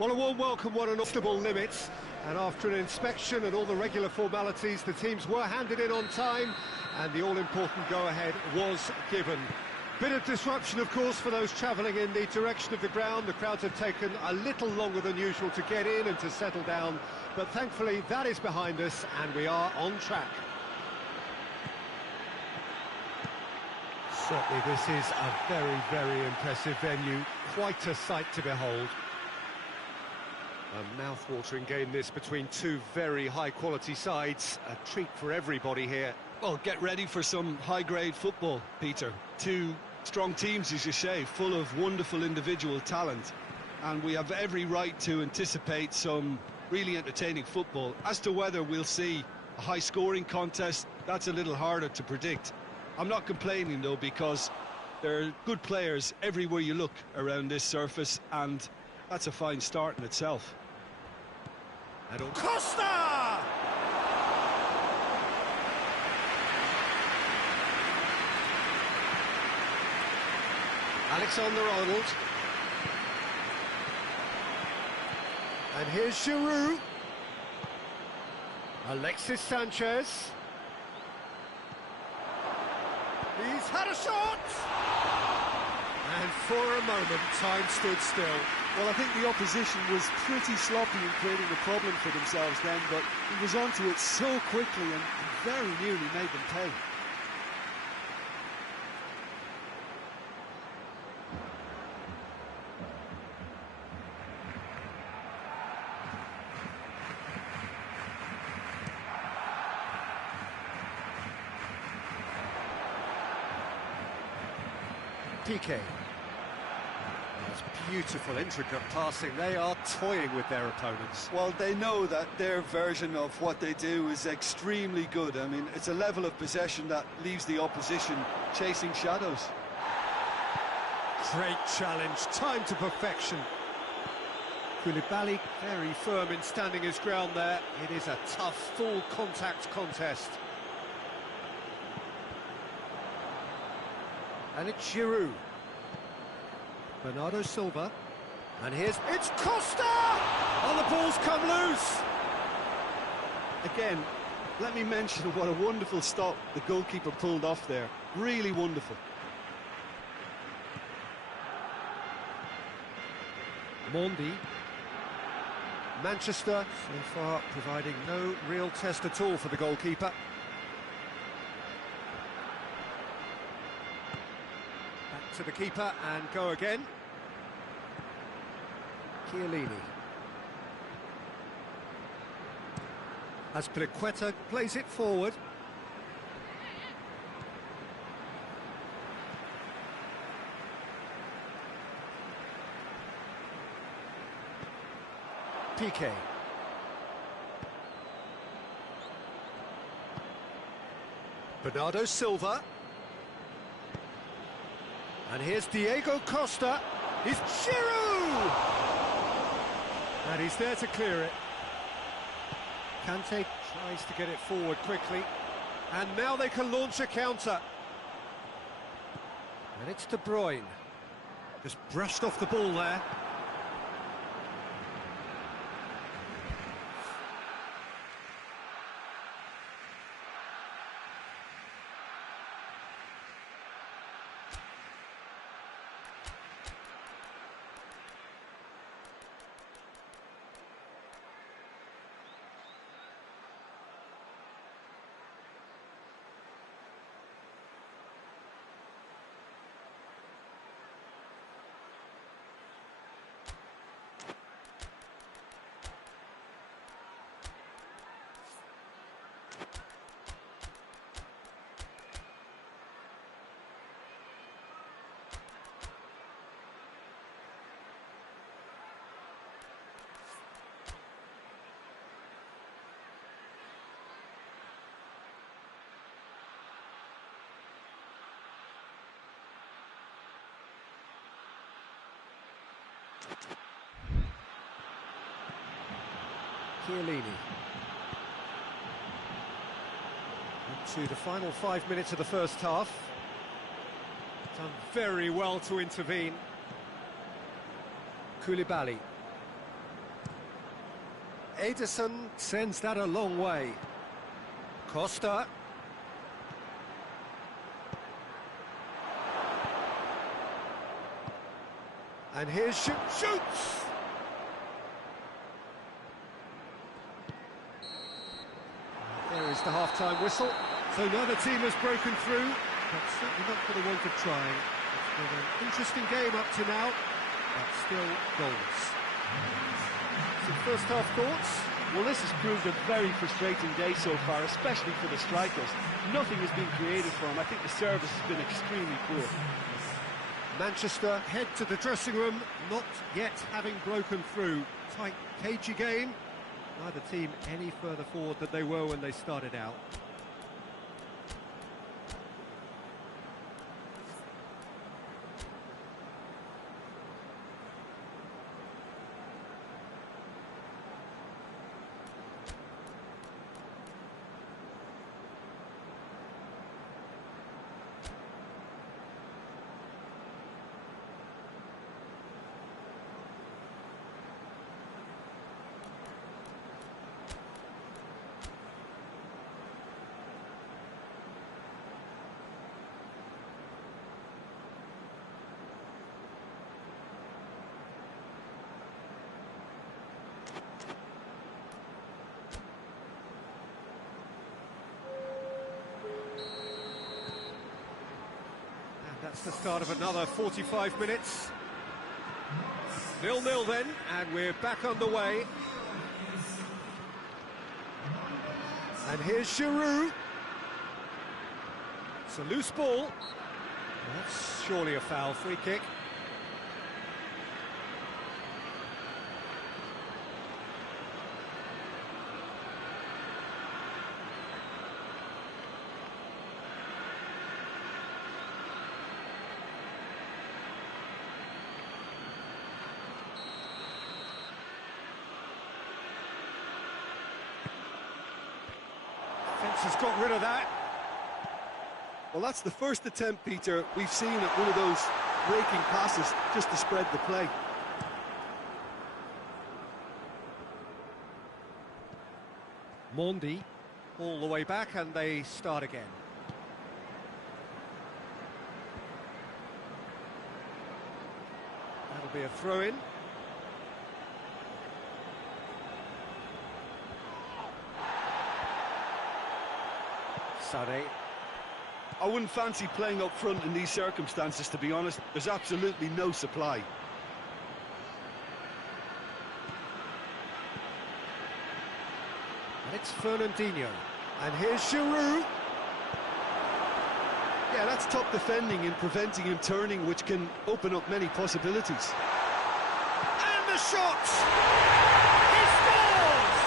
Well, a warm welcome, what an acceptable limits. And after an inspection and all the regular formalities, the teams were handed in on time, and the all-important go-ahead was given. Bit of disruption, of course, for those travelling in the direction of the ground. The crowds have taken a little longer than usual to get in and to settle down, but thankfully that is behind us, and we are on track. Certainly this is a very, very impressive venue. Quite a sight to behold. A mouth-watering game this between two very high-quality sides. A treat for everybody here. Well, get ready for some high-grade football, Peter. Two strong teams, as you say, full of wonderful individual talent. And we have every right to anticipate some really entertaining football. As to whether we'll see a high-scoring contest, that's a little harder to predict. I'm not complaining, though, because there are good players everywhere you look around this surface, and that's a fine start in itself. Costa! Alexander-Arnold. And here's Giroud. Alexis Sanchez. He's had a shot! And for a moment, time stood still. Well, I think the opposition was pretty sloppy in creating a problem for themselves then, but he was onto it so quickly and very nearly made them pay. Piqué. That's beautiful, intricate passing. They are toying with their opponents. Well, they know that their version of what they do is extremely good. I mean, it's a level of possession that leaves the opposition chasing shadows. Great challenge, time to perfection. Koulibaly very firm in standing his ground there. It is a tough, full contact contest. And it's Giroud. Bernardo Silva. And it's Costa! Oh, the ball's come loose! Again, let me mention what a wonderful stop the goalkeeper pulled off there. Really wonderful. Mondi. Manchester, so far, providing no real test at all for the goalkeeper. To the keeper and go again. Chiellini. Azpilicueta plays it forward. Piqué. Bernardo Silva. And here's Diego Costa. It's Giroud! And he's there to clear it. Kante tries to get it forward quickly. And now they can launch a counter. And it's De Bruyne. Just brushed off the ball there. Chiellini. To the final 5 minutes of the first half. Done very well to intervene. Koulibaly. Ederson sends that a long way. Costa. And here's shoots! There is the half-time whistle. So neither team has broken through, but certainly not for the want of trying. It's been an interesting game up to now, but still goals. Some first-half thoughts? Well, this has proved a very frustrating day so far, especially for the strikers. Nothing has been created for them. I think the service has been extremely poor. Manchester head to the dressing room, not yet having broken through. Tight, cagey game. Neither team any further forward than they were when they started out. That's the start of another 45 minutes. 0-0 then, and we're back on the way. And here's Giroud. It's a loose ball. That's surely a foul, free kick. Has got rid of that. Well, that's the first attempt, Peter, we've seen at one of those breaking passes just to spread the play. Mondi all the way back, and they start again. That'll be a throw-in. Sade. I wouldn't fancy playing up front in these circumstances, to be honest. There's absolutely no supply. And it's Fernandinho. And here's Giroud. Yeah, that's top defending and preventing him turning, which can open up many possibilities. And the shot! He scores!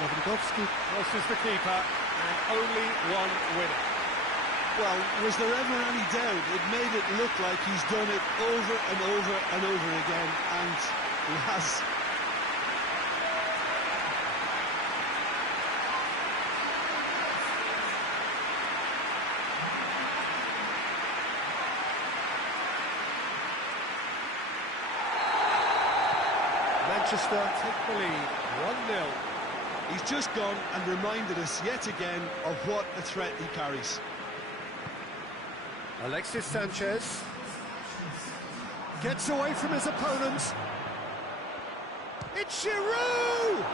Lewandowski crosses the keeper, and only one winner. Well, was there ever any doubt? It made it look like he's done it over and over and over again, and he has. Manchester take the lead, 1-0. He's just gone and reminded us yet again of what a threat he carries. Alexis Sanchez gets away from his opponent. It's Giroud!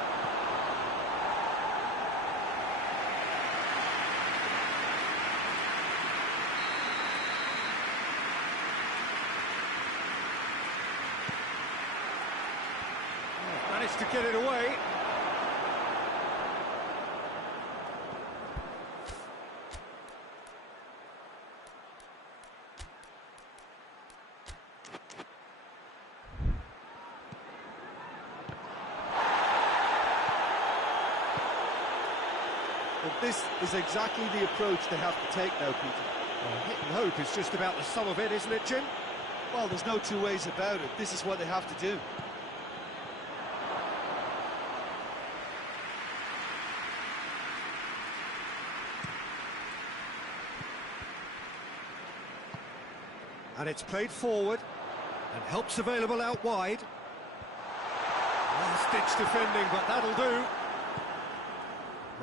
Managed to get it away. But this is exactly the approach they have to take now, Peter. Well, hit and hope is just about the sum of it, isn't it, Jim? Well, there's no two ways about it. This is what they have to do. And it's played forward. And help's available out wide. Last-ditch defending, but that'll do.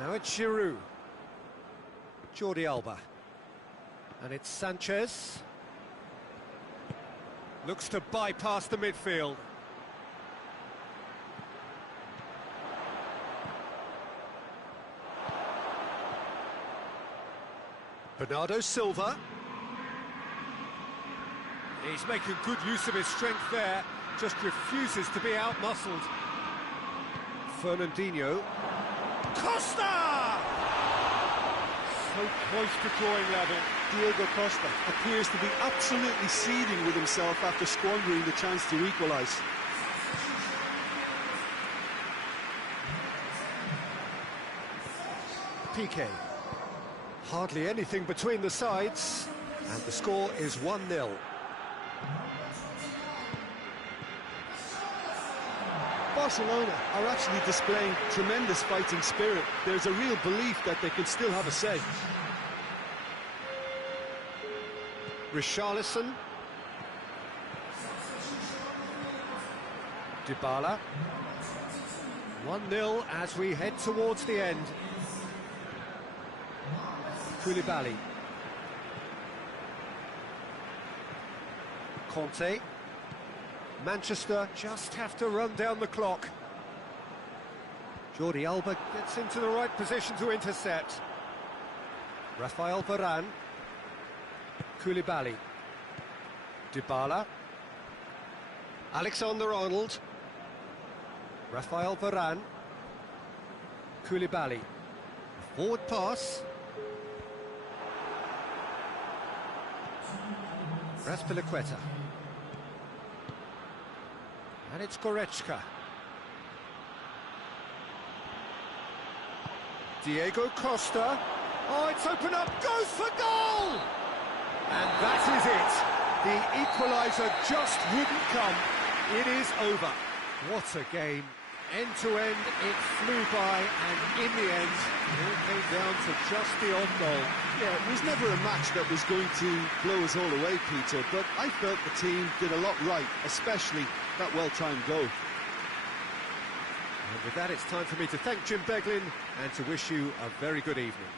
Now it's Giroud. Jordi Alba. And it's Sanchez. Looks to bypass the midfield. Bernardo Silva. He's making good use of his strength there, just refuses to be out-muscled. Fernandinho. Costa! So close to drawing level. Diego Costa appears to be absolutely seething with himself after squandering the chance to equalise. Piqué. Hardly anything between the sides, and the score is 1-0. Barcelona are actually displaying tremendous fighting spirit. There's a real belief that they can still have a say. Richarlison. Dybala. 1-0 as we head towards the end. Koulibaly. Conte. Manchester just have to run down the clock. Jordi Alba gets into the right position to intercept. Rafael Varane. Koulibaly. Dybala. Alexander-Arnold. Rafael Varane. Koulibaly. Forward pass. Azpilicueta. And it's Goretzka. Diego Costa. Oh, it's open up, goes for goal! And that is it. The equaliser just wouldn't come. It is over. What a game. End to end, it flew by, and in the end, it all came down to just the odd goal. Yeah, it was never a match that was going to blow us all away, Peter, but I felt the team did a lot right, especially that well-timed goal. And with that, it's time for me to thank Jim Beglin and to wish you a very good evening.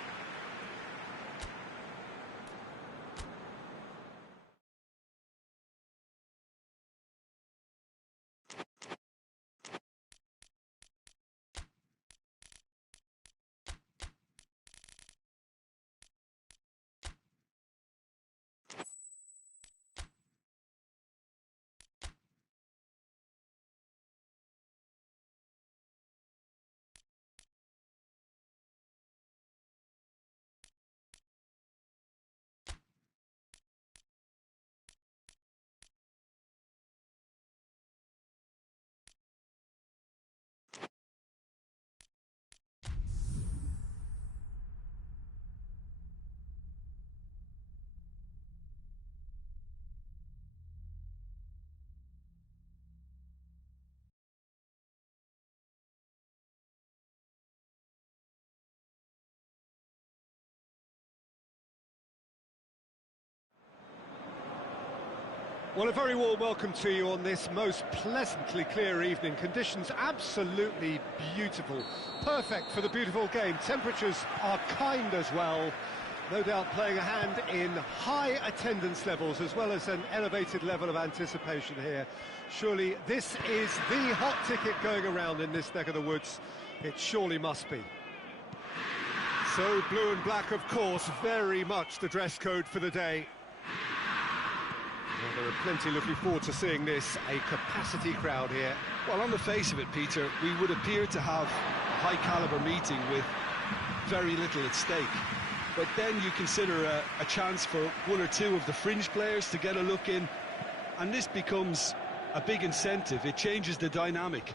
Well, a very warm welcome to you on this most pleasantly clear evening. Conditions absolutely beautiful. Perfect for the beautiful game. Temperatures are kind as well. No doubt playing a hand in high attendance levels as well as an elevated level of anticipation here. Surely this is the hot ticket going around in this neck of the woods. It surely must be. So blue and black, of course, very much the dress code for the day. Well, there are plenty looking forward to seeing this, a capacity crowd here. Well, on the face of it, Peter, we would appear to have a high-caliber meeting with very little at stake. But then you consider a chance for one or two of the fringe players to get a look in, and this becomes a big incentive. It changes the dynamic.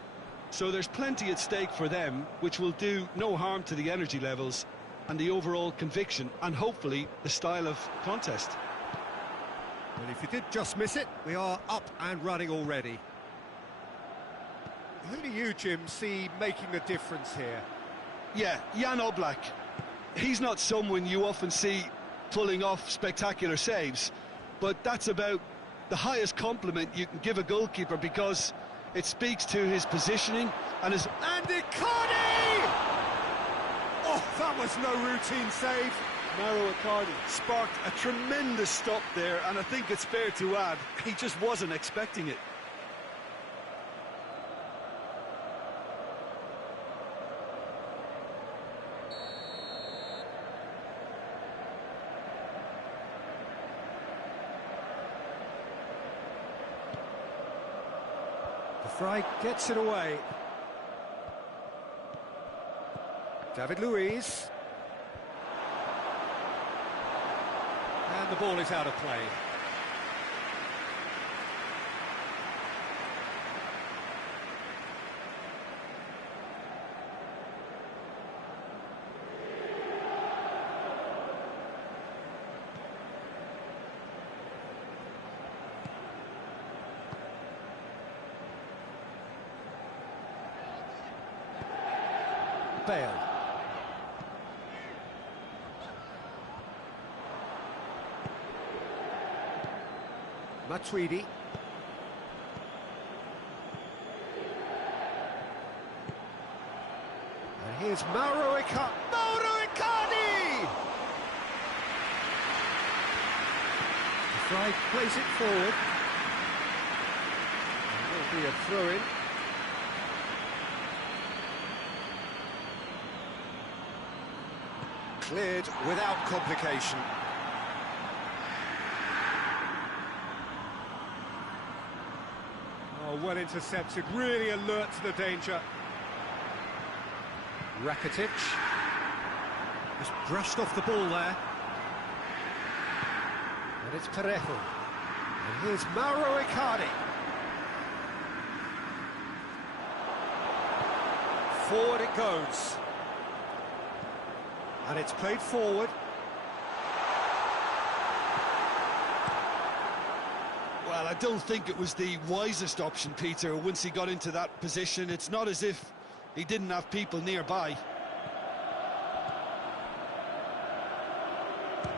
So there's plenty at stake for them, which will do no harm to the energy levels and the overall conviction, and hopefully the style of contest. Well, if you did just miss it, we are up and running already. Who do you, Jim, see making the difference here? Yeah, Jan Oblak. He's not someone you often see pulling off spectacular saves, but that's about the highest compliment you can give a goalkeeper, because it speaks to his positioning and his... And Icardi! Oh, that was no routine save. Mauro Icardi sparked a tremendous stop there, and I think it's fair to add, he just wasn't expecting it. De Vrij gets it away. David Luiz. And the ball is out of play. Bale. Matuidi. And here's Mauro Icardi. Mauro Icardi! De Vrij plays it forward. There will be a throw-in. Cleared without complication. Oh, well intercepted, really alert to the danger. Rakitic just brushed off the ball there. And it's Parejo. And here's Mauro Icardi. Forward it goes. And it's played forward. Well, I don't think it was the wisest option, Peter, once he got into that position. It's not as if he didn't have people nearby.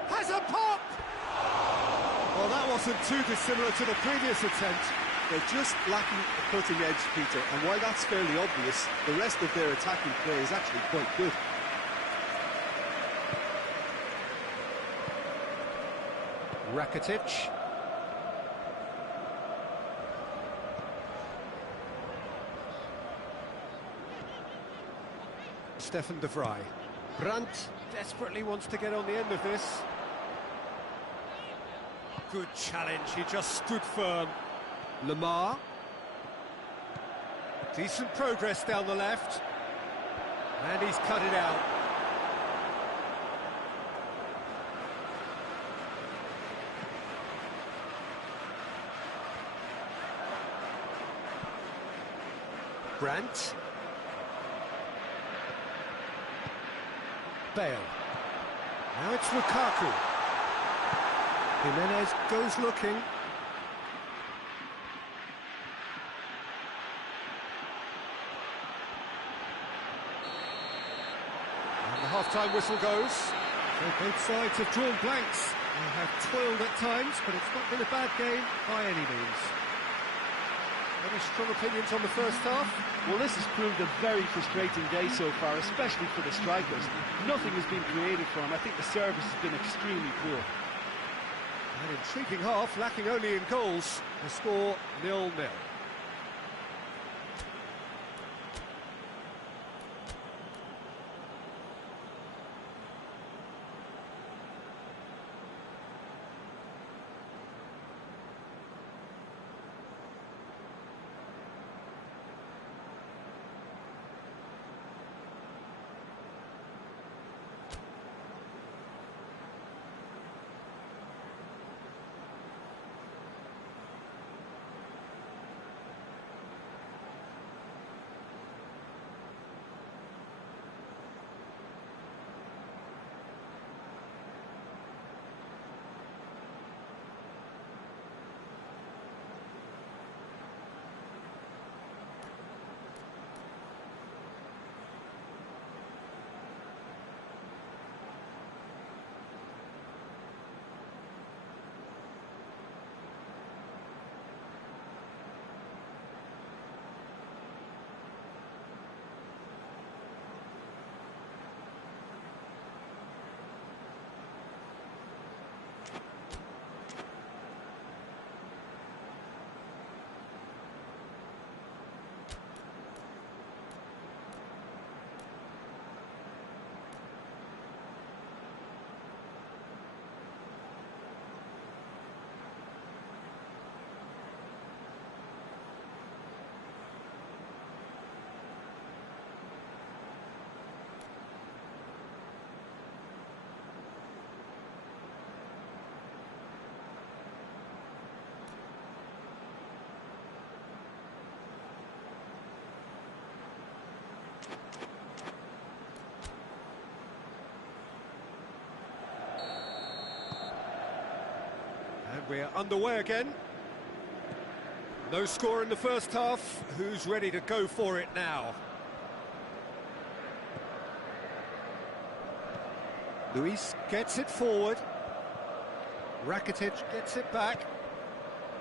Has a pop! Well, that wasn't too dissimilar to the previous attempt. They're just lacking a cutting edge, Peter, and while that's fairly obvious, the rest of their attacking play is actually quite good. Rakitic. Stefan de Vrij. Brandt desperately wants to get on the end of this. Good challenge, he just stood firm. Lemar. Decent progress down the left. And he's cut it out. Brandt. Bale. Now it's Lukaku. Jimenez goes looking. And the half-time whistle goes. So both sides have drawn blanks. They have toiled at times, but it's not been a bad game by any means. Any strong opinions on the first half? Well, this has proved a very frustrating day so far, especially for the strikers. Nothing has been created for them. I think the service has been extremely poor. An intriguing half, lacking only in goals. The score 0-0. we're underway again. No score in the first half. Who's ready to go for it now? Luis gets it forward. Rakitic gets it back.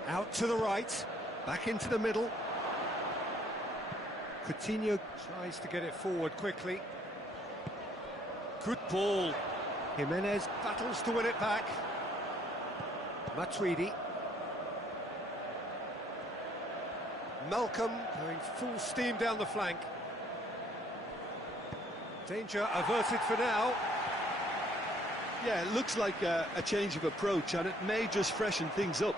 Out to the right. Back into the middle. Coutinho tries to get it forward quickly. Good ball. Jimenez battles to win it back. Matuidi. Malcolm going full steam down the flank. Danger averted for now. Yeah, it looks like a change of approach, and it may just freshen things up.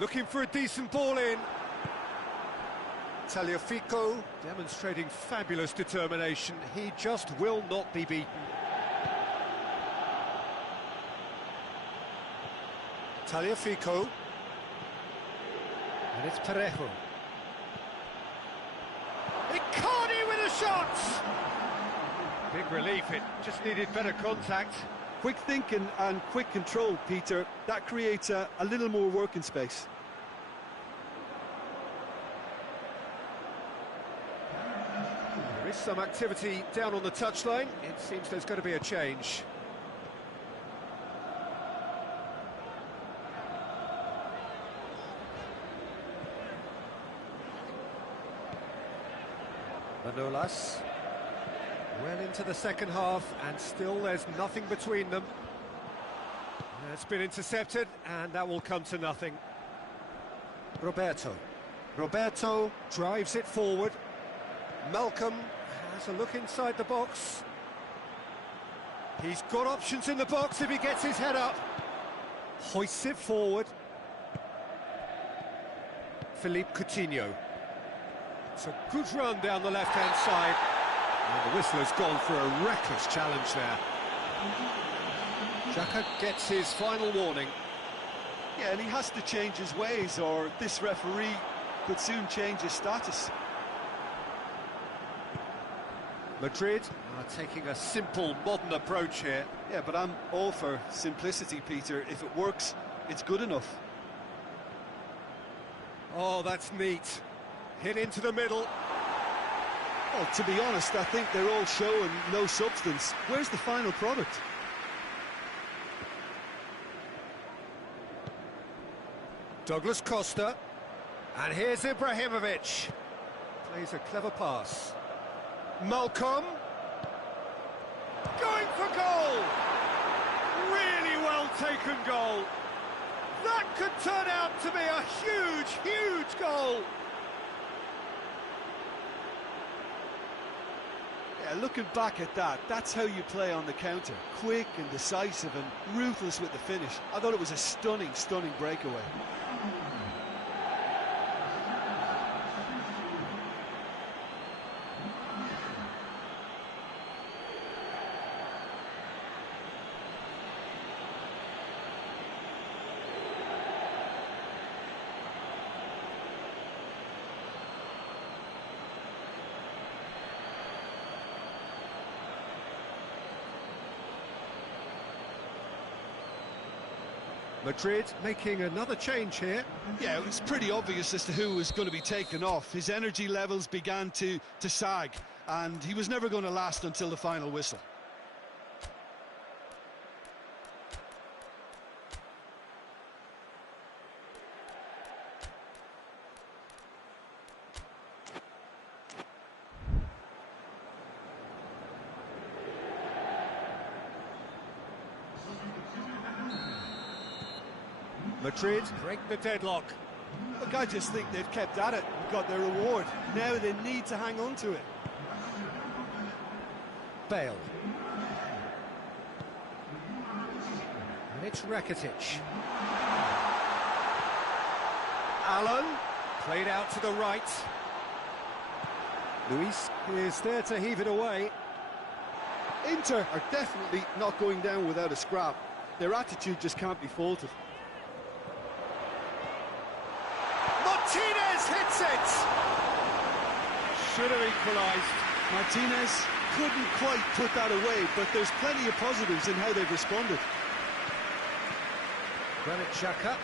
Looking for a decent ball in. Tagliafico demonstrating fabulous determination. He just will not be beaten. Tagliafico. And it's Parejo. Icardi with a shot! Big relief, it just needed better contact. Quick thinking and quick control, Peter. That creates a little more working space. There is some activity down on the touchline. It seems there's going to be a change. Manolas. Well into the second half, and still there's nothing between them. It's been intercepted, and that will come to nothing. Roberto drives it forward. Malcolm has a look inside the box. He's got options in the box if he gets his head up. Hoists it forward. Philippe Coutinho. It's a good run down the left-hand side. And the whistle has gone for a reckless challenge there. Xhaka gets his final warning. Yeah, and he has to change his ways, or this referee could soon change his status. Madrid are taking a simple, modern approach here. Yeah, but I'm all for simplicity, Peter. If it works, it's good enough. Oh, that's neat. Hit into the middle. Well, to be honest, I think they're all show and no substance. Where's the final product? Douglas Costa. And here's Ibrahimovic. Plays a clever pass. Malcolm. Going for goal! Really well taken goal. That could turn out to be a huge, huge goal. Yeah, looking back at that, that's how you play on the counter. Quick and decisive and ruthless with the finish. I thought it was a stunning, stunning breakaway. Madrid making another change here. Yeah, it was pretty obvious as to who was going to be taken off. His energy levels began to sag, and he was never going to last until the final whistle. Madrid break the deadlock. Look, I just think they've kept at it and got their reward. Now they need to hang on to it. Bale. And it's Rakitic. Allen. Played out to the right. Luis is there to heave it away. Inter are definitely not going down without a scrap. Their attitude just can't be faulted. Martinez hits it! Should have equalised. Martinez couldn't quite put that away, but there's plenty of positives in how they've responded. Granit Xhaka.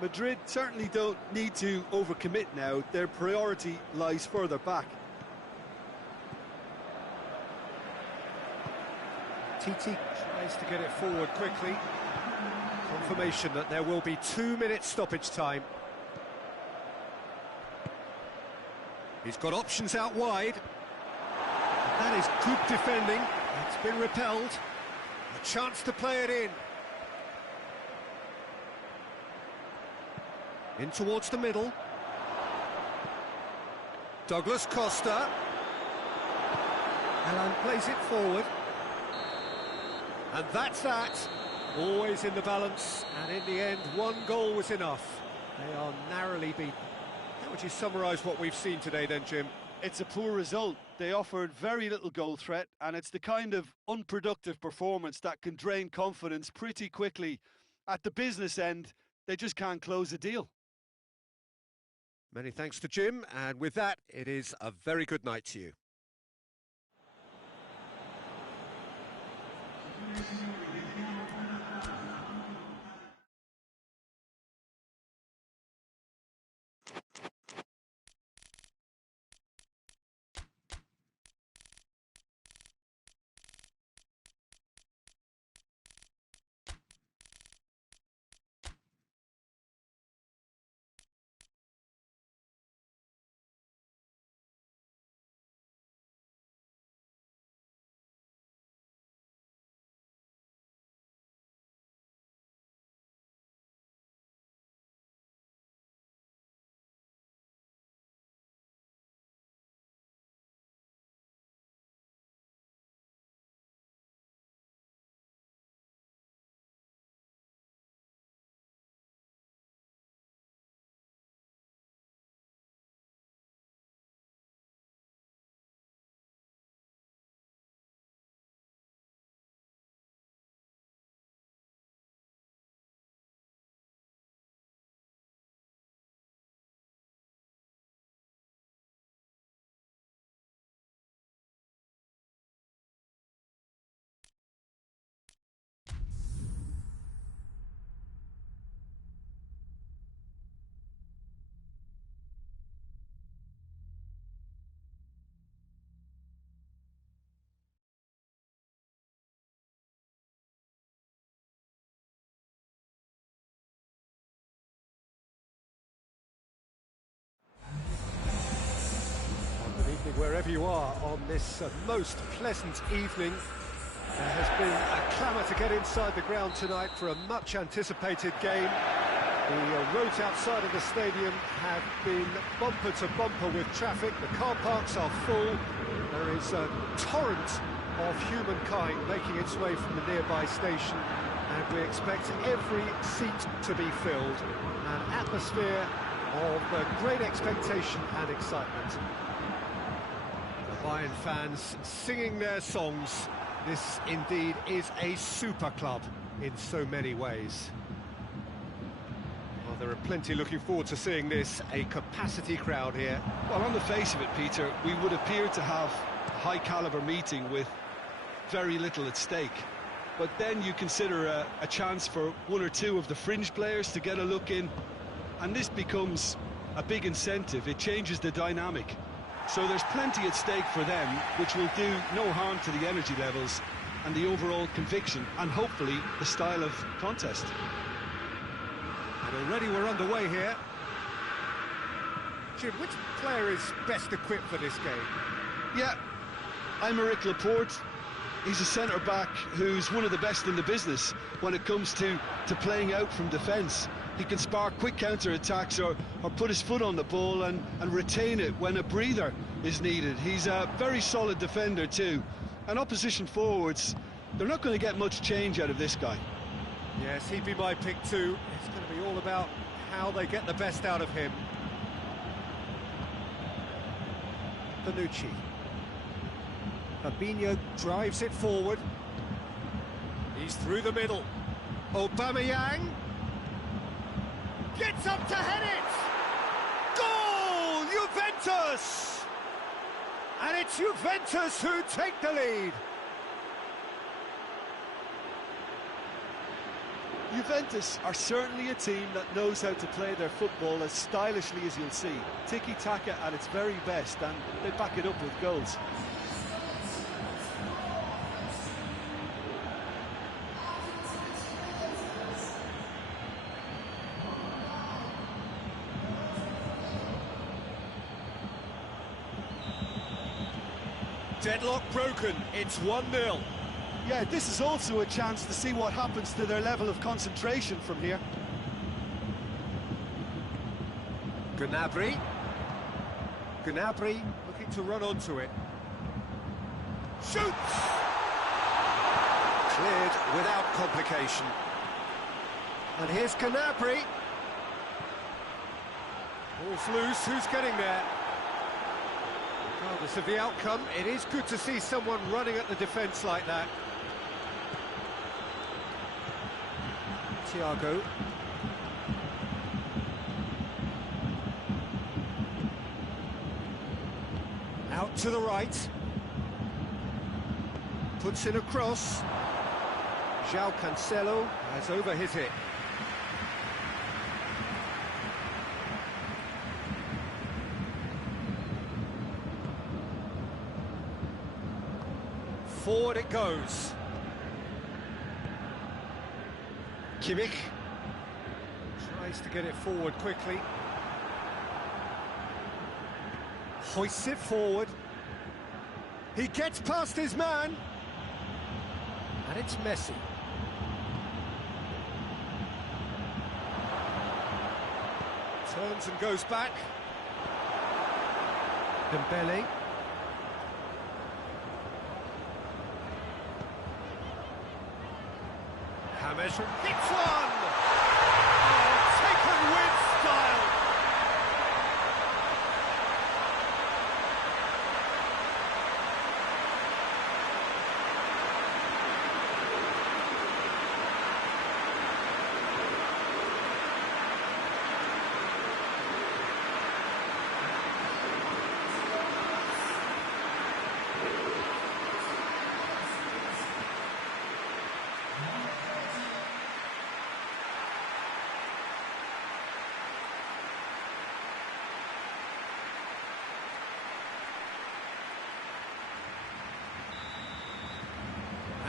Madrid certainly don't need to overcommit now. Their priority lies further back. Titi tries to get it forward quickly. Confirmation that there will be 2 minutes stoppage time. He's got options out wide. That is good defending. It's been repelled. A chance to play it in. In towards the middle. Douglas Costa. Alan plays it forward. And that's that. Always in the balance, and in the end, 1 goal was enough. They are narrowly beaten. How would you summarise what we've seen today then, Jim? It's a poor result. They offered very little goal threat, and it's the kind of unproductive performance that can drain confidence pretty quickly. At the business end, they just can't close a deal. Many thanks to Jim, and with that, it is a very good night to you. Wherever you are on this most pleasant evening, there has been a clamour to get inside the ground tonight for a much-anticipated game. The roads outside of the stadium have been bumper to bumper with traffic. The car parks are full. There is a torrent of humankind making its way from the nearby station, and we expect every seat to be filled. An atmosphere of great expectation and excitement. Bayern fans singing their songs. This indeed is a super club in so many ways. Well, there are plenty looking forward to seeing this, a capacity crowd here. Well, on the face of it, Peter, we would appear to have a high-caliber meeting with very little at stake. But then you consider a chance for 1 or 2 of the fringe players to get a look in, and this becomes a big incentive. It changes the dynamic. So there's plenty at stake for them, which will do no harm to the energy levels and the overall conviction, and hopefully the style of contest. And already we're underway here. Jim, which player is best equipped for this game? Yeah, Aymeric Laporte. He's a centre-back who's one of the best in the business when it comes to playing out from defence. He can spark quick counter-attacks or put his foot on the ball and retain it when a breather is needed. He's a very solid defender too. And opposition forwards, they're not going to get much change out of this guy. Yes, he'd be my pick too. It's going to be all about how they get the best out of him. Bonucci. Fabinho drives it forward. He's through the middle. Aubameyang gets up to head it! Goal! Juventus! And it's Juventus who take the lead. Juventus are certainly a team that knows how to play their football as stylishly as you'll see. Tiki-taka at its very best, and they back it up with goals. Deadlock broken, it's 1-0. Yeah, this is also a chance to see what happens to their level of concentration from here. Gnabry. Gnabry looking to run onto it. Shoots! Cleared without complication. And here's Gnabry. Ball's loose, who's getting there? Regardless of the outcome, it is good to see someone running at the defence like that. Thiago. Out to the right. Puts in a cross. João Cancelo has over his hit. Forward it goes. Kimmich tries to get it forward quickly. Hoists it forward. He gets past his man. And it's Messi. Turns and goes back. Dembele. James hits one! Oh, taken with style!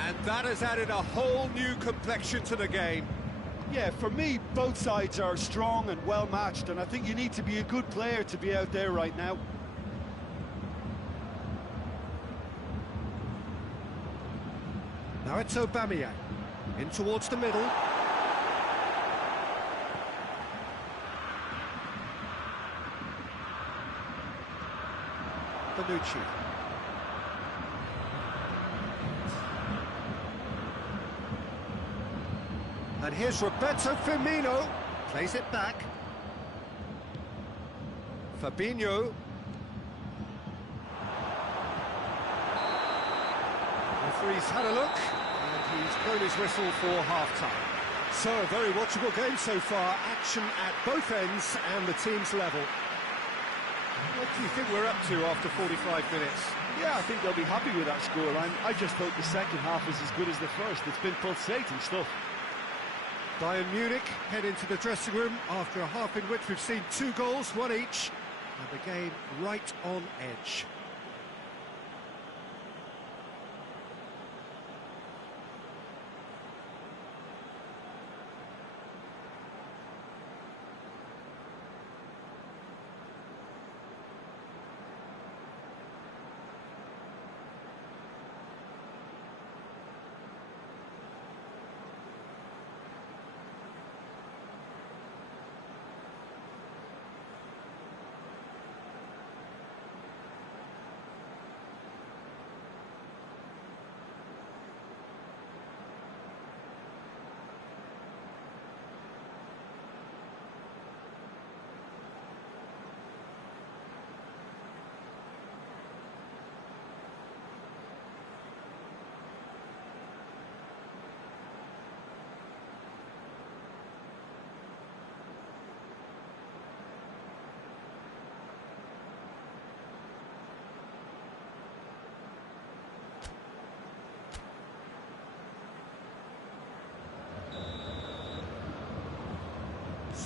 And that has added a whole new complexion to the game. Yeah, for me, both sides are strong and well-matched, and I think you need to be a good player to be out there right now. Now it's Aubameyang, in towards the middle. Bonucci. And here's Roberto Firmino, plays it back. Fabinho. Referee's had a look, and he's blown his whistle for half-time. So, a very watchable game so far, action at both ends and the team's level. What do you think we're up to after 45 minutes? Yeah, I think they'll be happy with that scoreline. I just hope the second half is as good as the first. It's been pulsating stuff. Bayern Munich head into the dressing room after a half in which we've seen 2 goals, 1 each, and the game right on edge.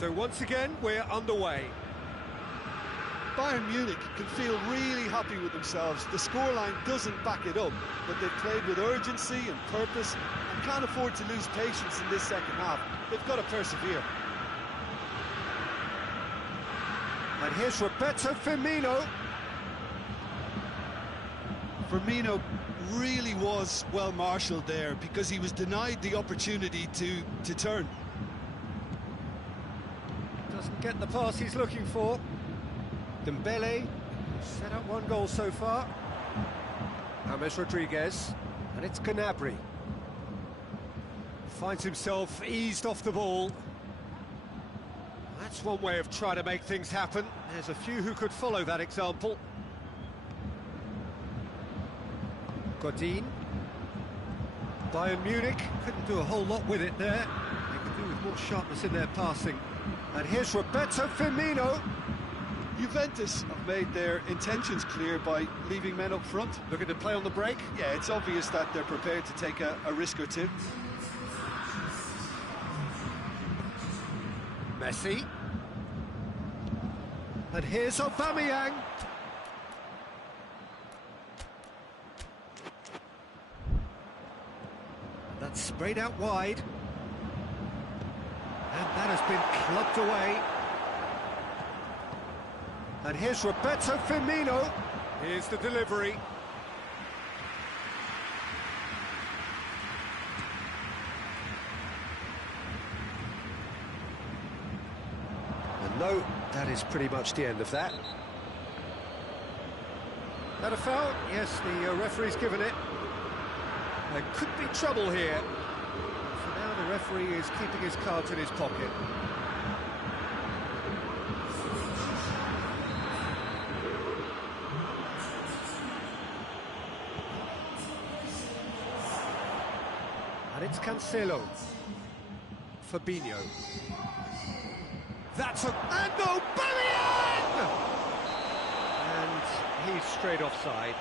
So once again, we're underway. Bayern Munich can feel really happy with themselves. The scoreline doesn't back it up, but they've played with urgency and purpose and can't afford to lose patience in this second half. They've got to persevere. And here's Roberto Firmino. Firmino really was well marshalled there because he was denied the opportunity to turn. Doesn't get the pass he's looking for. Dembele set up one goal so far. James Rodriguez, and it's Gnabry. Finds himself eased off the ball. That's one way of trying to make things happen. There's a few who could follow that example. Godin. Bayern Munich couldn't do a whole lot with it there. They could do with more sharpness in their passing. And here's Roberto Firmino. Juventus have made their intentions clear by leaving men up front. Looking to play on the break. Yeah, it's obvious that they're prepared to take a risk or two. Messi. And here's Aubameyang. That's sprayed out wide. And that has been clubbed away. And here's Roberto Firmino. Here's the delivery. And no, that is pretty much the end of that. That a foul? Yes, the referee's given it. There could be trouble here. For now, the referee is keeping his cards in his pocket. And it's Cancelo. Fabinho. That's a... And Aubameyang! And he's straight offside.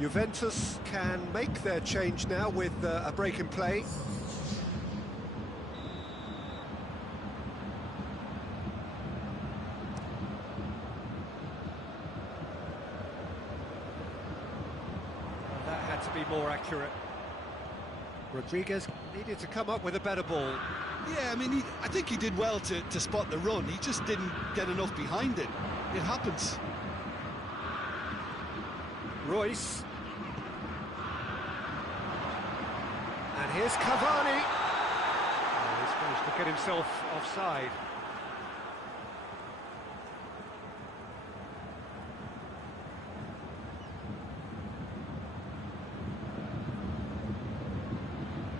Juventus can make their change now with a break in play. That had to be more accurate. Rodriguez needed to come up with a better ball. Yeah, I mean, I think he did well to spot the run. He just didn't get enough behind it. It happens. Royce. And here's Cavani. Oh, he's managed to get himself offside.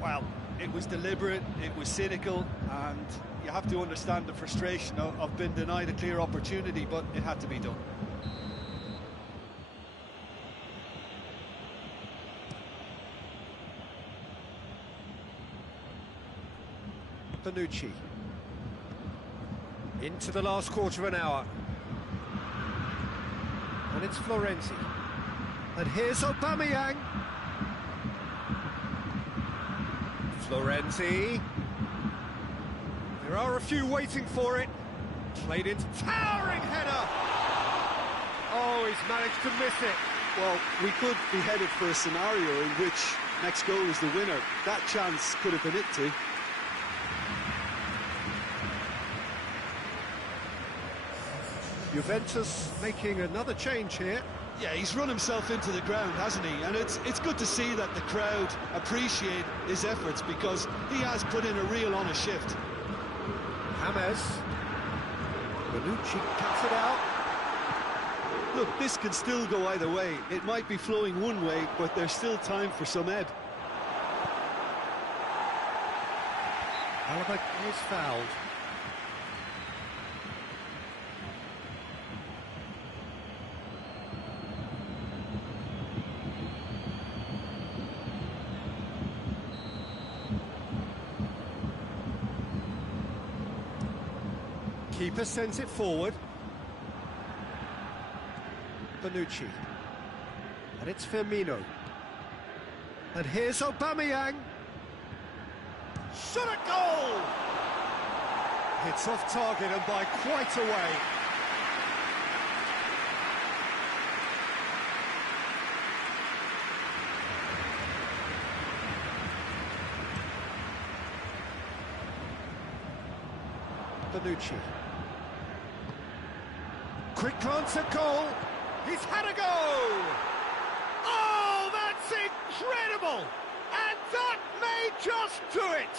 Well, it was deliberate, it was cynical, and you have to understand the frustration of being denied a clear opportunity, but it had to be done. Bonucci. Into the last quarter of an hour. And it's Florenzi. And here's Aubameyang. Florenzi. There are a few waiting for it. Played into towering header. Oh, he's managed to miss it. Well, we could be headed for a scenario in which next goal is the winner. That chance could have been it too. Juventus making another change here. Yeah, he's run himself into the ground, hasn't he? And it's good to see that the crowd appreciate his efforts because he has put in a real honest shift. James. Bonucci cuts it out. Look, this can still go either way. It might be flowing one way, but there's still time for some ebb. Alaba is fouled. Keeper sends it forward. Bonucci. And it's Firmino. And here's Aubameyang. Shot at goal! It's off target and by quite a way. Bonucci. Quick glance at goal. He's had a go! Oh, that's incredible! And that may just do it!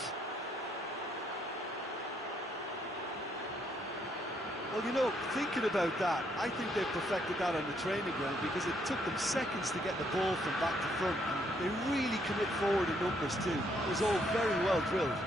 Well, you know, thinking about that, I think they've perfected that on the training ground because it took them seconds to get the ball from back to front. And they really commit forward in numbers too. It was all very well drilled.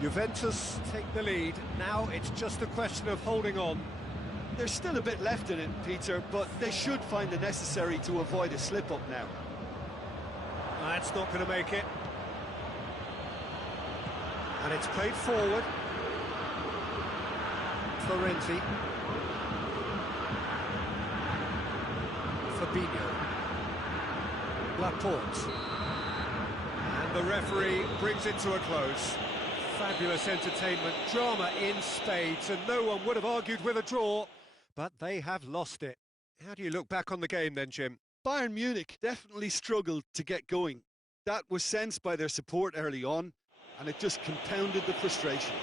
Juventus take the lead. Now it's just a question of holding on. There's still a bit left in it, Peter, but they should find the necessary to avoid a slip-up now. That's not going to make it. And it's played forward. Florenzi. Fabinho. Laporte. And the referee brings it to a close. Fabulous entertainment, drama in spades, and no one would have argued with a draw, but they have lost it. How do you look back on the game then, Jim? Bayern Munich definitely struggled to get going. That was sensed by their support early on, and it just compounded the frustration.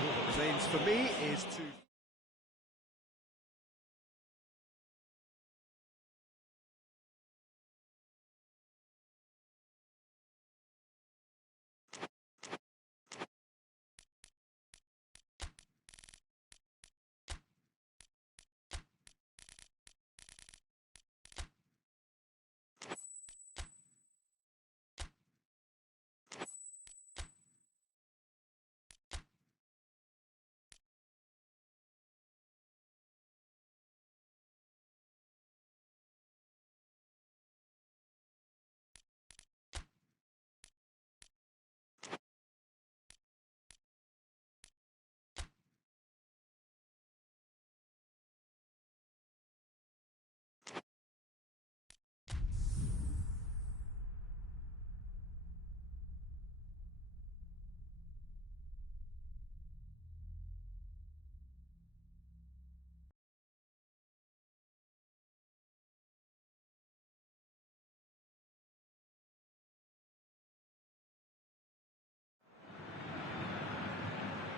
What remains for me is to...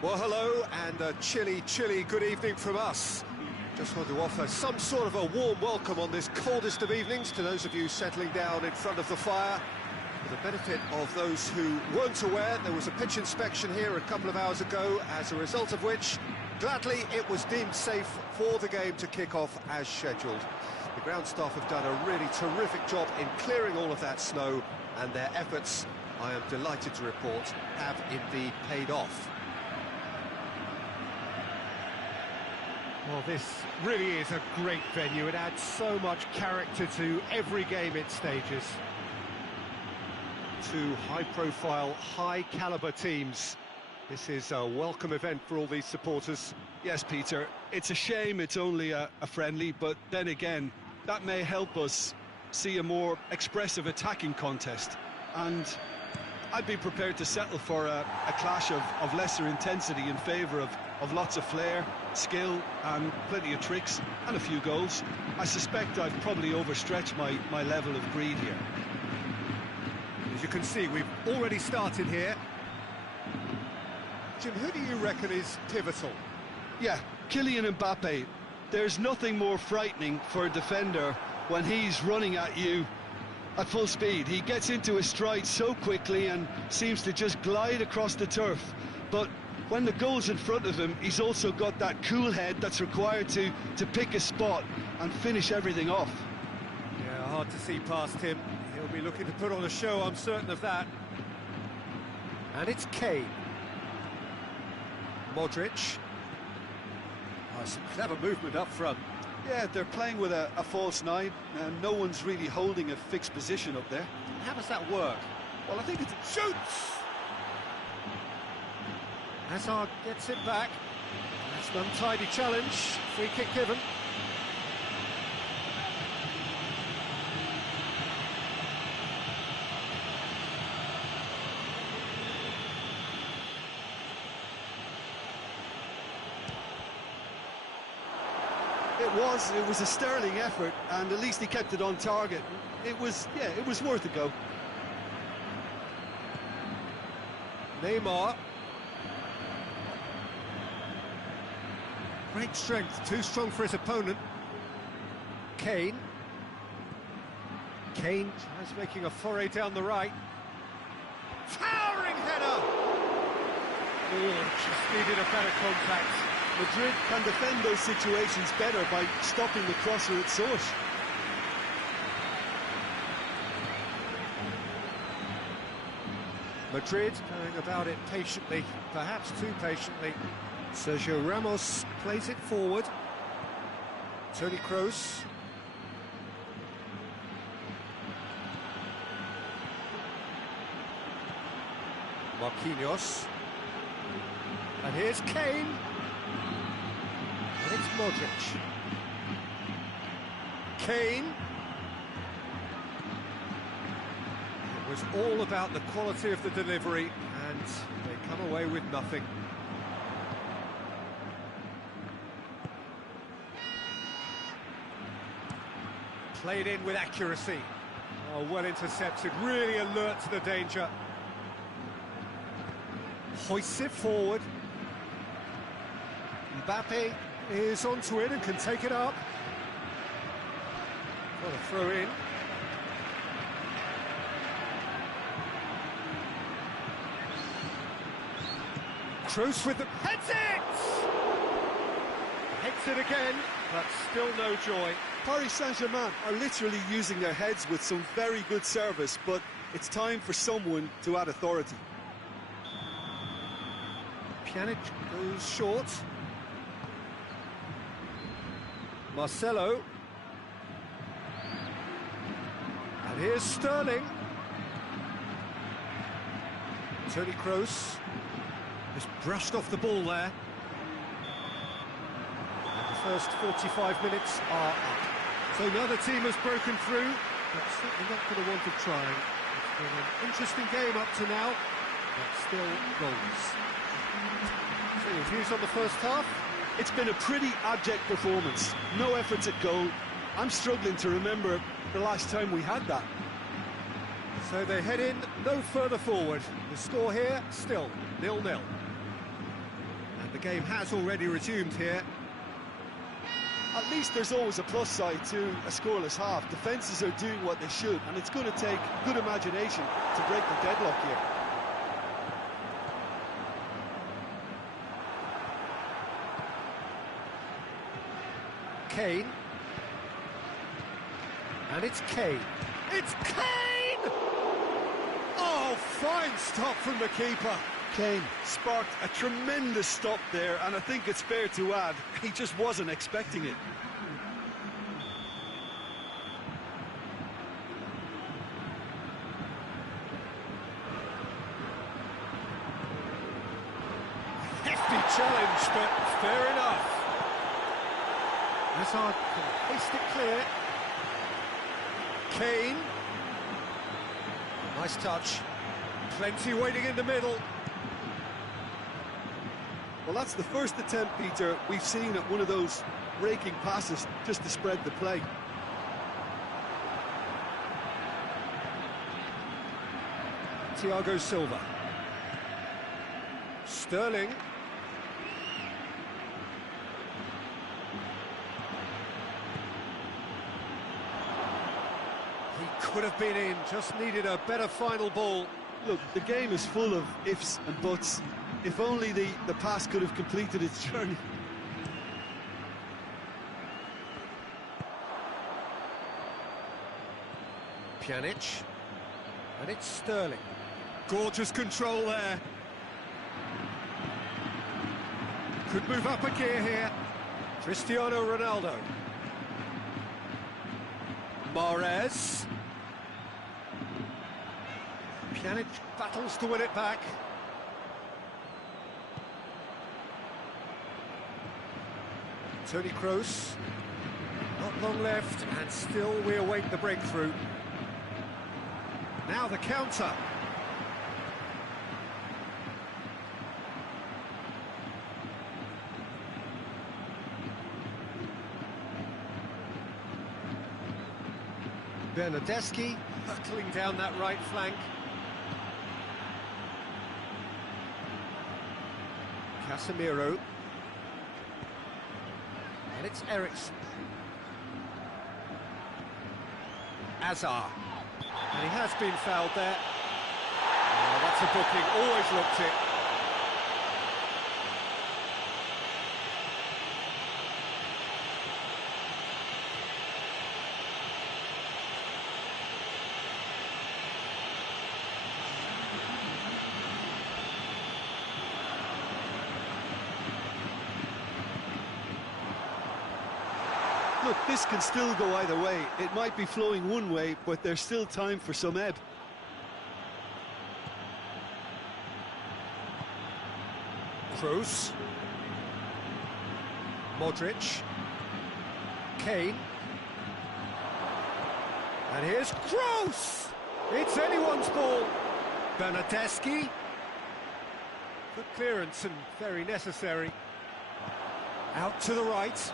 Well, hello, and a chilly good evening from us. Just want to offer some sort of a warm welcome on this coldest of evenings to those of you settling down in front of the fire. For the benefit of those who weren't aware, there was a pitch inspection here a couple of hours ago, as a result of which, gladly, it was deemed safe for the game to kick off as scheduled. The ground staff have done a really terrific job in clearing all of that snow, and their efforts, I am delighted to report, have indeed paid off. Well, this really is a great venue. It adds so much character to every game it stages. Two high-profile, high-caliber teams. This is a welcome event for all these supporters. Yes, Peter, it's a shame it's only a friendly, but then again, that may help us see a more expressive attacking contest. And I'd be prepared to settle for a clash of lesser intensity in favour of lots of flair, skill and plenty of tricks and a few goals. I suspect I've probably overstretched my level of greed here. As you can see, we've already started here. Jim, who do you reckon is pivotal? Yeah, Kylian Mbappe. There's nothing more frightening for a defender when he's running at you at full speed. He gets into his stride so quickly and seems to just glide across the turf. But when the goal's in front of him, he's also got that cool head that's required to pick a spot and finish everything off. Yeah, hard to see past him. He'll He'll be looking to put on a show, I'm certain of that. And it's Kane. Modric. Oh, some clever movement up front. Yeah, they're playing with a false nine, and no one's really holding a fixed position up there. How does that work? Well, I think it's... Shoots! Hazard gets it back. That's an untidy challenge. Free kick given. It was a sterling effort, and at least he kept it on target. It was worth a go. Neymar. Great strength, too strong for his opponent. Kane. Kane tries making a foray down the right. Towering header! Oh, just needed a better contact. Madrid can defend those situations better by stopping the crosser at source. Madrid going about it patiently, perhaps too patiently. Sergio Ramos plays it forward. Toni Kroos. Marquinhos. And here's Kane. And it's Modric. Kane. It was all about the quality of the delivery, and they come away with nothing. Played in with accuracy. Oh, well intercepted, really alert to the danger. Hoists it forward. Mbappe is onto it and can take it up. Got a throw in. Kroos with the... Heads it! Hits it again, but still no joy. Paris Saint-Germain are literally using their heads with some very good service, but it's time for someone to add authority. Pjanic goes short. Marcelo. And here's Sterling. Toni Kroos just brushed off the ball there. And the first 45 minutes are up. So another team has broken through, but certainly not going to want to try. It's been an interesting game up to now, but still goals. So your views on the first half? It's been a pretty abject performance. No efforts at goal. I'm struggling to remember the last time we had that. So they head in no further forward. The score here, still 0-0. And the game has already resumed here. At least there's always a plus side to a scoreless half. Defences are doing what they should, and it's going to take good imagination to break the deadlock here. Kane. And it's Kane. It's Kane! Oh, fine stop from the keeper. Kane sparked a tremendous stop there, and I think it's fair to add, he just wasn't expecting it. Hefty challenge, but fair enough. Hazard can haste it clear. Kane. Nice touch. Plenty waiting in the middle. Well, that's the first attempt, Peter, we've seen at one of those raking passes just to spread the play. Thiago Silva. Sterling. He could have been in, just needed a better final ball. Look, the game is full of ifs and buts. If only the pass could have completed its journey. Pjanic. And it's Sterling. Gorgeous control there. Could move up a gear here. Cristiano Ronaldo. Mahrez. Pjanic battles to win it back. Toni Kroos. Not long left, and still we await the breakthrough. Now the counter. Bernardeschi hurtling down that right flank. Casemiro. And it's Eriksen. Azar. And he has been fouled there. Oh, that's a booking, always looked it. Look, this can still go either way. It might be flowing one way, but there's still time for some ebb. Kroos. Modric. Kane. And here's Kroos! It's anyone's ball. Bernardeschi. Good clearance and very necessary. Out to the right.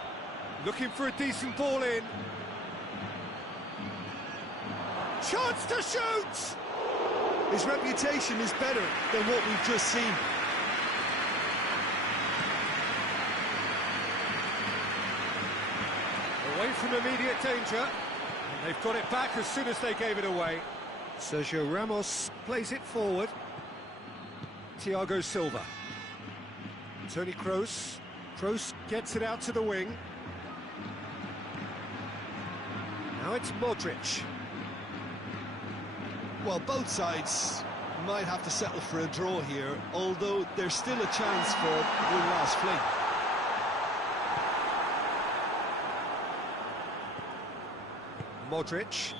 Looking for a decent ball in. Chance to shoot! His reputation is better than what we've just seen. Away from immediate danger. And they've got it back as soon as they gave it away. Sergio Ramos plays it forward. Thiago Silva. Toni Kroos. Kroos gets it out to the wing. Now it's Modric. Well, both sides might have to settle for a draw here, although there's still a chance for one last fling. Modric.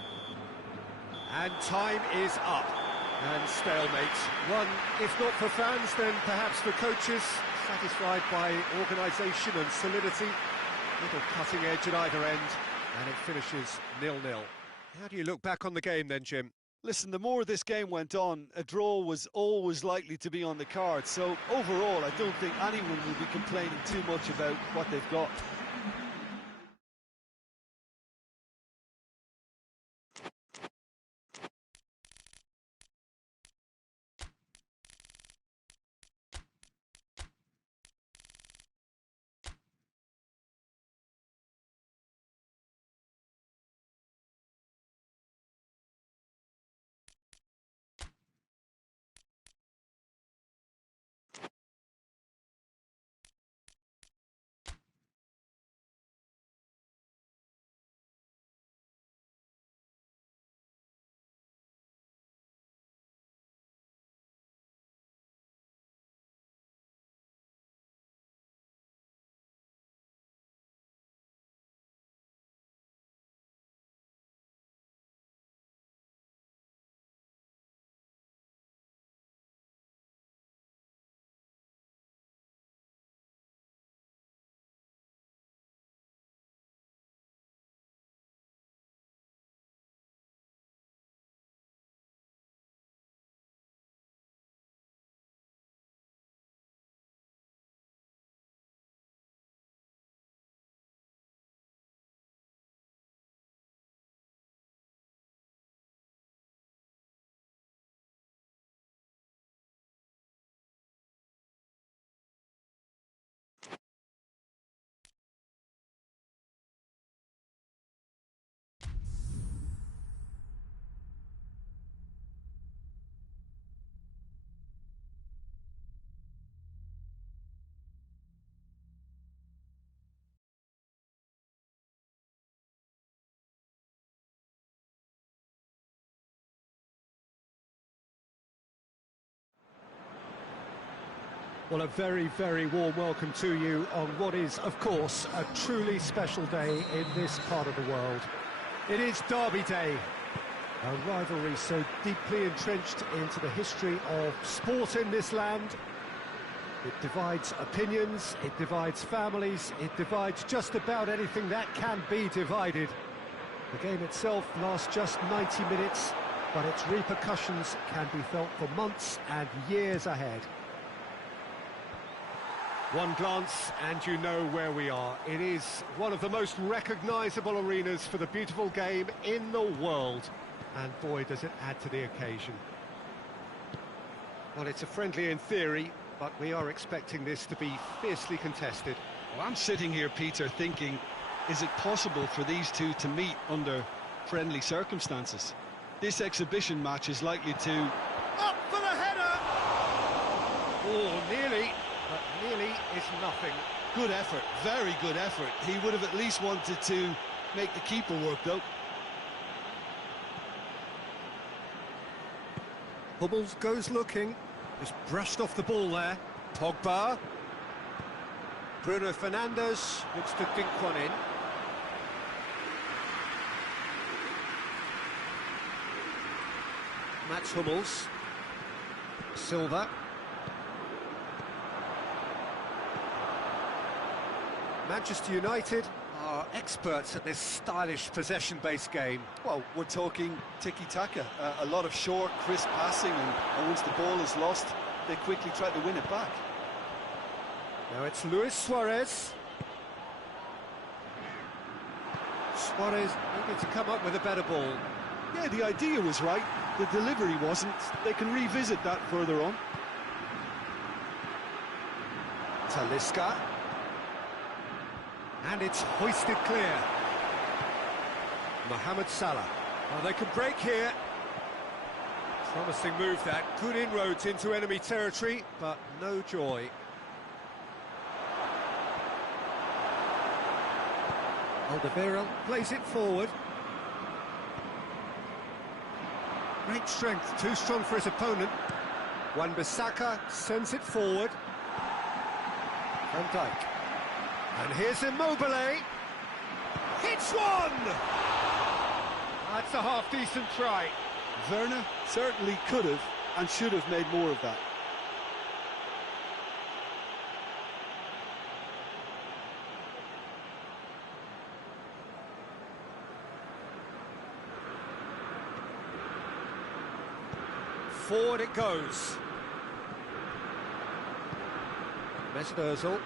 And time is up. And stalemate. One, if not for fans, then perhaps for coaches, satisfied by organisation and solidity. Little cutting edge at either end. And it finishes 0-0. How do you look back on the game then, Jim? Listen, the more this game went on, a draw was always likely to be on the card. So overall, I don't think anyone will be complaining too much about what they've got. Well, a very, very warm welcome to you on what is, of course, a truly special day in this part of the world. It is Derby Day, a rivalry so deeply entrenched into the history of sport in this land. It divides opinions, it divides families, it divides just about anything that can be divided. The game itself lasts just 90 minutes, but its repercussions can be felt for months and years ahead. One glance and you know where we are. It is one of the most recognisable arenas for the beautiful game in the world. And boy, does it add to the occasion. Well, it's a friendly in theory, but we are expecting this to be fiercely contested. Well, I'm sitting here, Peter, thinking, is it possible for these two to meet under friendly circumstances? This exhibition match is likely to... Up for the header! Oh, nearly, but nearly is nothing. Good effort, very good effort. He would have at least wanted to make the keeper work, though. Hummels goes looking, just brushed off the ball there. Pogba. Bruno Fernandes looks to dink one in. Mats Hummels. Silva. Manchester United are experts at this stylish possession-based game. Well, we're talking tiki-taka, a lot of short, crisp passing, and once the ball is lost, they quickly try to win it back. Now it's Luis Suarez. Suarez needed to come up with a better ball. Yeah, the idea was right, the delivery wasn't. They can revisit that further on. Talisca. And it's hoisted clear. Mohamed Salah. Well, they could break here. Promising move that. Good inroads into enemy territory, but no joy. Alderweireld plays it forward. Great strength, too strong for his opponent. Wan-Bissaka sends it forward. Van Dijk. And here's Immobile. Hits one! That's a half-decent try. Werner certainly could have and should have made more of that. Forward it goes. Mesut Ozil.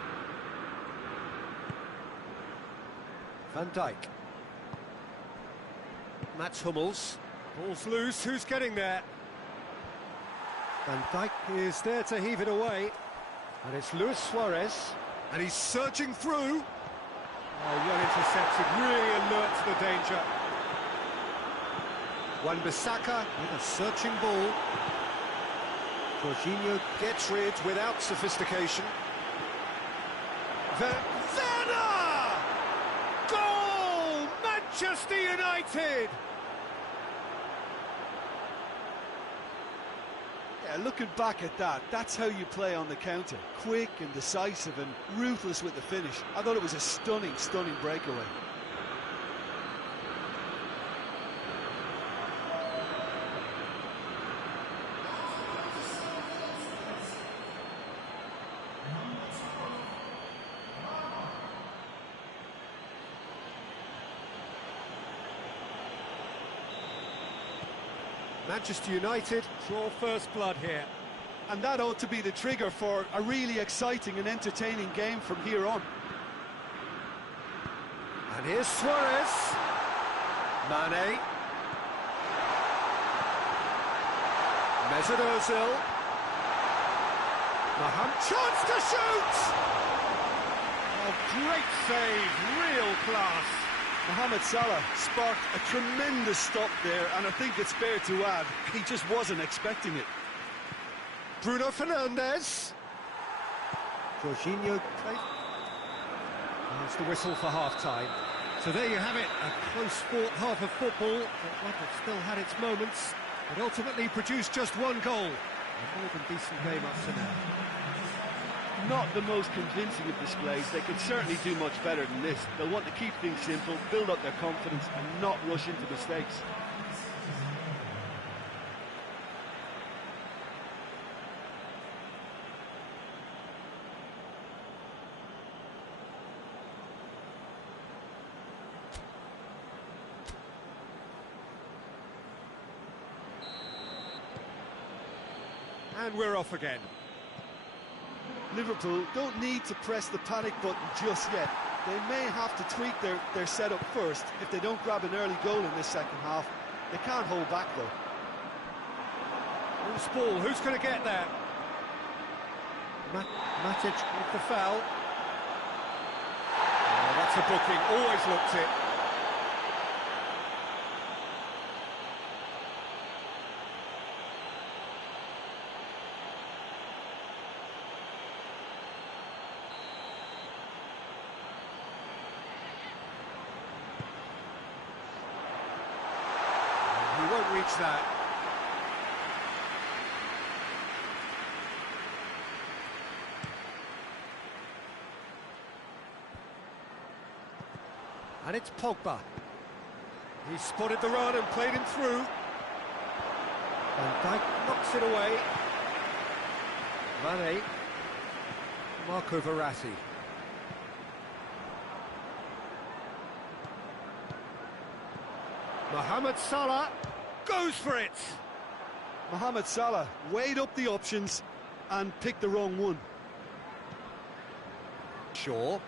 Van Dijk. Mats Hummels. Ball's loose, who's getting there? Van Dijk is there to heave it away. And it's Luis Suarez. And he's surging through. Oh, well intercepted, really alert to the danger. Wan-Bissaka with a searching ball. Jorginho gets rid without sophistication. Werner! Goal! Manchester United! Yeah, looking back at that, that's how you play on the counter. Quick and decisive and ruthless with the finish. I thought it was a stunning, stunning breakaway. Manchester United draw first blood here. And that ought to be the trigger for a really exciting and entertaining game from here on. And here's Suarez. Mane. Mesut Ozil. Mohamed, chance to shoot! Oh, great save, real class. Mohamed Salah sparked a tremendous stop there, and I think it's fair to add, he just wasn't expecting it. Bruno Fernandes. Jorginho. That's the whistle for half-time. So there you have it, a close-fought half of football, but one that still had its moments. It ultimately produced just one goal. A more than decent game up to now. not the most convincing of displays. They could certainly do much better than this. They'll want to keep things simple, build up their confidence and not rush into mistakes. And we're off again. Liverpool don't need to press the panic button just yet. They may have to tweak their setup first if they don't grab an early goal in this second half. They can't hold back though. Loose ball, who's going to get there? Matic with the foul. Oh, that's a booking, always looked it. He won't reach that. And it's Pogba. He spotted the run and played him through. Van Dijk knocks it away. Mane. Marco Verratti. Mohamed Salah goes for it. Mohamed Salah weighed up the options and picked the wrong one. Shaw.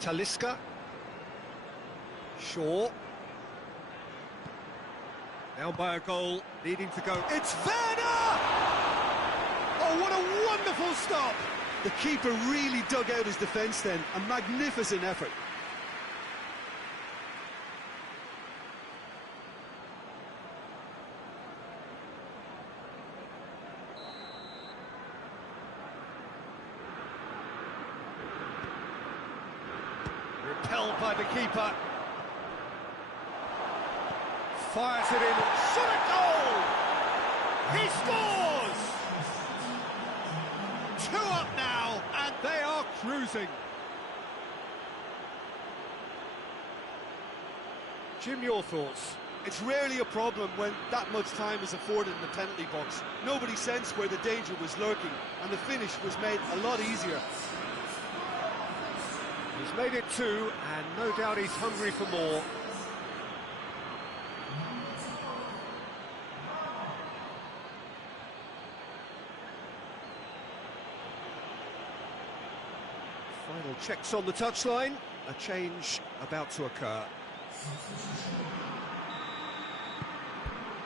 Talisca. Shaw. Now by a goal, needing to go. It's Werner! Oh, what a wonderful stop! The keeper really dug out his defence then. A magnificent effort. Repelled by the keeper. Fires it in. Shot a goal! He scores! 2 up now, and they are cruising. Jim, your thoughts? It's rarely a problem when that much time is afforded in the penalty box. Nobody sensed where the danger was lurking, and the finish was made a lot easier. He's made it 2, and no doubt he's hungry for more. Final checks on the touchline. A change about to occur.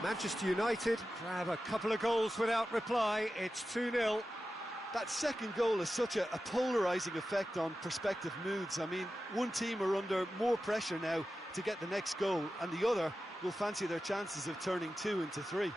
Manchester United grab a couple of goals without reply. It's 2-0. That second goal has such a polarising effect on prospective moods. I mean, one team are under more pressure now to get the next goal, and the other will fancy their chances of turning 2 into 3.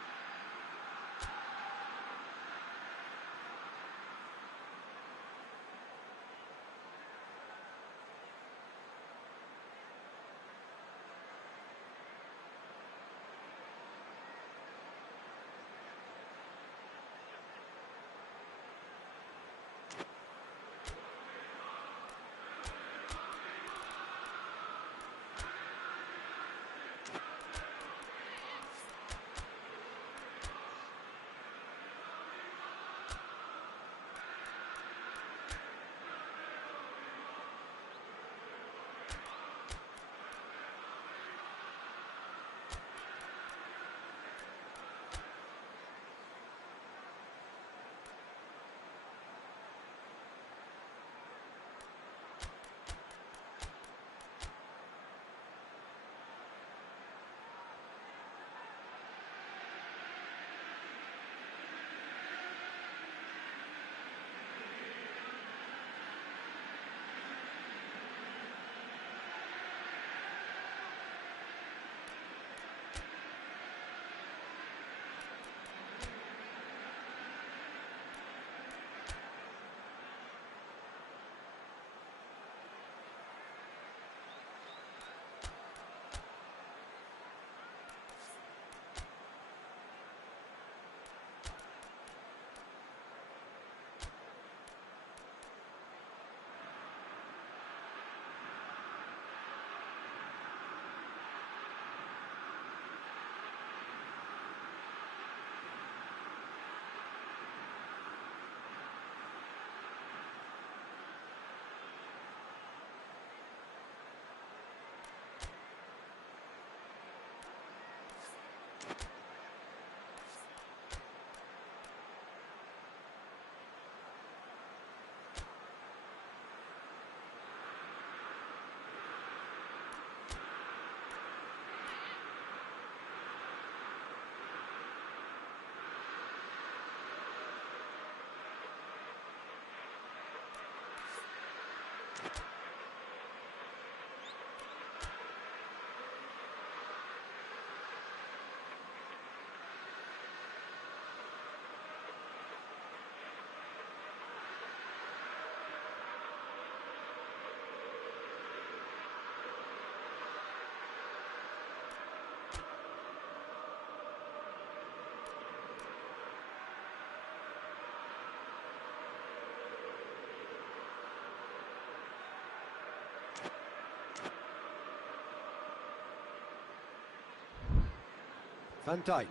Van Dijk.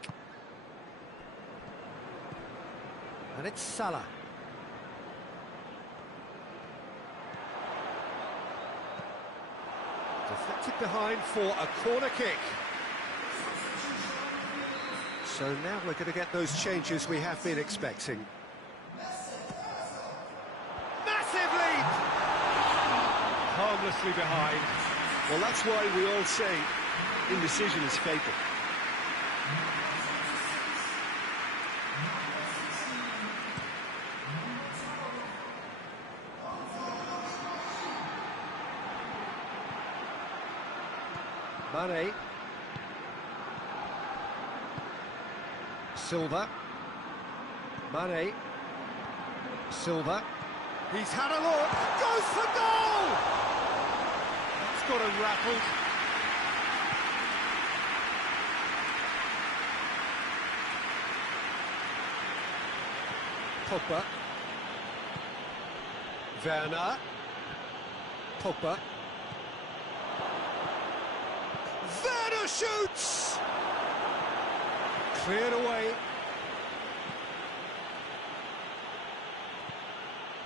And it's Salah. Deflected behind for a corner kick. So now we're going to get those changes we have been expecting. Massive lead! Harmlessly behind. Well, that's why we all say indecision is fatal. Mane. Silva. Mane. Silva. He's had a look. Goes for goal! That's got him rattled. Pogba. Werner. Pogba. Werner shoots! Cleared away.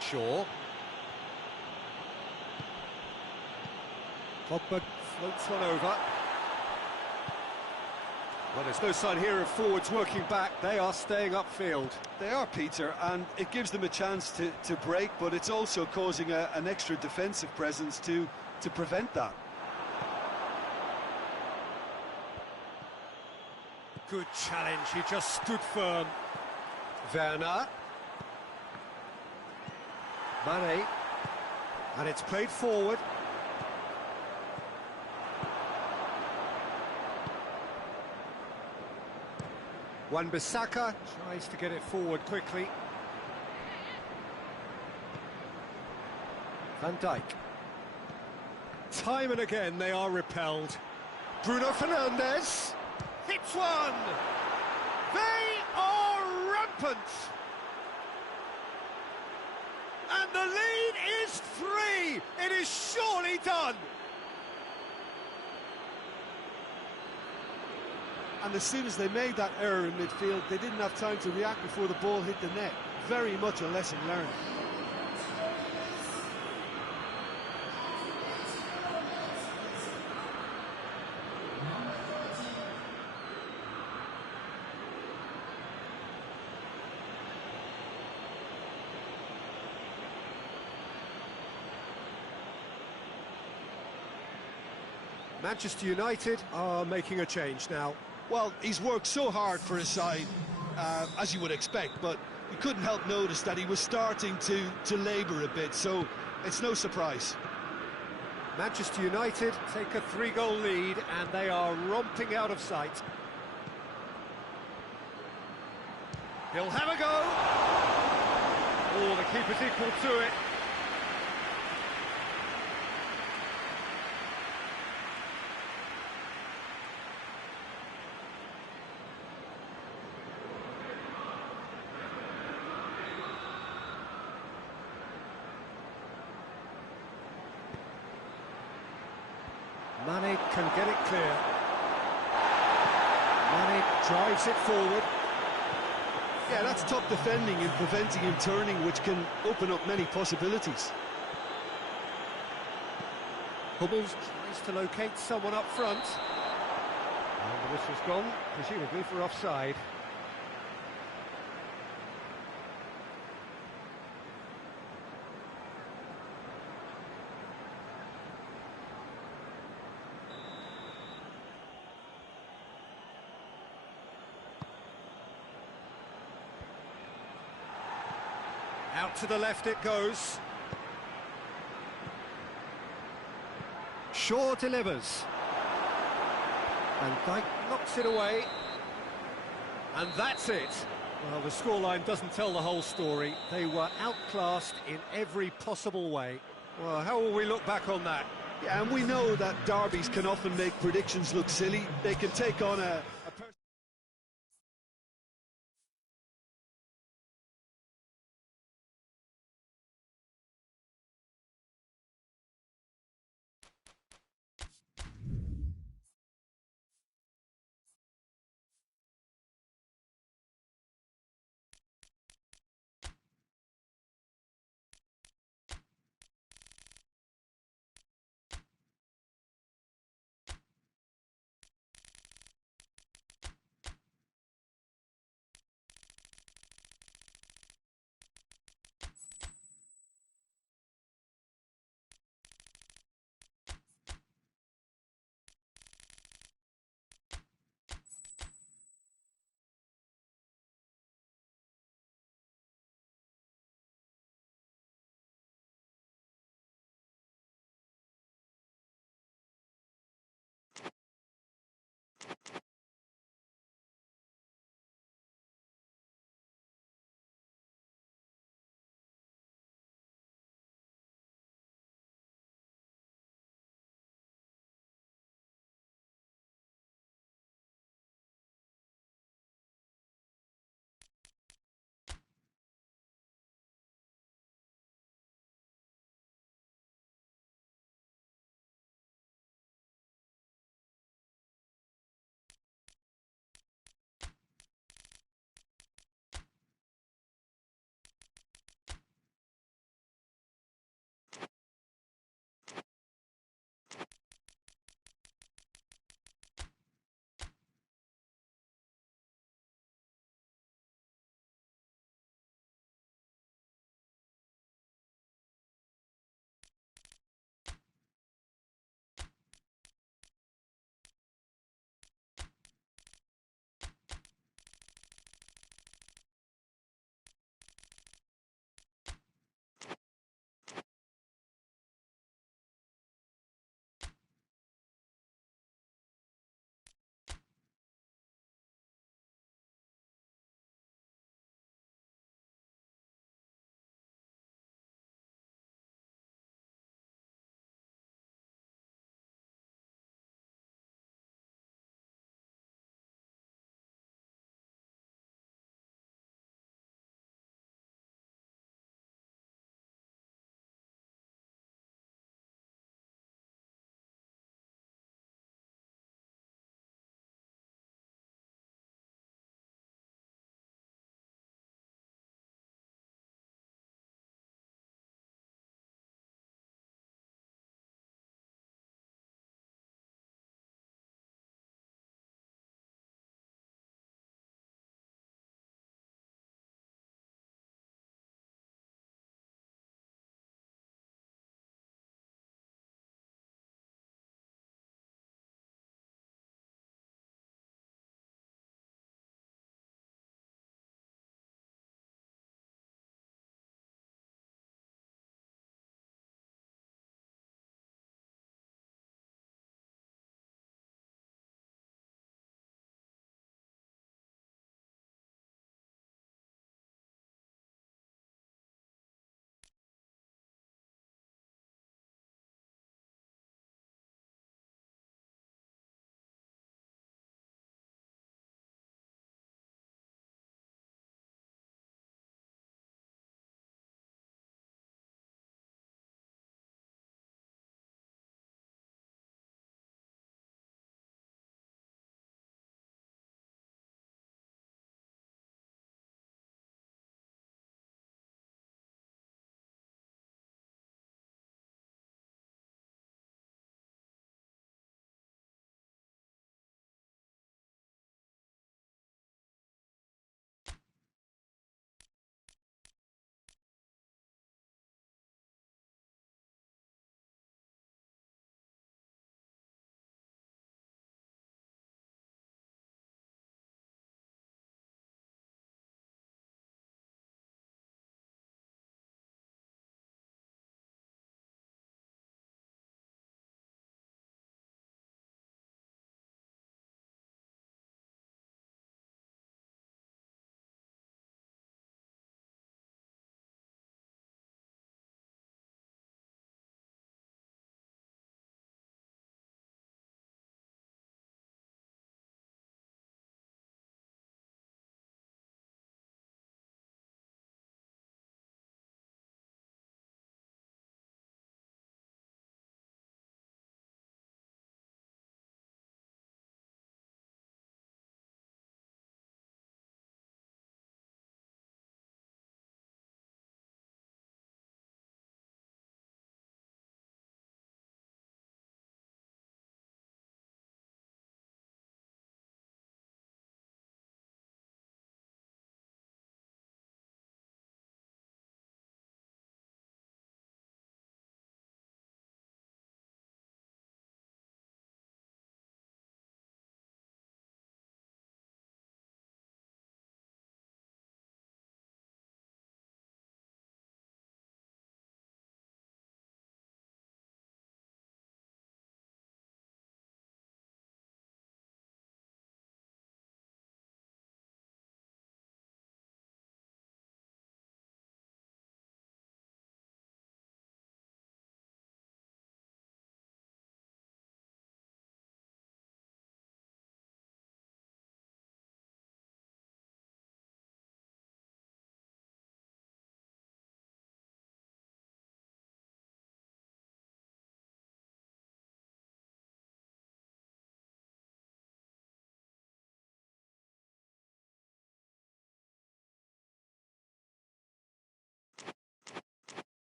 Shaw. Pogba floats one over. Well, there's no sign here of forwards working back. They are staying upfield. They are, Peter, and it gives them a chance to break, but it's also causing an extra defensive presence to prevent that. Good challenge, he just stood firm. Werner. Mane. And it's played forward. Wan-Bissaka tries to get it forward quickly. Van Dijk. Time and again they are repelled. Bruno Fernandes hits one! They are rampant! And the lead is 3! It is surely done! And as soon as they made that error in midfield, they didn't have time to react before the ball hit the net. Very much a lesson learned. Manchester United are making a change now. Well, he's worked so hard for his side, as you would expect, but you couldn't help notice that he was starting to labour a bit, so it's no surprise. Manchester United take a 3-goal lead and they are romping out of sight. He'll have a go! Oh, the keeper's equal to it. Mane can get it clear. Mane drives it forward. Yeah, that's top defending and preventing him turning, which can open up many possibilities. Hummels tries to locate someone up front. And the whistle's gone, presumably for offside. Out to the left it goes. Shaw delivers. And Dijk knocks it away. And that's it. Well, the scoreline doesn't tell the whole story. They were outclassed in every possible way. Well, how will we look back on that? Yeah, and we know that derbies can often make predictions look silly. They can take on a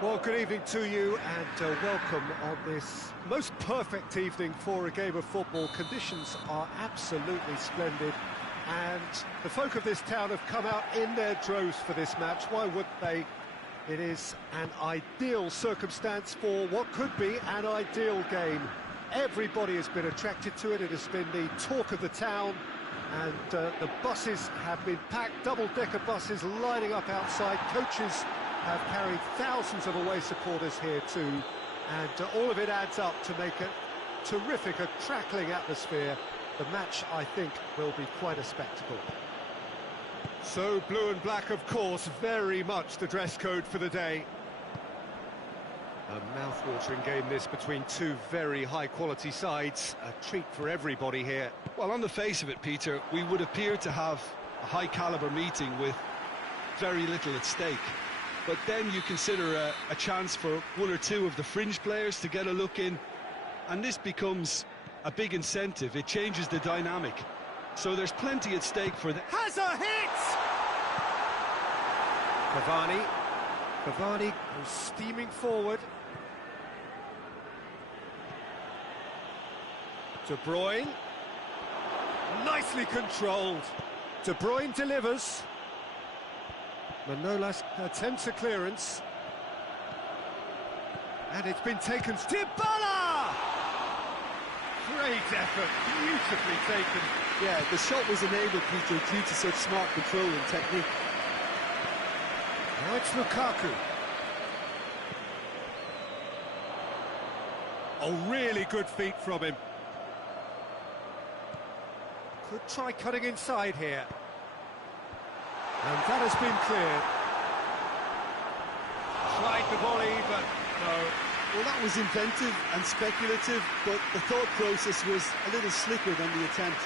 Well, good evening to you and welcome on this most perfect evening for a game of football. Conditions are absolutely splendid and the folk of this town have come out in their droves for this match. Why wouldn't they? It is an ideal circumstance for what could be an ideal game. Everybody has been attracted to it. It has been the talk of the town and the buses have been packed, double-decker buses lining up outside. Coaches have carried thousands of away supporters here too, and all of it adds up to make a terrific, a crackling atmosphere. The match, I think, will be quite a spectacle. So, blue and black, of course, very much the dress code for the day. A mouth-watering game this between two very high-quality sides. A treat for everybody here. Well, on the face of it, Peter, we would appear to have a high-caliber meeting with very little at stake. But then you consider a chance for one or two of the fringe players to get a look in, and this becomes a big incentive. It changes the dynamic. So there's plenty at stake for the... Has a hit! Cavani goes steaming forward. De Bruyne. Nicely controlled. De Bruyne delivers. Manolas attempts a clearance. And it's been taken. Dybala! Great effort, beautifully taken. Yeah, the shot was enabled, Peter, due to such smart control and technique. Now it's Lukaku. Oh, really good feet from him. Could try cutting inside here. And that has been cleared. Tried the volley, but no. Well, that was inventive and speculative, but the thought process was a little slicker than the attempt.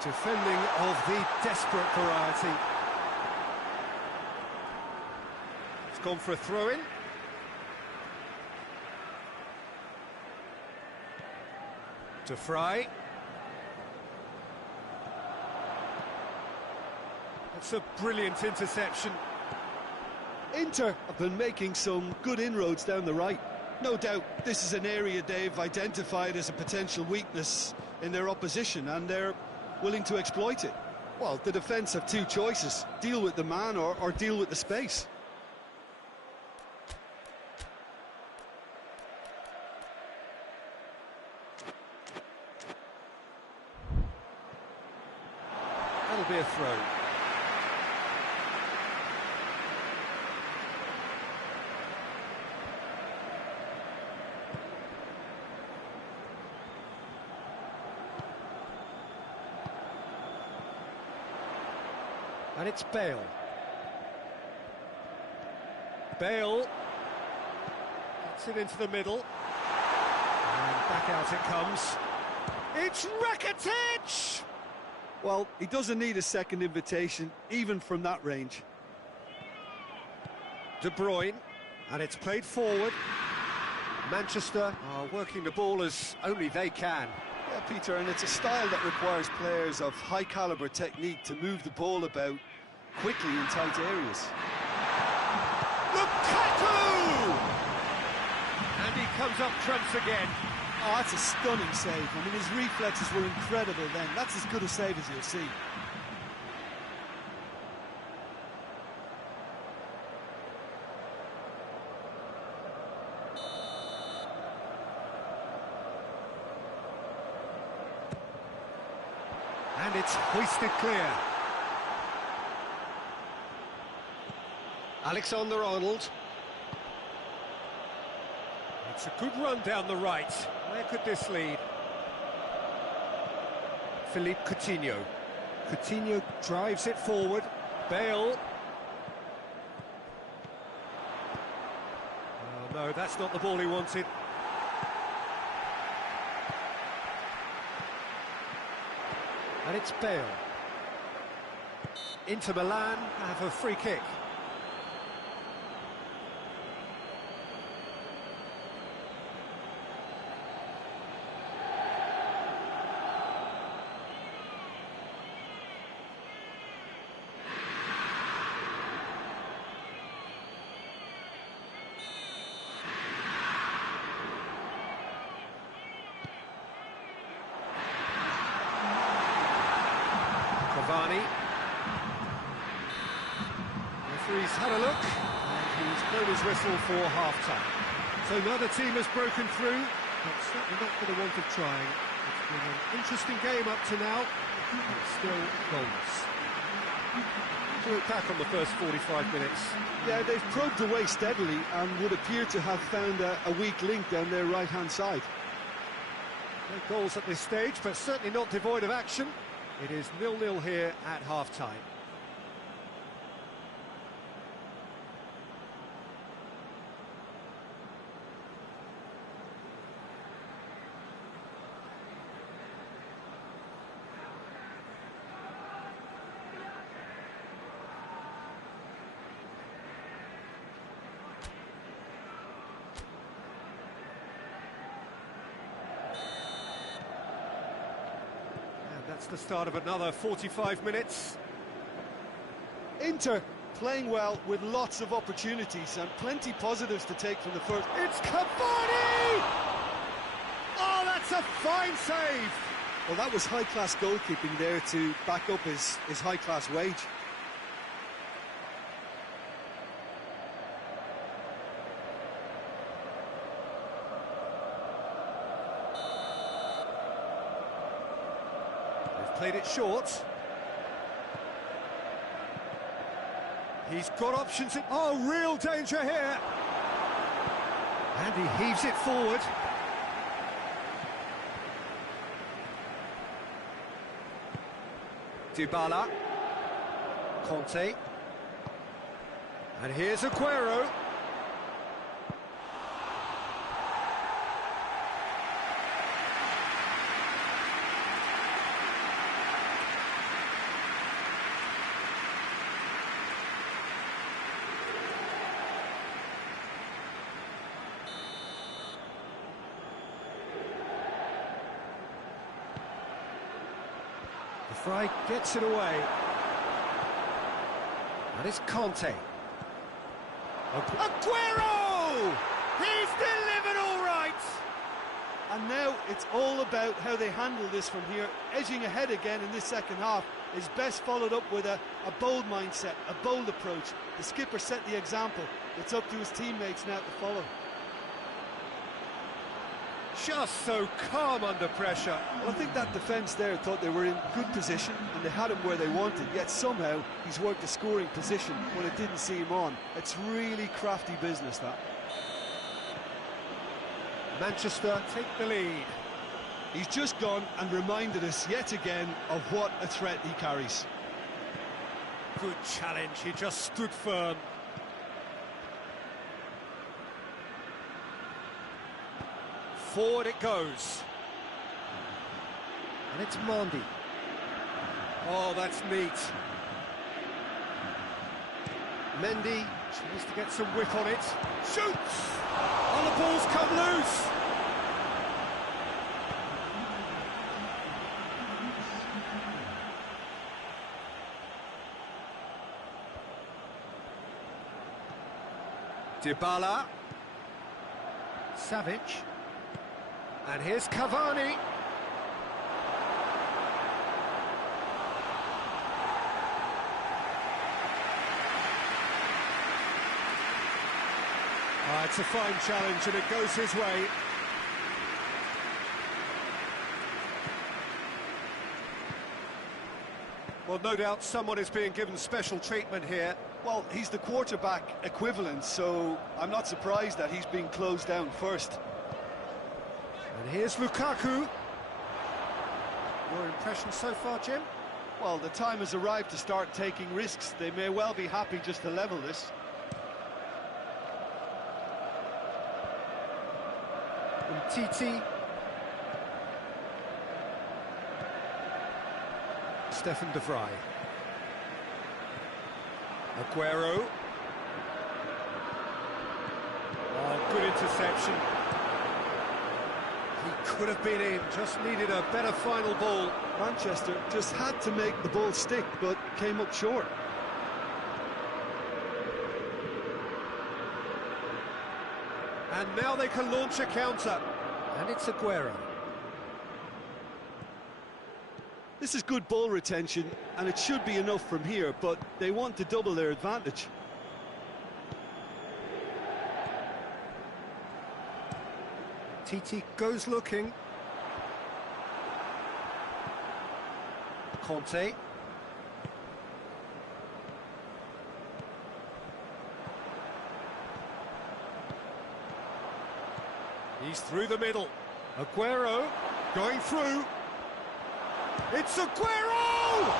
Defending of the desperate variety. It's gone for a throw-in. To Fry. That's a brilliant interception. Inter have been making some good inroads down the right. No doubt this is an area they've identified as a potential weakness in their opposition, and they're willing to exploit it. Well, the defence have two choices: deal with the man or deal with the space. That'll be a throw. And it's Bale. Bale gets it into the middle. And back out it comes. It's Rakitic! Well, he doesn't need a second invitation, even from that range. De Bruyne, and it's played forward. Manchester are working the ball as only they can. Yeah, Peter, and it's a style that requires players of high-caliber technique to move the ball about quickly in tight areas. Lukaku! And he comes up trumps again. Oh, that's a stunning save. I mean, his reflexes were incredible then. That's as good a save as you'll see. And it's hoisted clear. Alexander-Arnold. It's a good run down the right. Where could this lead? Philippe Coutinho. Coutinho drives it forward. Bale. Oh no, that's not the ball he wanted. And it's Bale. Inter Milan have a free kick. Cavani. Referee's had a look, and he's blown his whistle for half-time. So neither team has broken through, but certainly not for the want of trying. It's been an interesting game up to now, but still goals. To look back on the first 45 minutes. Yeah, they've probed away steadily and would appear to have found a weak link down their right-hand side. No goals at this stage, but certainly not devoid of action. It is 0-0 here at half-time. That's the start of another 45 minutes. Inter playing well with lots of opportunities and plenty positives to take from the first. It's Cavani! Oh, that's a fine save! Well, that was high-class goalkeeping there to back up his high-class wage. Played it short. He's got options. Oh, real danger here. And he heaves it forward. Dybala. Conte. And here's Aguero. Fry gets it away. And it's Conte. Aguero! He's delivered all right! And now it's all about how they handle this from here. Edging ahead again in this second half is best followed up with a bold mindset, a bold approach. The skipper set the example. It's up to his teammates now to follow. Just so calm under pressure. Well, I think that defence there thought they were in good position and they had him where they wanted, yet somehow he's worked a scoring position when it didn't see him on. It's really crafty business, that. Manchester take the lead. He's just gone and reminded us yet again of what a threat he carries. Good challenge, he just stood firm. Forward it goes. And it's Mendy. Oh, that's neat. Mendy tries to get some whip on it. Shoots! Oh, the ball's come loose! Dybala. Savic. And here's Cavani. It's a fine challenge and it goes his way. Well, no doubt someone is being given special treatment here. Well, he's the quarterback equivalent, so I'm not surprised that he's being closed down first. And here's Lukaku. Your impression so far, Jim? Well, the time has arrived to start taking risks. They may well be happy just to level this. Titi. Stefan de Vrij. Aguero. Oh, good interception. He could have been in, just needed a better final ball. Manchester just had to make the ball stick, but came up short. And now they can launch a counter. And it's Aguero. This is good ball retention, and it should be enough from here, but they want to double their advantage. Titi goes looking. Conte. He's through the middle. Aguero going through. It's Aguero!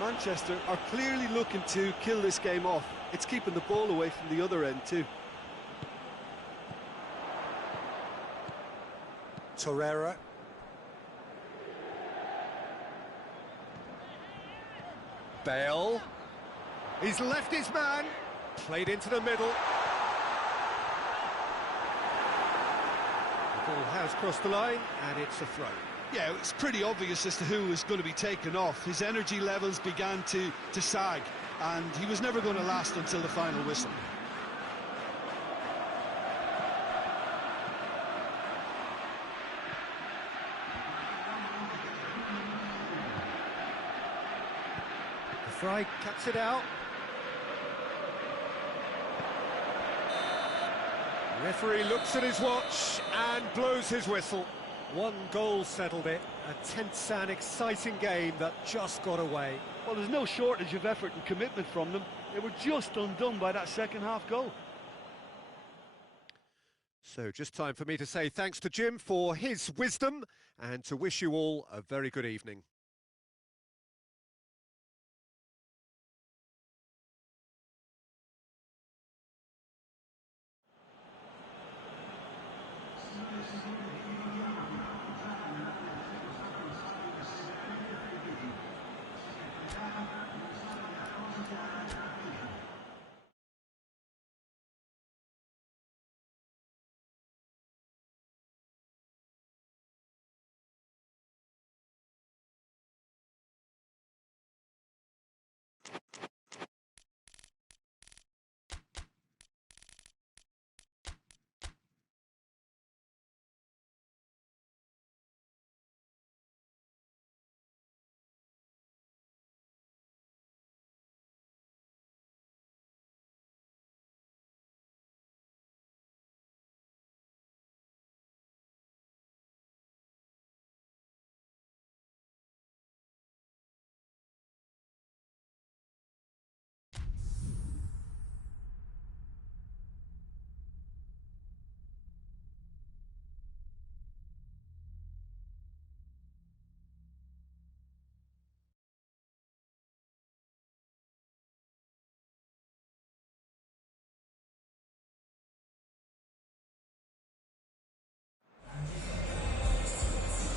Manchester are clearly looking to kill this game off. It's keeping the ball away from the other end too. Torreira. Bale. He's left his man. Played into the middle. The ball has crossed the line, and it's a throw. Yeah, it's pretty obvious as to who was going to be taken off. His energy levels began to sag, and he was never going to last until the final whistle. Fry cuts it out. The referee looks at his watch and blows his whistle. One goal settled it. A tense and exciting game that just got away. Well, there's no shortage of effort and commitment from them. They were just undone by that second-half goal. So just time for me to say thanks to Jim for his wisdom and to wish you all a very good evening.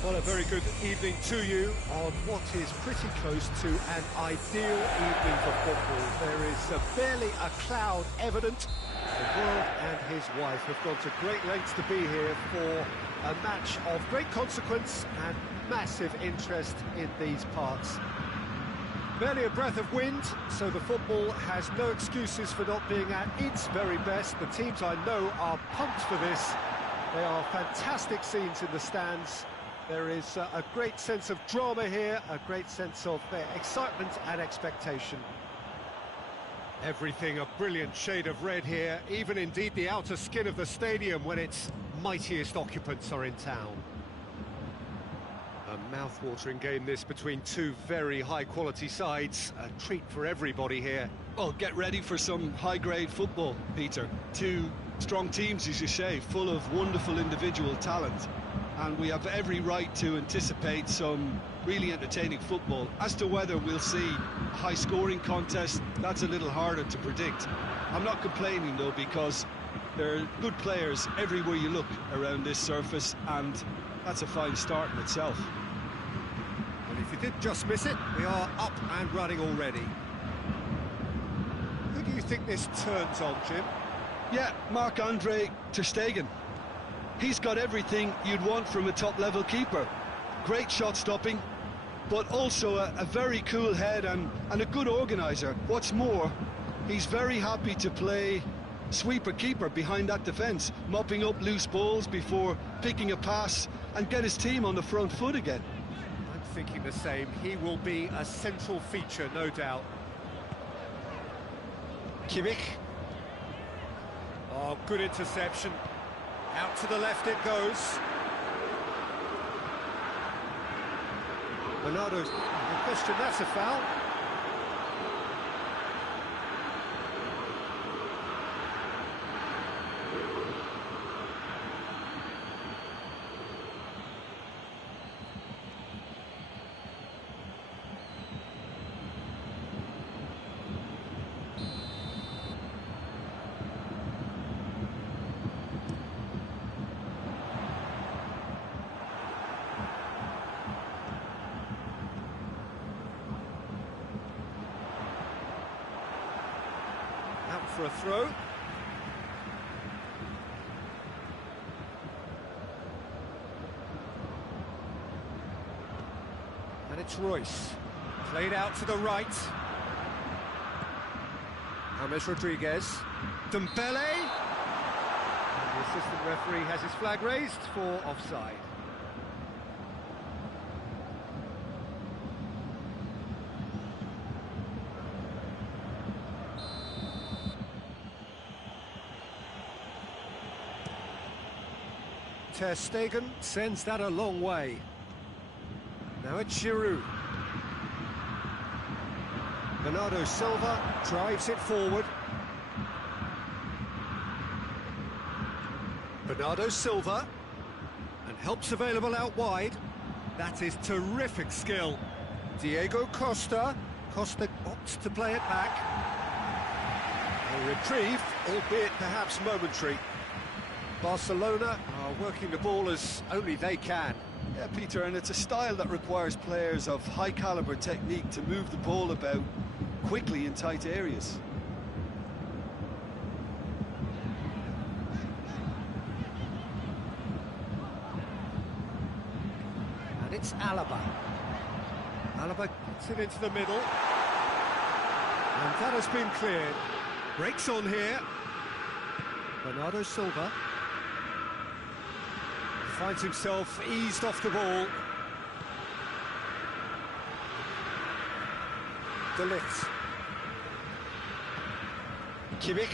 Well, a very good evening to you on what is pretty close to an ideal evening for football. There is barely a cloud evident. The world and his wife have gone to great lengths to be here for a match of great consequence and massive interest in these parts. Barely a breath of wind, so the football has no excuses for not being at its very best. The teams I know are pumped for this. They are fantastic scenes in the stands. There is a great sense of drama here, a great sense of excitement and expectation. Everything a brilliant shade of red here, even indeed the outer skin of the stadium when its mightiest occupants are in town. A mouth-watering game this between two very high-quality sides. A treat for everybody here. Well, get ready for some high-grade football, Peter. Two strong teams, as you say, full of wonderful individual talent. And we have every right to anticipate some really entertaining football. As to whether we'll see a high-scoring contest, that's a little harder to predict. I'm not complaining, though, because there are good players everywhere you look around this surface, and that's a fine start in itself. And if you did just miss it, we are up and running already. Who do you think this turns on, Jim? Yeah, Marc-Andre ter Stegen. He's got everything you'd want from a top-level keeper. Great shot-stopping, but also a very cool head and a good organiser. What's more, he's very happy to play sweeper-keeper behind that defence, mopping up loose balls before picking a pass and get his team on the front foot again. I'm thinking the same. He will be a central feature, no doubt. Kimmich. Oh, good interception. Out to the left it goes. Bernardo's... No question, that's a foul. Out for a throw. And it's Royce. Played out to the right. James Rodriguez. Dembele. And the assistant referee has his flag raised for offside. Ter Stegen sends that a long way. Now it's Giroud. Bernardo Silva drives it forward. Bernardo Silva, and help's available out wide. That is terrific skill. Diego Costa. Costa opts to play it back. A reprieve, albeit perhaps momentary. Barcelona are working the ball as only they can. Yeah, Peter, and it's a style that requires players of high-caliber technique to move the ball about quickly in tight areas. And it's Alaba. Alaba gets it into the middle. And that has been cleared. Breaks on here. Bernardo Silva. Finds himself eased off the ball. De Ligt. Kimmich.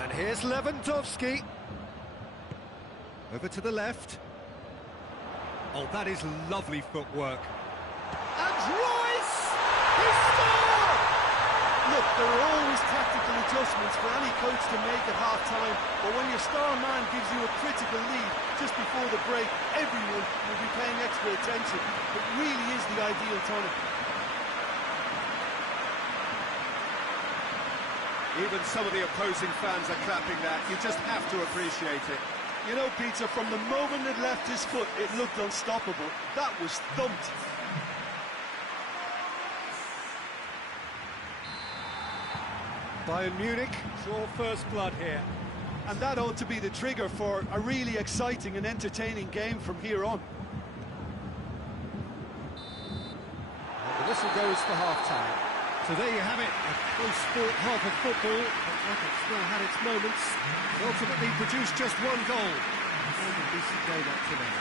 And here's Lewandowski. Over to the left. Oh, that is lovely footwork. And Royce! He scored! Look, there are always tactical adjustments for any coach to make at half-time, but when your star man gives you a critical lead just before the break, everyone will be paying extra attention. It really is the ideal tonic. Even some of the opposing fans are clapping that. You just have to appreciate it. You know, Peter, from the moment it left his foot, it looked unstoppable. That was thumped. Bayern Munich draw first blood here. And that ought to be the trigger for a really exciting and entertaining game from here on. And the whistle goes for half-time. So there you have it, a close sport half of football, but it's still had its moments, and ultimately produced just one goal. And a decent game up to now.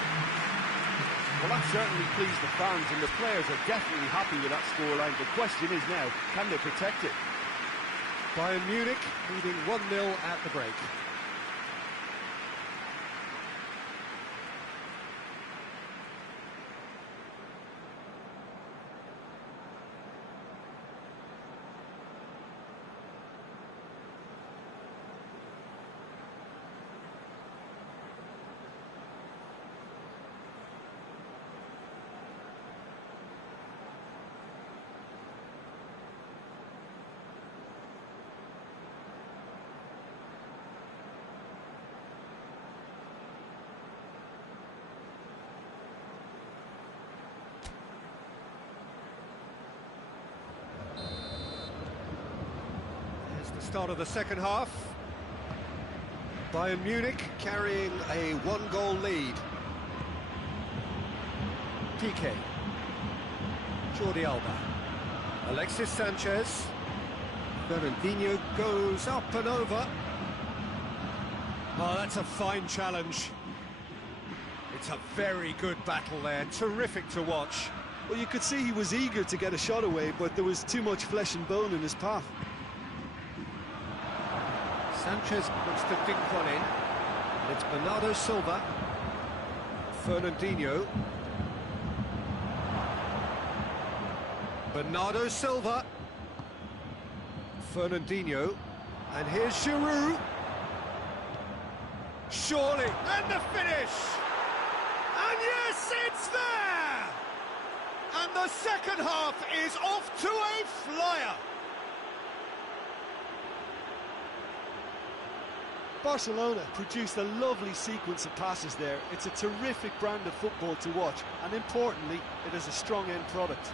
Well, that certainly pleased the fans, and the players are definitely happy with that scoreline. The question is now, can they protect it? Bayern Munich leading 1-0 at the break. Start of the second half. Bayern Munich carrying a one-goal lead. Piqué. Jordi Alba. Alexis Sanchez. Fernandinho goes up and over. Oh, that's a fine challenge. It's a very good battle there, terrific to watch. Well, you could see he was eager to get a shot away, but there was too much flesh and bone in his path. Sanchez looks to dink one in. And it's Bernardo Silva. Fernandinho. Bernardo Silva. Fernandinho. And here's Giroud. Surely, and the finish! And yes, it's there! And the second half is off to a flyer! Barcelona produced a lovely sequence of passes there. It's a terrific brand of football to watch, and importantly, it is a strong end product.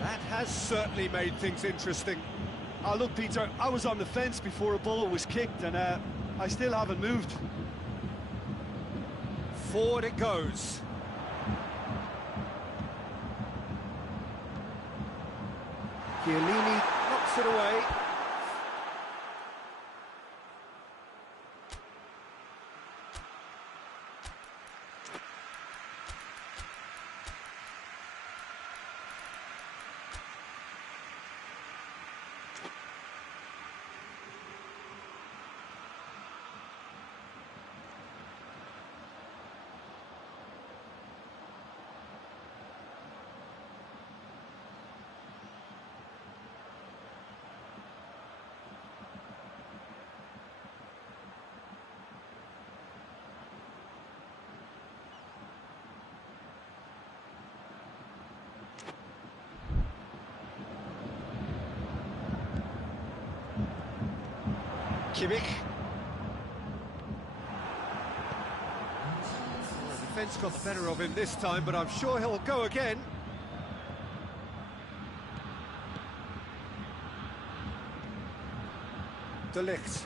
That has certainly made things interesting. Oh, look, Peter, I was on the fence before a ball was kicked, and I still haven't moved. Forward it goes. Chiellini knocks it away. Kimmich. Well, the defence got the better of him this time, but I'm sure he'll go again. De Ligt.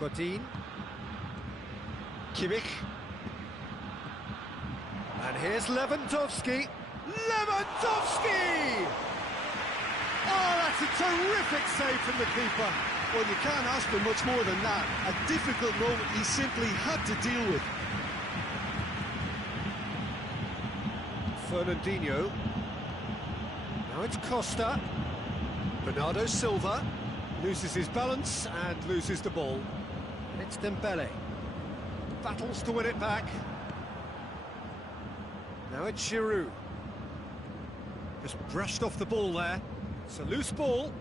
Godin. Kimmich. And here's Lewandowski. Lewandowski! Oh, that's a terrific save from the keeper. Well, you can't ask for much more than that. A difficult moment he simply had to deal with. Fernandinho. Now it's Costa. Bernardo Silva loses his balance and loses the ball. It's Dembele. Battles to win it back. Now it's Giroud. Just brushed off the ball there. It's a loose ball.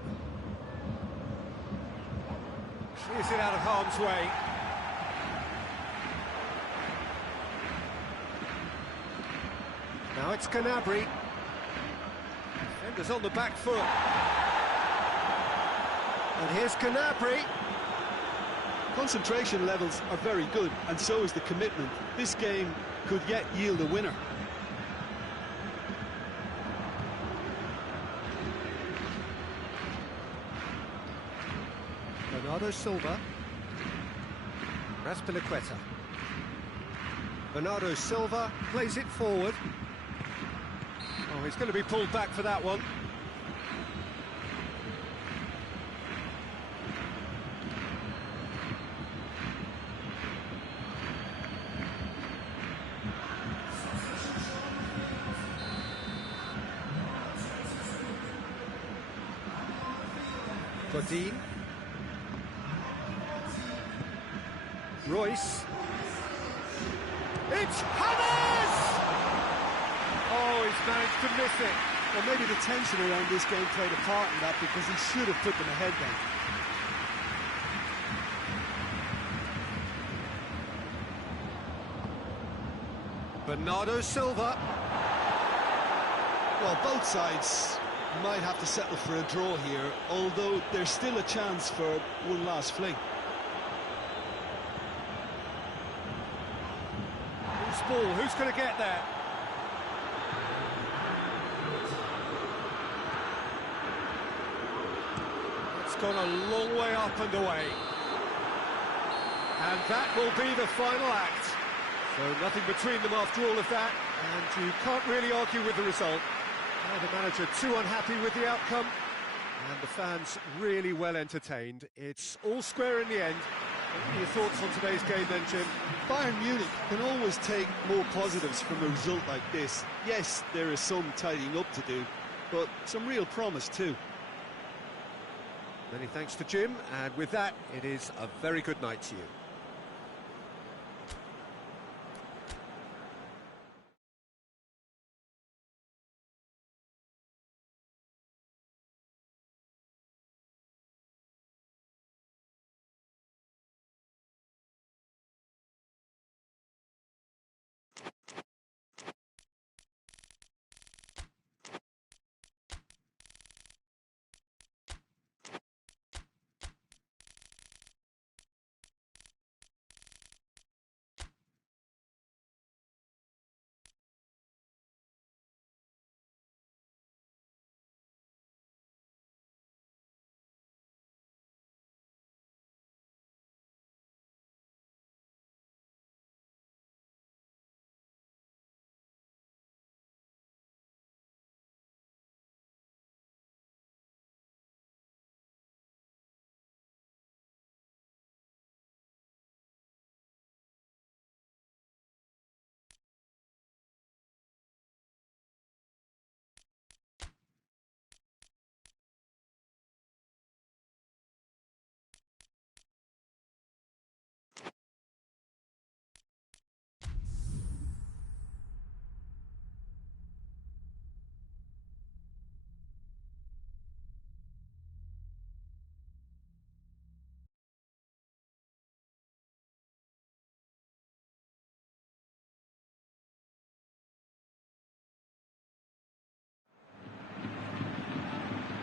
Clears it out of harm's way. Now it's Gnabry. Defenders on the back foot. And here's Gnabry. Concentration levels are very good, and so is the commitment. This game could yet yield a winner. Bernardo Silva. Azpilicueta. Bernardo Silva plays it forward. Oh, he's going to be pulled back for that one. Godin. Royce. It's Hammers! Oh, he's managed to miss it. Well, maybe the tension around this game played a part in that, because he should have put them ahead then. Bernardo Silva. Well, both sides might have to settle for a draw here, although there's still a chance for one last fling. Loose ball, who's going to get there? gone a long way up and away. And that will be the final act. So nothing between them after all of that, and you can't really argue with the result. The manager too unhappy with the outcome, and the fans really well entertained. It's all square in the end. What are your thoughts on today's game then, Jim? Bayern Munich can always take more positives from a result like this. Yes, there is some tidying up to do, but some real promise too. Many thanks to Jim, and with that, it is a very good night to you.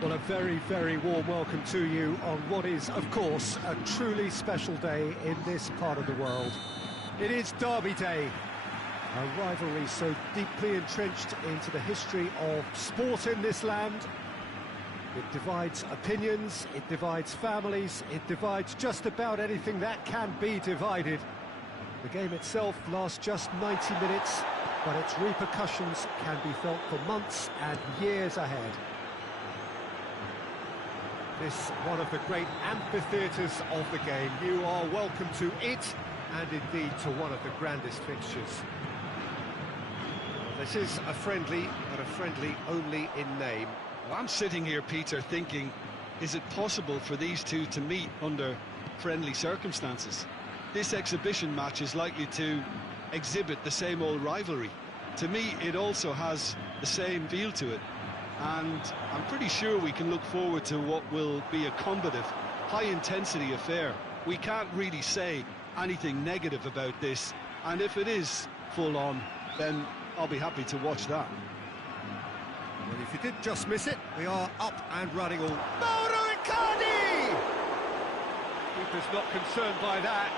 Well, a very, very warm welcome to you on what is, of course, a truly special day in this part of the world. It is Derby Day, a rivalry so deeply entrenched into the history of sport in this land. It divides opinions, it divides families, it divides just about anything that can be divided. The game itself lasts just 90 minutes, but its repercussions can be felt for months and years ahead. This one of the great amphitheatres of the game. You are welcome to it, and indeed to one of the grandest fixtures. This is a friendly, but a friendly only in name. Well, I'm sitting here, Peter, thinking, is it possible for these two to meet under friendly circumstances? This exhibition match is likely to exhibit the same old rivalry. To me, it also has the same feel to it. And I'm pretty sure we can look forward to what will be a combative, high-intensity affair. We can't really say anything negative about this, and if it is full-on, then I'll be happy to watch that. Well, if you did just miss it, we are up and running all... Mauro Icardi! Keeper's not concerned by that.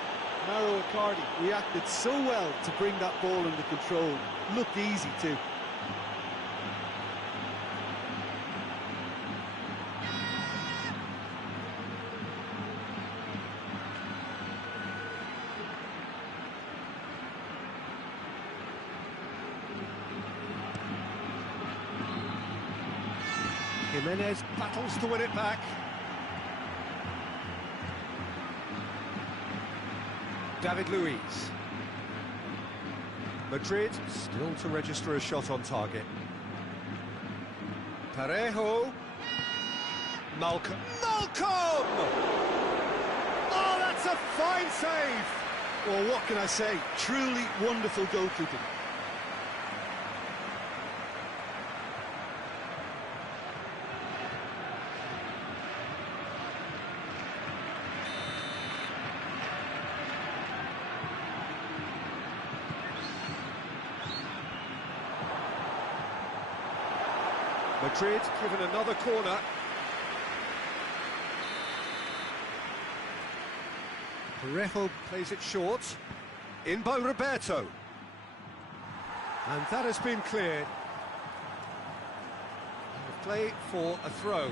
Mauro Icardi reacted so well to bring that ball under control. Looked easy too. Jimenez battles to win it back. David Luiz. Madrid still to register a shot on target. Parejo. Malcolm. Malcolm! Oh, that's a fine save! Well, what can I say? Truly wonderful goalkeeping. Madrid given another corner. Parejo plays it short. In by Roberto. And that has been cleared. And the play for a throw.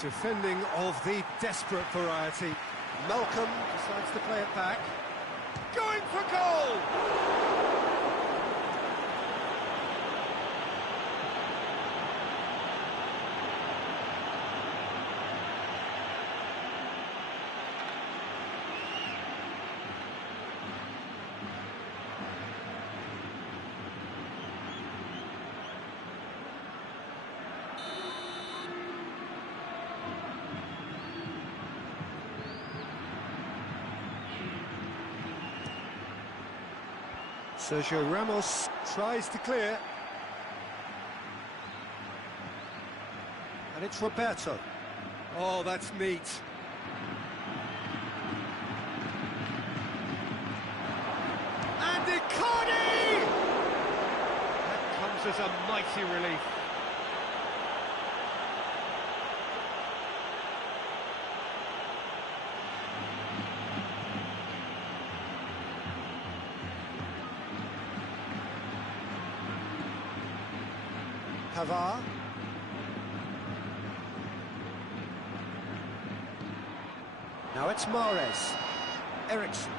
Defending of the desperate variety. Malcolm decides to play it back. Going for goal! Sergio Ramos tries to clear. And it's Roberto. Oh, that's neat. And Icardi! That comes as a mighty relief. Pavard. Now it's Mahrez. Eriksen.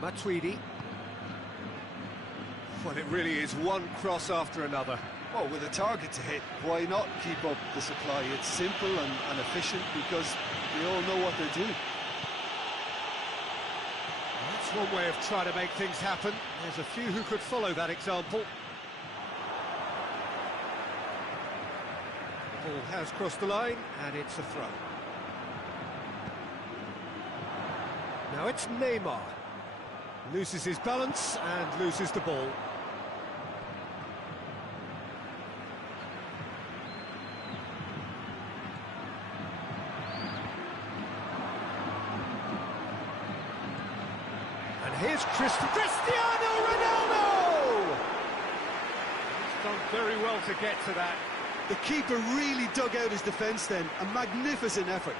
Matuidi. Well, it really is one cross after another. Well, with a target to hit, why not keep up the supply? It's simple and efficient because they all know what they're doing. That's one way of trying to make things happen. There's a few who could follow that example. The ball has crossed the line, and it's a throw. Now it's Neymar. Loses his balance and loses the ball. Here's Cristiano Ronaldo! He's done very well to get to that. The keeper really dug out his defence then. A magnificent effort.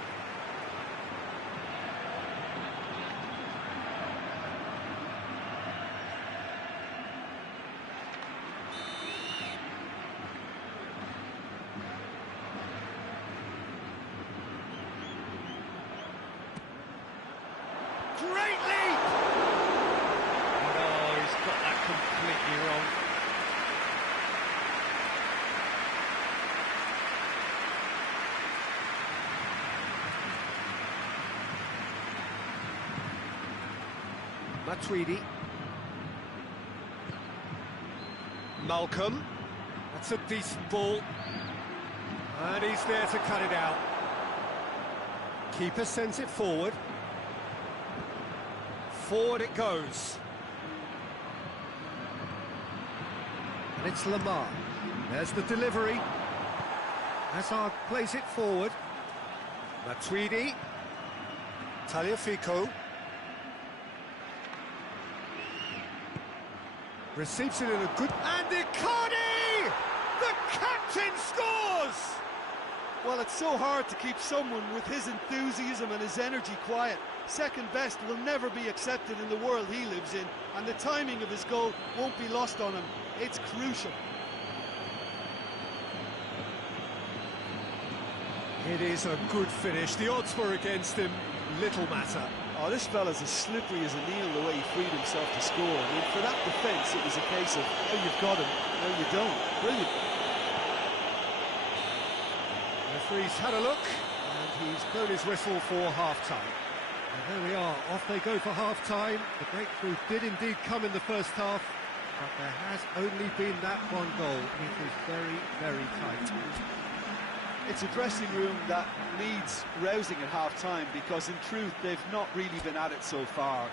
Great leap! No, he's got that completely wrong. Matuidi. Malcolm. That's a decent ball. And he's there to cut it out. Keeper sends it forward. Forward it goes. And it's Lamar. There's the delivery. Hazard plays it forward. Matuidi. Tagliafico. Receives it in a good... And Icardi! The captain scores! Well, it's so hard to keep someone with his enthusiasm and his energy quiet. Second best will never be accepted in the world he lives in, and the timing of his goal won't be lost on him. It's crucial. It is a good finish. The odds were against him. Little matter. Oh, this fella's as slippery as a needle the way he freed himself to score. I mean, for that defence, it was a case of, oh, you've got him, no, you don't. Brilliant. The referee's had a look, and he's blown his whistle for half-time. And there we are, off they go for half-time. The breakthrough did indeed come in the first half, but there has only been that one goal. It is very, very tight. It's a dressing room that needs rousing at half-time because, in truth, they've not really been at it so far.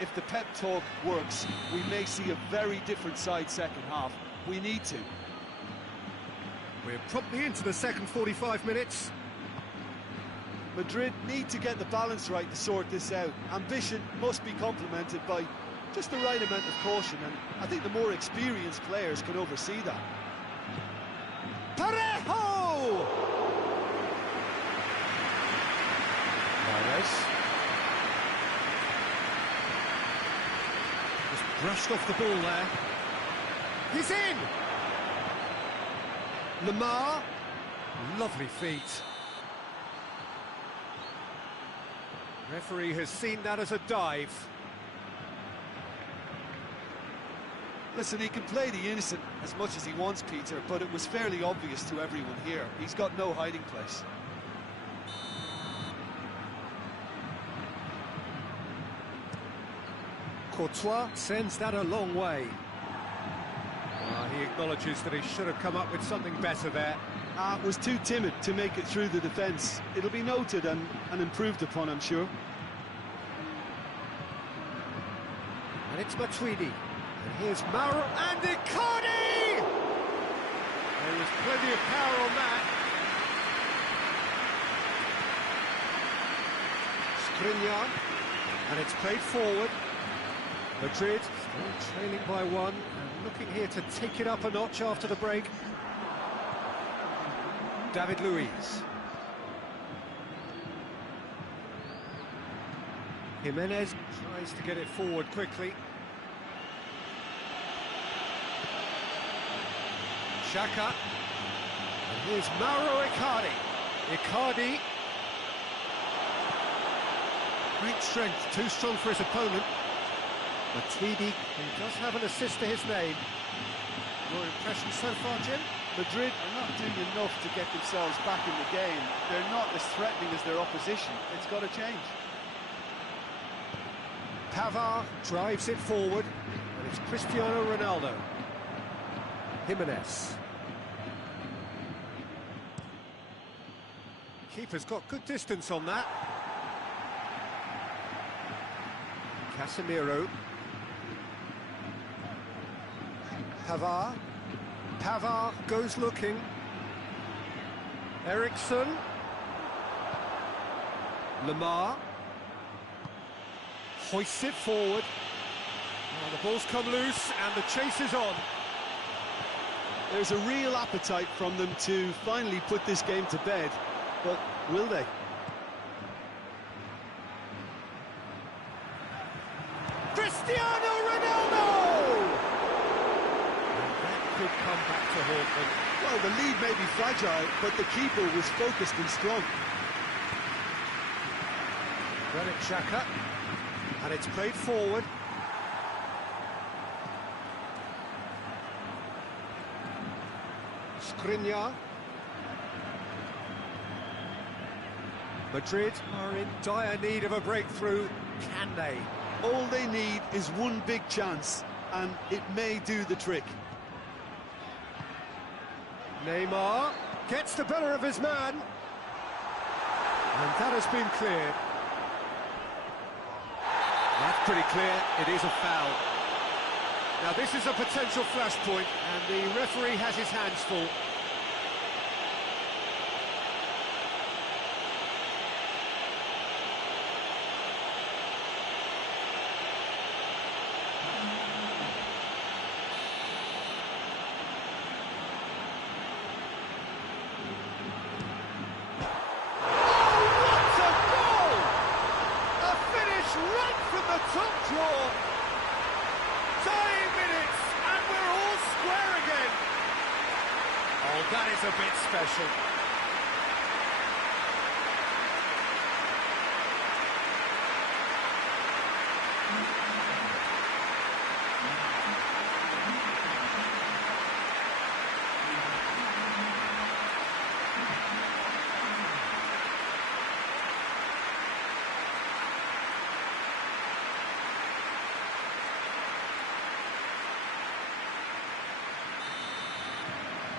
If the pep talk works, we may see a very different side second half. We need to. We're promptly into the second 45 minutes. Madrid need to get the balance right to sort this out. Ambition must be complemented by just the right amount of caution, and I think the more experienced players can oversee that. Parejo! Mahrez. Just brushed off the ball there. He's in! Lamar. Lovely feet. Referee has seen that as a dive. Listen, he can play the innocent as much as he wants, Peter, but it was fairly obvious to everyone here. He's got no hiding place. Courtois sends that a long way. He acknowledges that he should have come up with something better there. Was too timid to make it through the defence. It'll be noted and improved upon, I'm sure. And it's Matuidi. And here's Mauro and Icardi! There was plenty of power on that. Skriniar. And it's played forward. Madrid still trailing by one and looking here to take it up a notch after the break. David Luiz. Jimenez tries to get it forward quickly. Xhaka. And here's Mauro Icardi. Icardi. Great strength, too strong for his opponent. Matuidi, who does have an assist to his name. Your impression so far, Jim? Madrid are not doing enough to get themselves back in the game. They're not as threatening as their opposition. It's got to change. Pavard drives it forward, and it's Cristiano Ronaldo. Jimenez. Keeper's got good distance on that. Casemiro. Pavard. Pavard goes looking. Eriksson. Lamar. Hoists it forward. Oh, the ball's come loose and the chase is on. There's a real appetite from them to finally put this game to bed, but will they? Cristiano Ronaldo! And that could come back to haunt them. Well, the lead may be fragile, but the keeper was focused and strong. Granit Xhaka. And it's played forward. Skriniar. Madrid are in dire need of a breakthrough. Can they? All they need is one big chance, and it may do the trick. Neymar gets the better of his man. And that has been cleared. That's pretty clear, it is a foul. Now this is a potential flashpoint, and the referee has his hands full. Top draw. Dying minutes, and we're all square again. Oh, that is a bit special.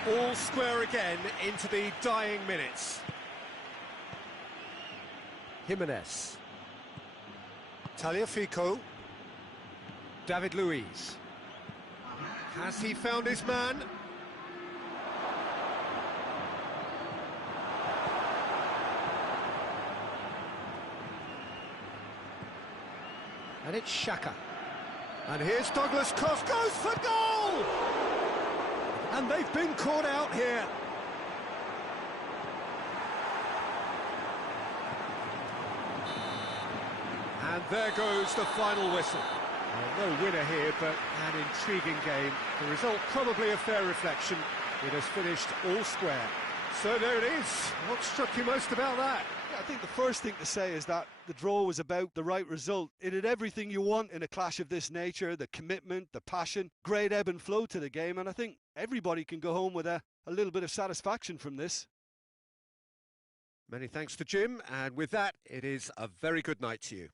All square again into the dying minutes. Jimenez. Tagliafico. David Luiz. Has he found his man? And it's Xhaka. And here's Douglas Costa, goes for goal! And they've been caught out here. And there goes the final whistle. No winner here, but an intriguing game. The result probably a fair reflection. It has finished all square. So there it is. What struck you most about that? Yeah, I think the first thing to say is that the draw was about the right result. It had everything you want in a clash of this nature: the commitment, the passion, great ebb and flow to the game, and I think everybody can go home with a little bit of satisfaction from this. Many thanks to Jim, and with that, it is a very good night to you.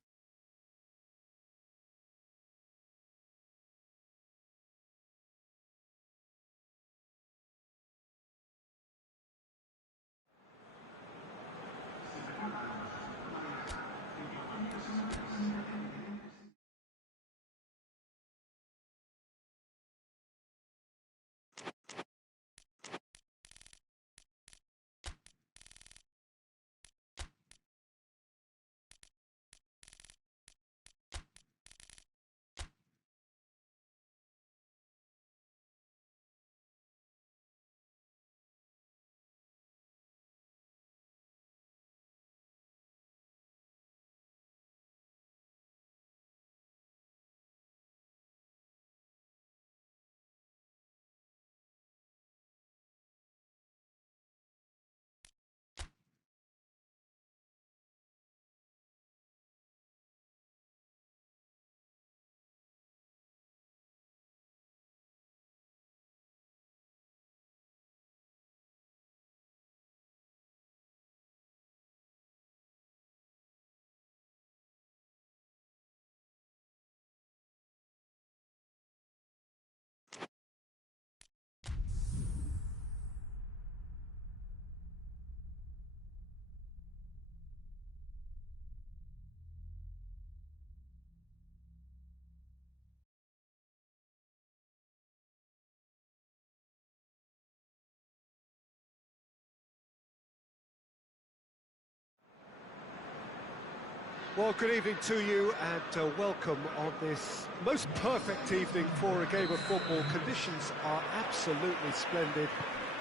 Well, good evening to you, and welcome on this most perfect evening for a game of football. Conditions are absolutely splendid,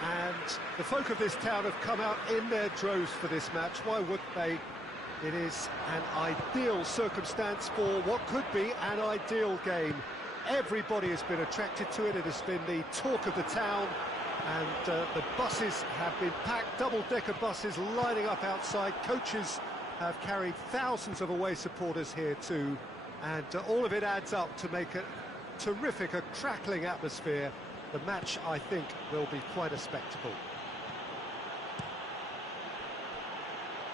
and the folk of this town have come out in their droves for this match. Why wouldn't they? It is an ideal circumstance for what could be an ideal game. Everybody has been attracted to it. It has been the talk of the town, and the buses have been packed, double-decker buses lining up outside. Coaches have carried thousands of away supporters here too, and all of it adds up to make a terrific, a crackling atmosphere. The match, I think, will be quite a spectacle.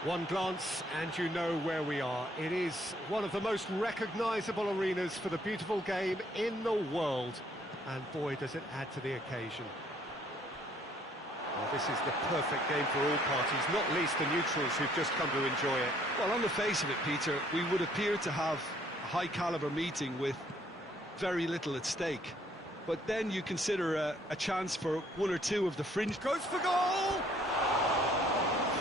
One glance and you know where we are. It is one of the most recognisable arenas for the beautiful game in the world, and boy does it add to the occasion. Well, this is the perfect game for all parties, not least the neutrals who've just come to enjoy it. Well, on the face of it, Peter, we would appear to have a high-caliber meeting with very little at stake. But then you consider a chance for one or two of the fringe. Goes for goal!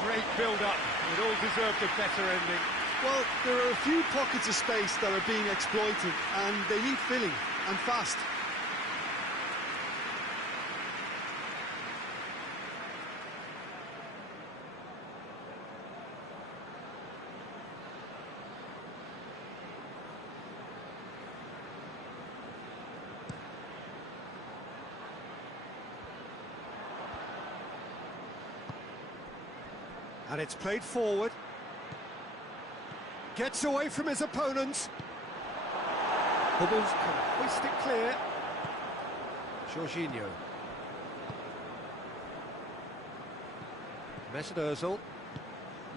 Great build-up. It all deserved a better ending. Well, there are a few pockets of space that are being exploited, and they need filling, and fast. And it's played forward. Gets away from his opponents. Hummels can hoist it clear. Jorginho. Mesut Ozil.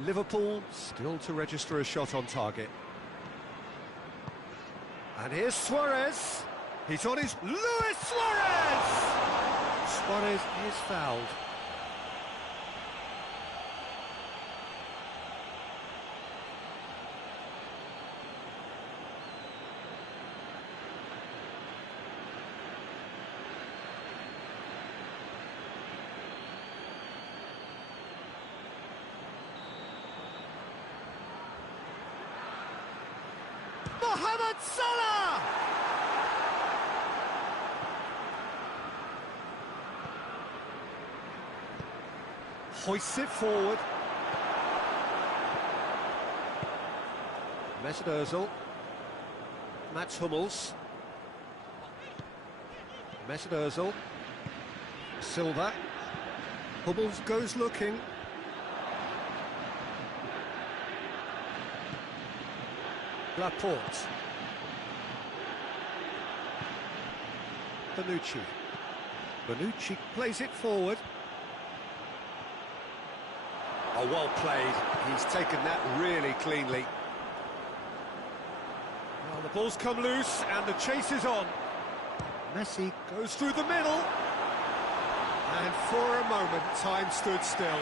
Liverpool still to register a shot on target. And here's Suarez. He's on his... Luis Suarez! Suarez is fouled. Mohamed Salah! Hoists it forward. Mesut Ozil. Mats Hummels. Mesut Ozil. Silva. Hummels goes looking. Laporte. Bonucci. Bonucci plays it forward. Oh, well played. He's taken that really cleanly. Well, the ball's come loose and the chase is on. Messi goes through the middle. And for a moment, time stood still.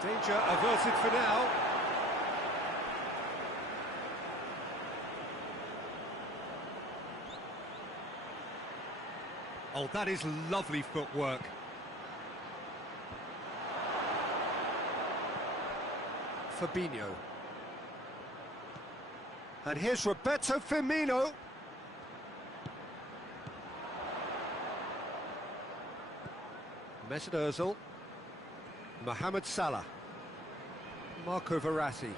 Danger averted for now. Oh, that is lovely footwork. Fabinho. And here's Roberto Firmino. Mesut Ozil. Mohamed Salah. Marco Verratti.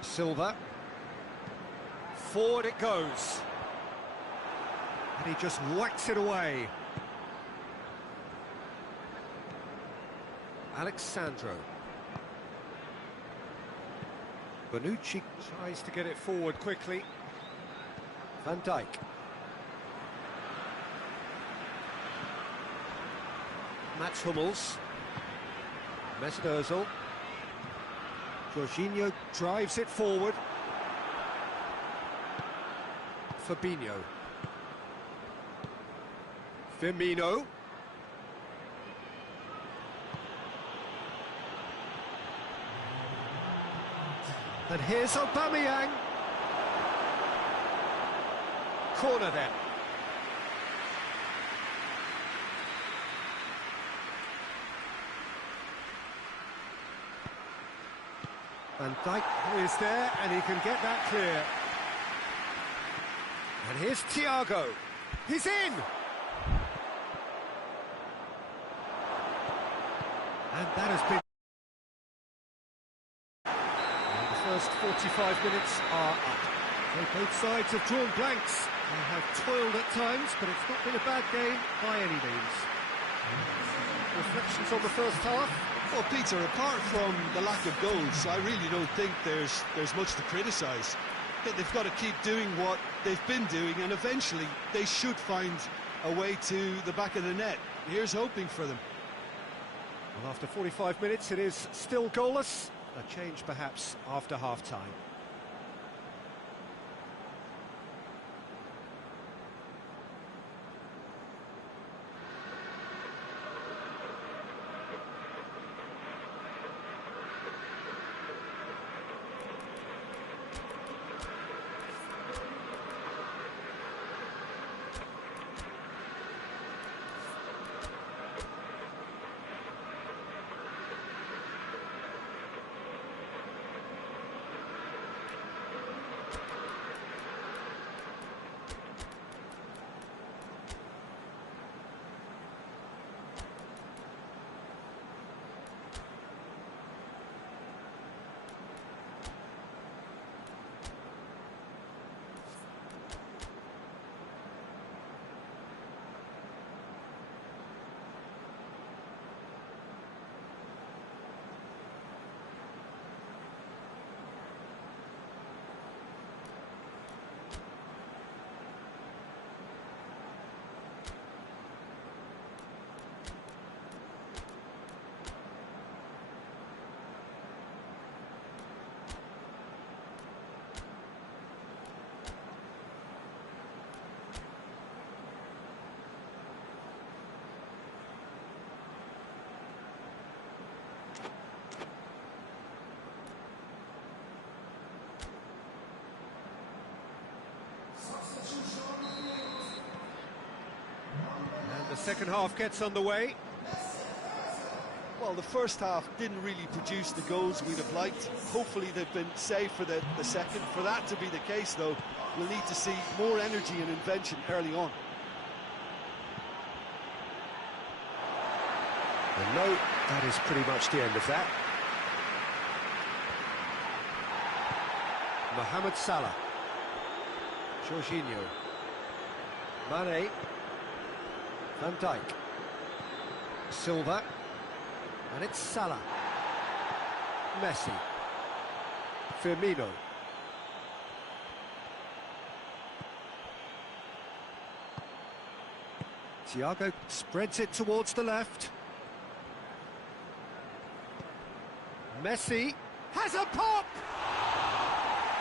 Silva. Forward it goes. And he just whacks it away. Alexandro. Bonucci tries to get it forward quickly. Van Dijk. Mats Hummels. Mesut Ozil. Jorginho drives it forward. Fabinho. Firmino. And here's Aubameyang. Corner then. Van Dijk is there, and he can get that clear. And here's Thiago. He's in! And that has been... And the first 45 minutes are up. So both sides have drawn blanks. They have toiled at times, but it's not been a bad game by any means. Reflections on the first half? Well, Peter, apart from the lack of goals, I really don't think there's much to criticise. They've got to keep doing what they've been doing, and eventually they should find a way to the back of the net. Here's hoping for them. Well, after 45 minutes, it is still goalless. A change, perhaps, after half-time. The second half gets underway. Well, the first half didn't really produce the goals we'd have liked. Hopefully they've been saved for the second. For that to be the case, though, we'll need to see more energy and invention early on. And no, that is pretty much the end of that. Mohamed Salah. Jorginho. Mane. Van Dijk. Silva. And it's Salah. Messi. Firmino. Thiago spreads it towards the left. Messi has a pop!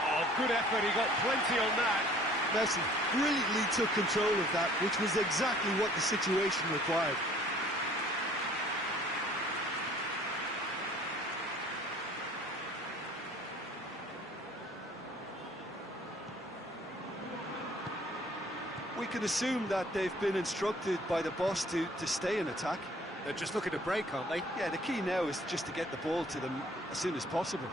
Oh, good effort, he got plenty on that. Messi brilliantly took control of that, which was exactly what the situation required. We can assume that they've been instructed by the boss to stay in attack. They're just looking to break, aren't they? Yeah, the key now is just to get the ball to them as soon as possible.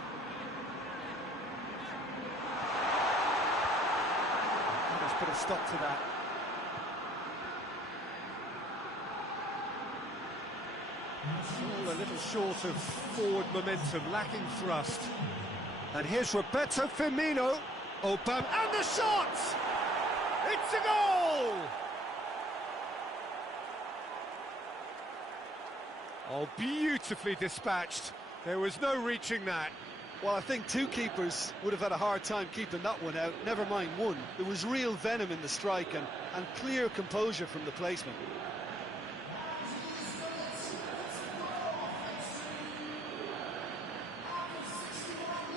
Let's put a stop to that. All a little short of forward momentum, lacking thrust. And here's Roberto Firmino. Oh, bam, and the shot! It's a goal! Oh, beautifully dispatched. There was no reaching that. Well, I think two keepers would have had a hard time keeping that one out, never mind one. There was real venom in the strike and clear composure from the placement.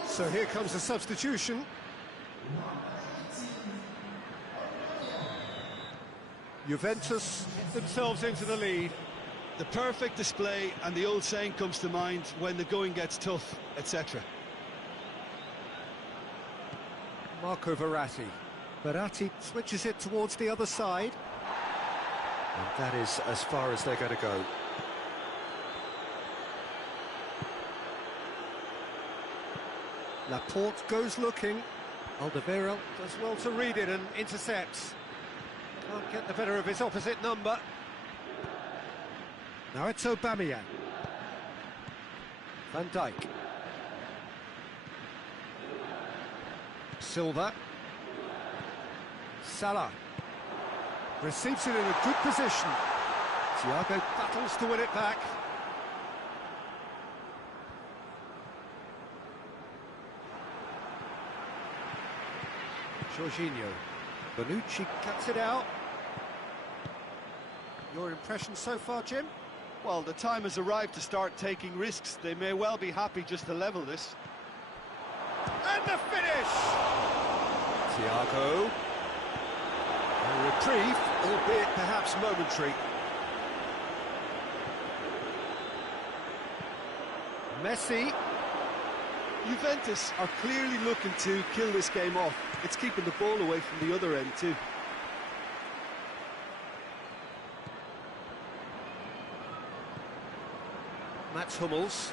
So here comes the substitution. Juventus get themselves into the lead. The perfect display, and the old saying comes to mind: when the going gets tough, etc. Marco Verratti. Verratti switches it towards the other side. And that is as far as they're going to go. Laporte goes looking. Alderweireld does well to read it and intercepts. Can't get the better of his opposite number. Now it's Aubameyang. Van Dijk. Silva. Salah. Receives it in a good position. Thiago battles to win it back. Jorginho. Bonucci cuts it out. Your impression so far, Jim? Well, the time has arrived to start taking risks. They may well be happy just to level this. And the finish! Thiago. A reprieve, albeit perhaps momentary. Messi. Juventus are clearly looking to kill this game off. It's keeping the ball away from the other end too. Mats Hummels.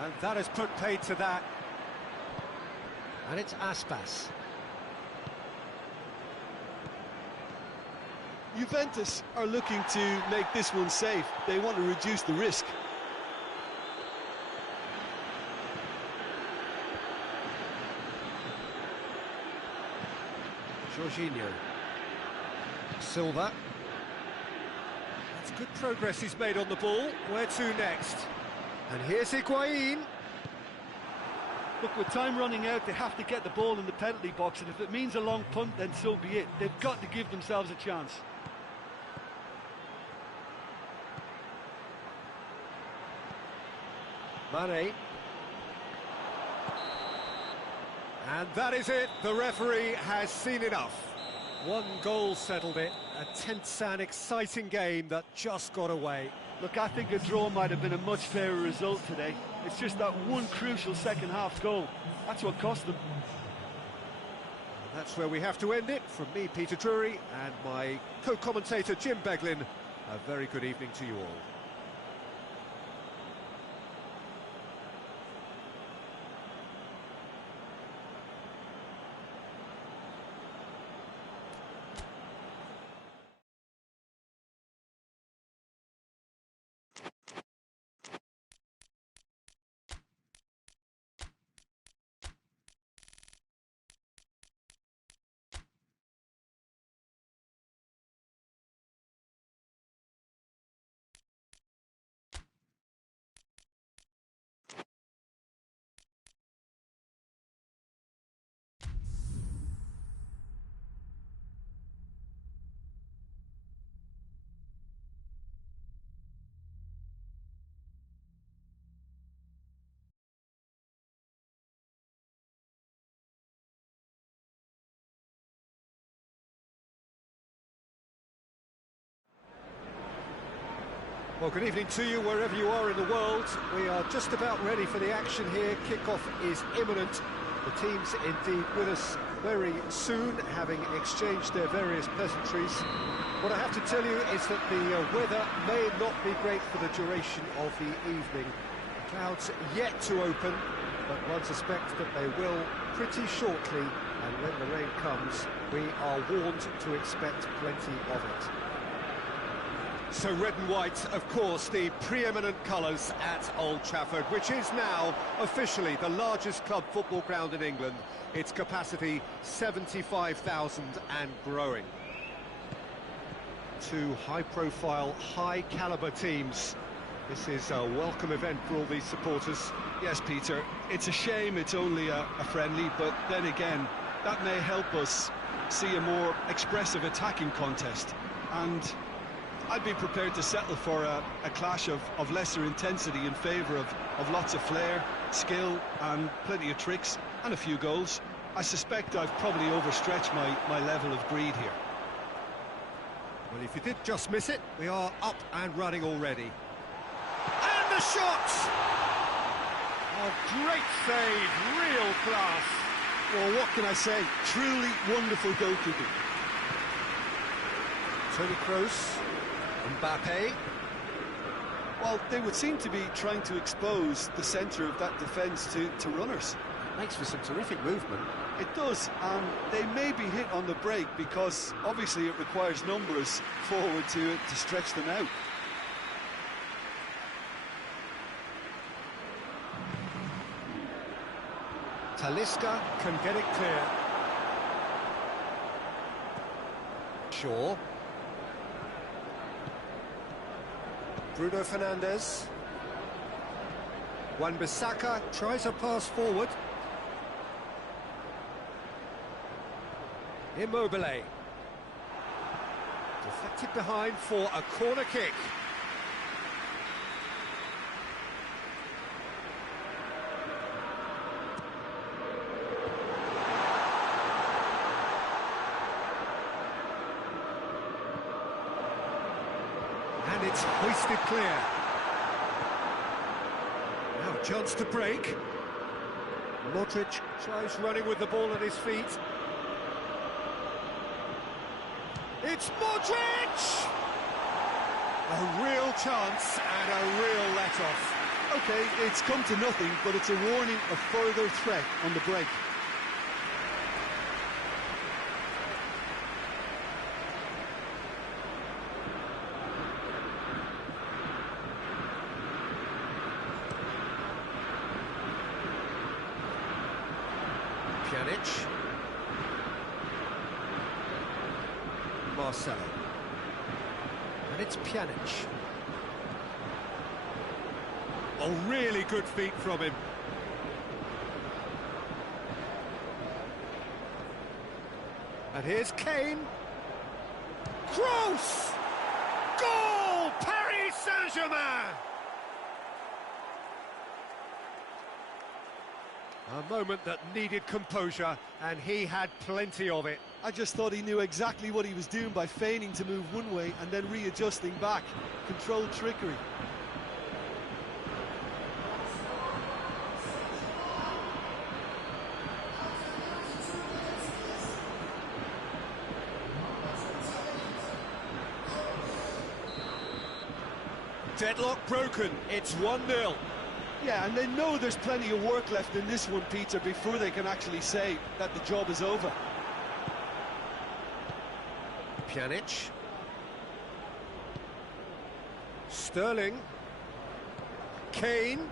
And that has put paid to that. And it's Aspas. Juventus are looking to make this one safe. They want to reduce the risk. Jorginho. Silva. That's good progress he's made on the ball. Where to next? And here's Higuain. Look, with time running out, they have to get the ball in the penalty box, and if it means a long punt, then so be it. They've got to give themselves a chance. Mane. And that is it. The referee has seen enough. One goal settled it. A tense and exciting game that just got away. Look, I think a draw might have been a much fairer result today. It's just that one crucial second-half goal. That's what cost them. That's where we have to end it. From me, Peter Drury, and my co-commentator, Jim Beglin. A very good evening to you all. Well, good evening to you wherever you are in the world. We are just about ready for the action here. Kickoff is imminent. The teams indeed with us very soon, having exchanged their various pleasantries. What I have to tell you is that the weather may not be great for the duration of the evening. Clouds yet to open, but one suspects that they will pretty shortly, and when the rain comes, we are warned to expect plenty of it. So red and white, of course, the preeminent colours at Old Trafford, which is now officially the largest club football ground in England. Its capacity 75,000 and growing. Two high-profile, high-calibre teams. This is a welcome event for all these supporters. Yes, Peter, it's a shame it's only a friendly, but then again, that may help us see a more expressive attacking contest. And I'd be prepared to settle for a clash of lesser intensity in favour of lots of flair, skill and plenty of tricks and a few goals. I suspect I've probably overstretched my level of greed here. Well, if you did just miss it, we are up and running already. And the shot! Oh, great save, real class. Well, what can I say? Truly wonderful goalkeeping. Toni Kroos. Mbappe. Well, they would seem to be trying to expose the centre of that defence to runners. Makes for some terrific movement. It does, and they may be hit on the break because obviously it requires numbers forward to stretch them out. Talisca can get it clear. Shaw. Bruno Fernandes. Wan-Bissaka tries a pass forward. Immobile. Deflected behind for a corner kick. And it's hoisted clear. Now a chance to break. Modric tries running with the ball at his feet. It's Modric! A real chance and a real let-off. OK, it's come to nothing, but it's a warning of further threat on the break. Pjanic. Marcelo. And it's Pjanic. Oh, really good feet from him. And here's Kane. Kroos! Goal! Paris Saint-Germain! A moment that needed composure, and he had plenty of it. I just thought he knew exactly what he was doing by feigning to move one way and then readjusting back. Controlled trickery. Deadlock broken, it's 1-0. Yeah, and they know there's plenty of work left in this one, Peter, before they can actually say that the job is over. Pjanic. Sterling. Kane.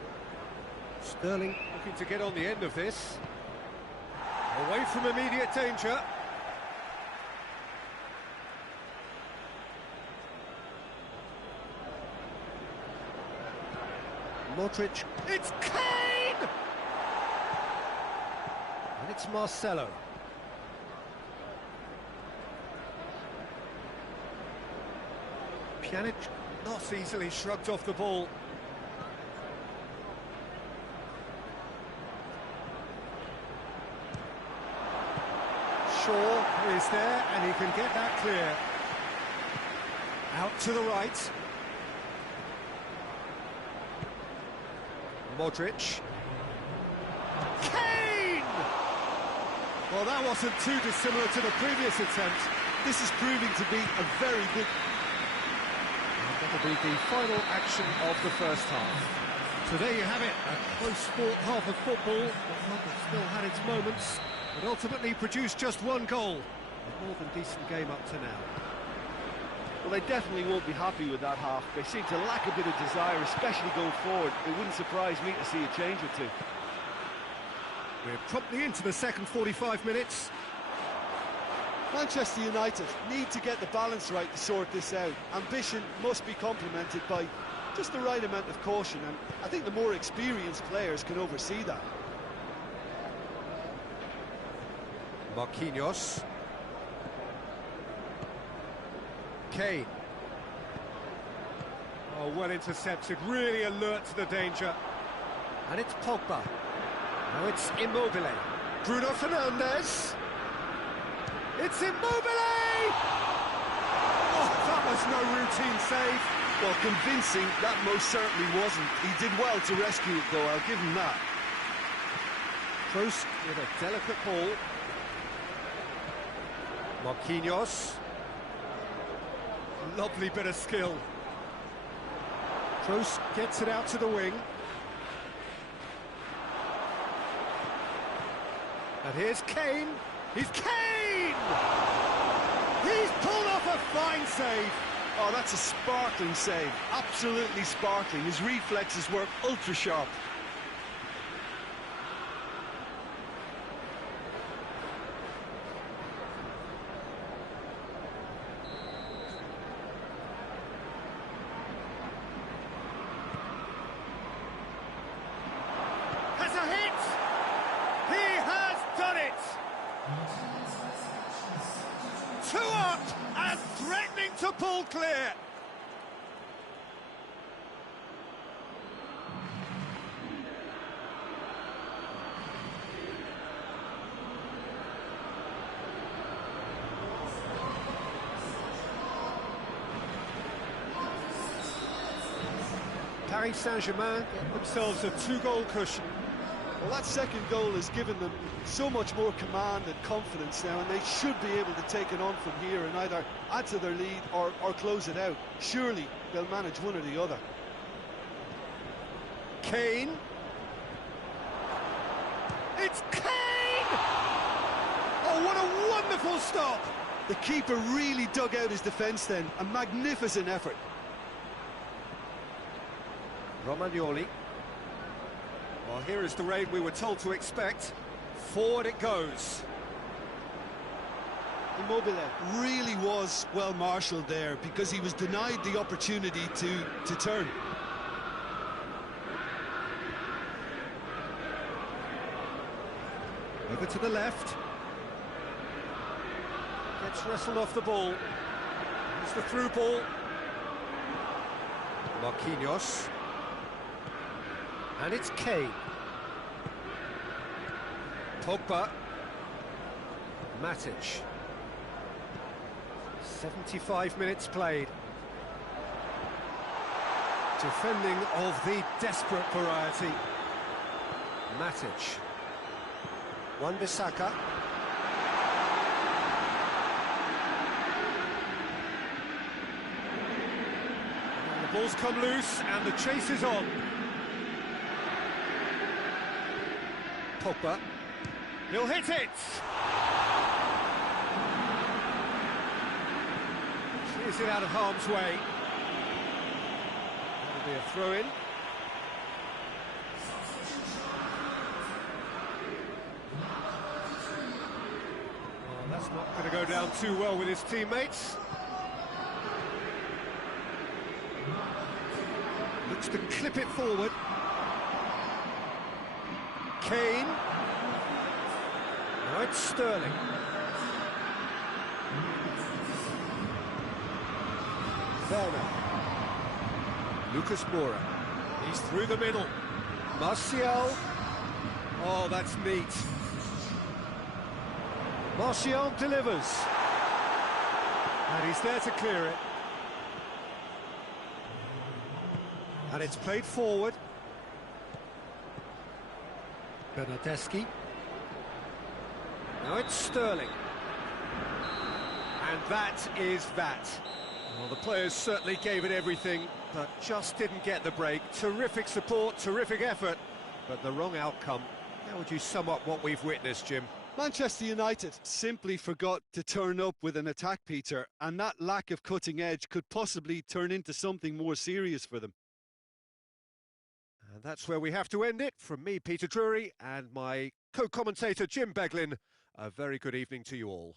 Sterling looking to get on the end of this. Away from immediate danger. Modric. It's Kane! And it's Marcelo. Pjanic not easily shrugged off the ball. Shaw is there and he can get that clear. Out to the right. Modric. Kane! Well, that wasn't too dissimilar to the previous attempt. This is proving to be a very good... That'll be the final action of the first half. So there you have it, a close-fought half of football. The club has still had its moments, but ultimately produced just one goal. A more than decent game up to now. Well, they definitely won't be happy with that half. They seem to lack a bit of desire, especially going forward. It wouldn't surprise me to see a change or two. We're promptly into the second 45 minutes. Manchester United need to get the balance right to sort this out. Ambition must be complemented by just the right amount of caution, and I think the more experienced players can oversee that. Marquinhos. Kane. Oh, well intercepted, really alert to the danger. And it's Pogba. Now it's Immobile. Bruno Fernandes. It's Immobile! Oh, that was no routine save. Well, convincing, that most certainly wasn't. He did well to rescue it, though, I'll give him that. Kroos with a delicate ball. Marquinhos. Lovely bit of skill. Kroos gets it out to the wing. And here's Kane. He's Kane! He's pulled off a fine save. Oh, that's a sparkling save. Absolutely sparkling. His reflexes were ultra sharp. Has a hit! He has done it! 2 up and threatening to pull clear. Paris Saint-Germain get themselves a 2-goal cushion. Well, that second goal has given them so much more command and confidence now, and they should be able to take it on from here and either add to their lead or close it out. Surely they'll manage one or the other. Kane. It's Kane! Oh, what a wonderful stop! The keeper really dug out his defence then. A magnificent effort. Romagnoli. Well, here is the raid we were told to expect. Forward it goes. Immobile really was well marshalled there because he was denied the opportunity to turn. Over to the left. Gets wrestled off the ball. It's the through ball. Marquinhos. And it's Kane. Pogba. Matic. 75 minutes played. Defending of the desperate variety. Matic. Wan-Bissaka. The Ball's come loose and the chase is on. Pogba. He'll hit it! Clears it out of harm's way. That'll be a throw-in. Oh, that's not going to go down too well with his teammates. Looks to clip it forward. Kane. Now it's Sterling. Werner. Lucas Moura. He's through the middle. Martial. Oh, that's neat. Martial delivers. And he's there to clear it. And it's played forward. Bernardeschi. Now it's Sterling. And that is that. Well, the players certainly gave it everything, but just didn't get the break. Terrific support, terrific effort, but the wrong outcome. How would you sum up what we've witnessed, Jim? Manchester United simply forgot to turn up with an attack, Peter, and that lack of cutting edge could possibly turn into something more serious for them. And that's where we have to end it. From me, Peter Drury, and my co-commentator, Jim Beglin, a very good evening to you all.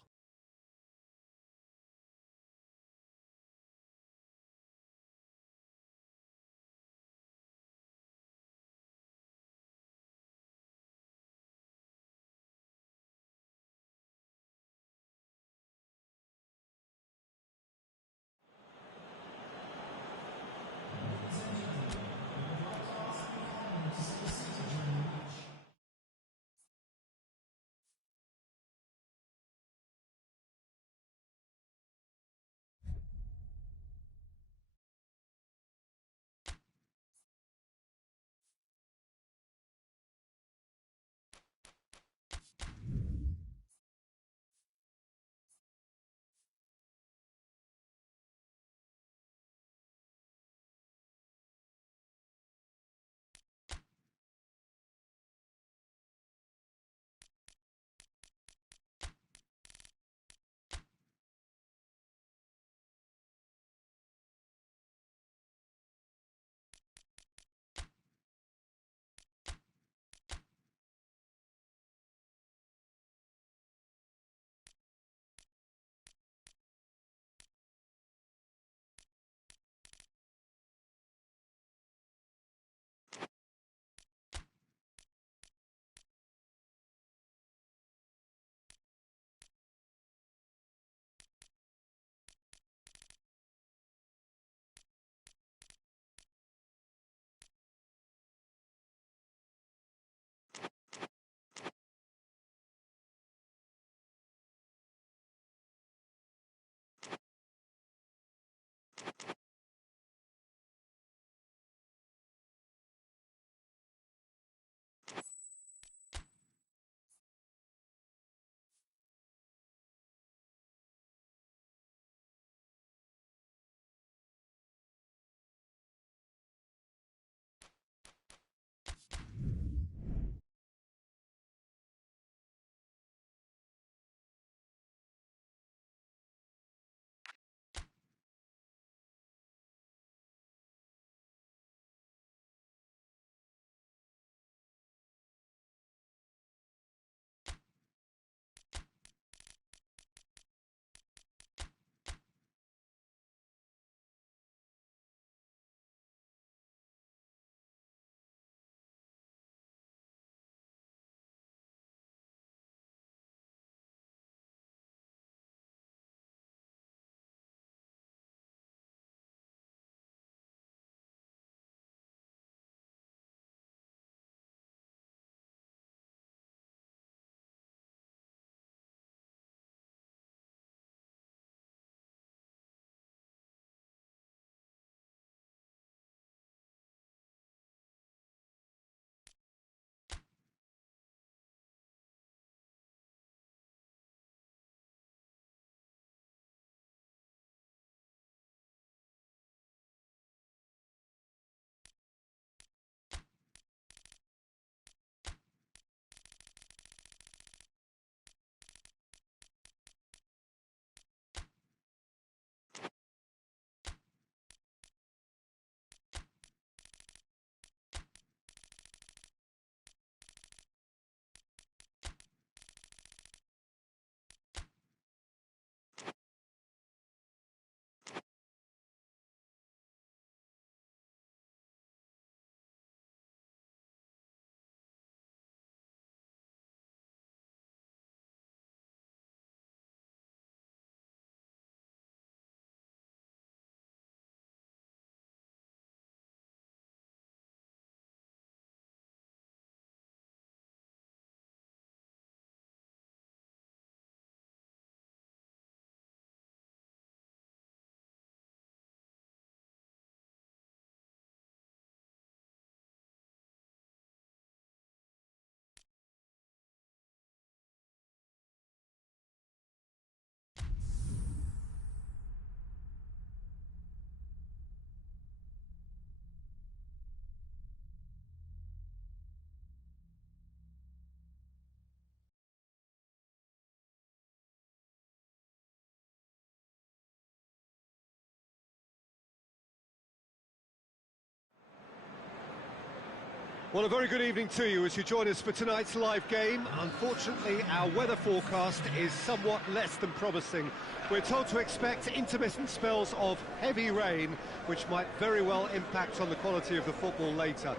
Well, a very good evening to you as you join us for tonight's live game. Unfortunately, our weather forecast is somewhat less than promising. We're told to expect intermittent spells of heavy rain, which might very well impact on the quality of the football later.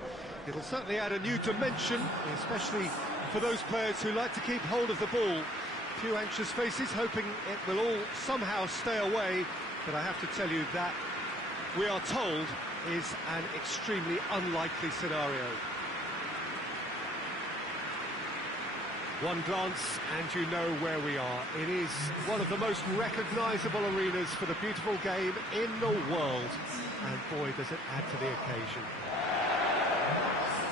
It'll certainly add a new dimension, especially for those players who like to keep hold of the ball. A few anxious faces hoping it will all somehow stay away, but I have to tell you that we are told is an extremely unlikely scenario. One glance and you know where we are. It is one of the most recognisable arenas for the beautiful game in the world. And boy, does it add to the occasion.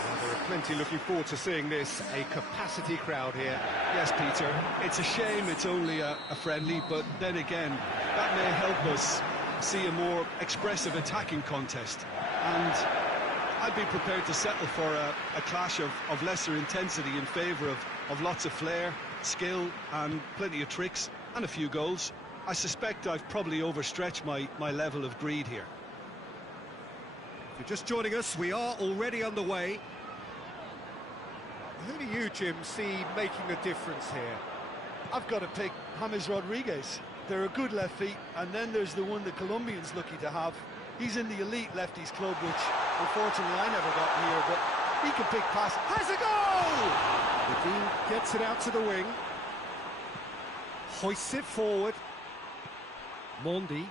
Well, there are plenty looking forward to seeing this. A capacity crowd here. Yes, Peter, it's a shame it's only a friendly, but then again, that may help us see a more expressive attacking contest. And I'd be prepared to settle for a clash of lesser intensity in favour of lots of flair, skill and plenty of tricks and a few goals. I suspect I've probably overstretched my level of greed here. If you're just joining us, we are already underway. Who do you, Jim, see making the difference here? I've got to pick James Rodriguez. They're a good left feet, and then there's the one the Colombian's lucky to have. He's in the elite lefties club, which unfortunately I never got here, but he can pick pass. Has a goal! Medin gets it out to the wing. Hoists it forward. Mondi.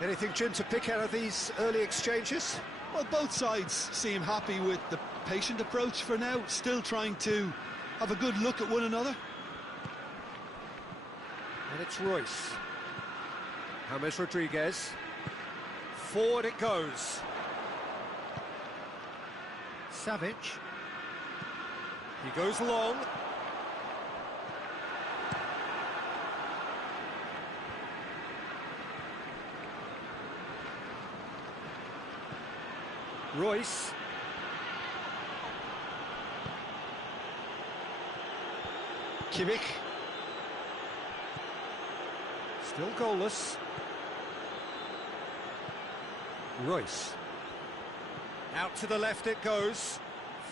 Anything, Jim, to pick out of these early exchanges? Well, both sides seem happy with the patient approach for now, still trying to have a good look at one another. And it's Royce. James Rodriguez. Forward it goes. Savic. He goes long. Royce. Kimmich. Still goalless. Royce. Out to the left it goes.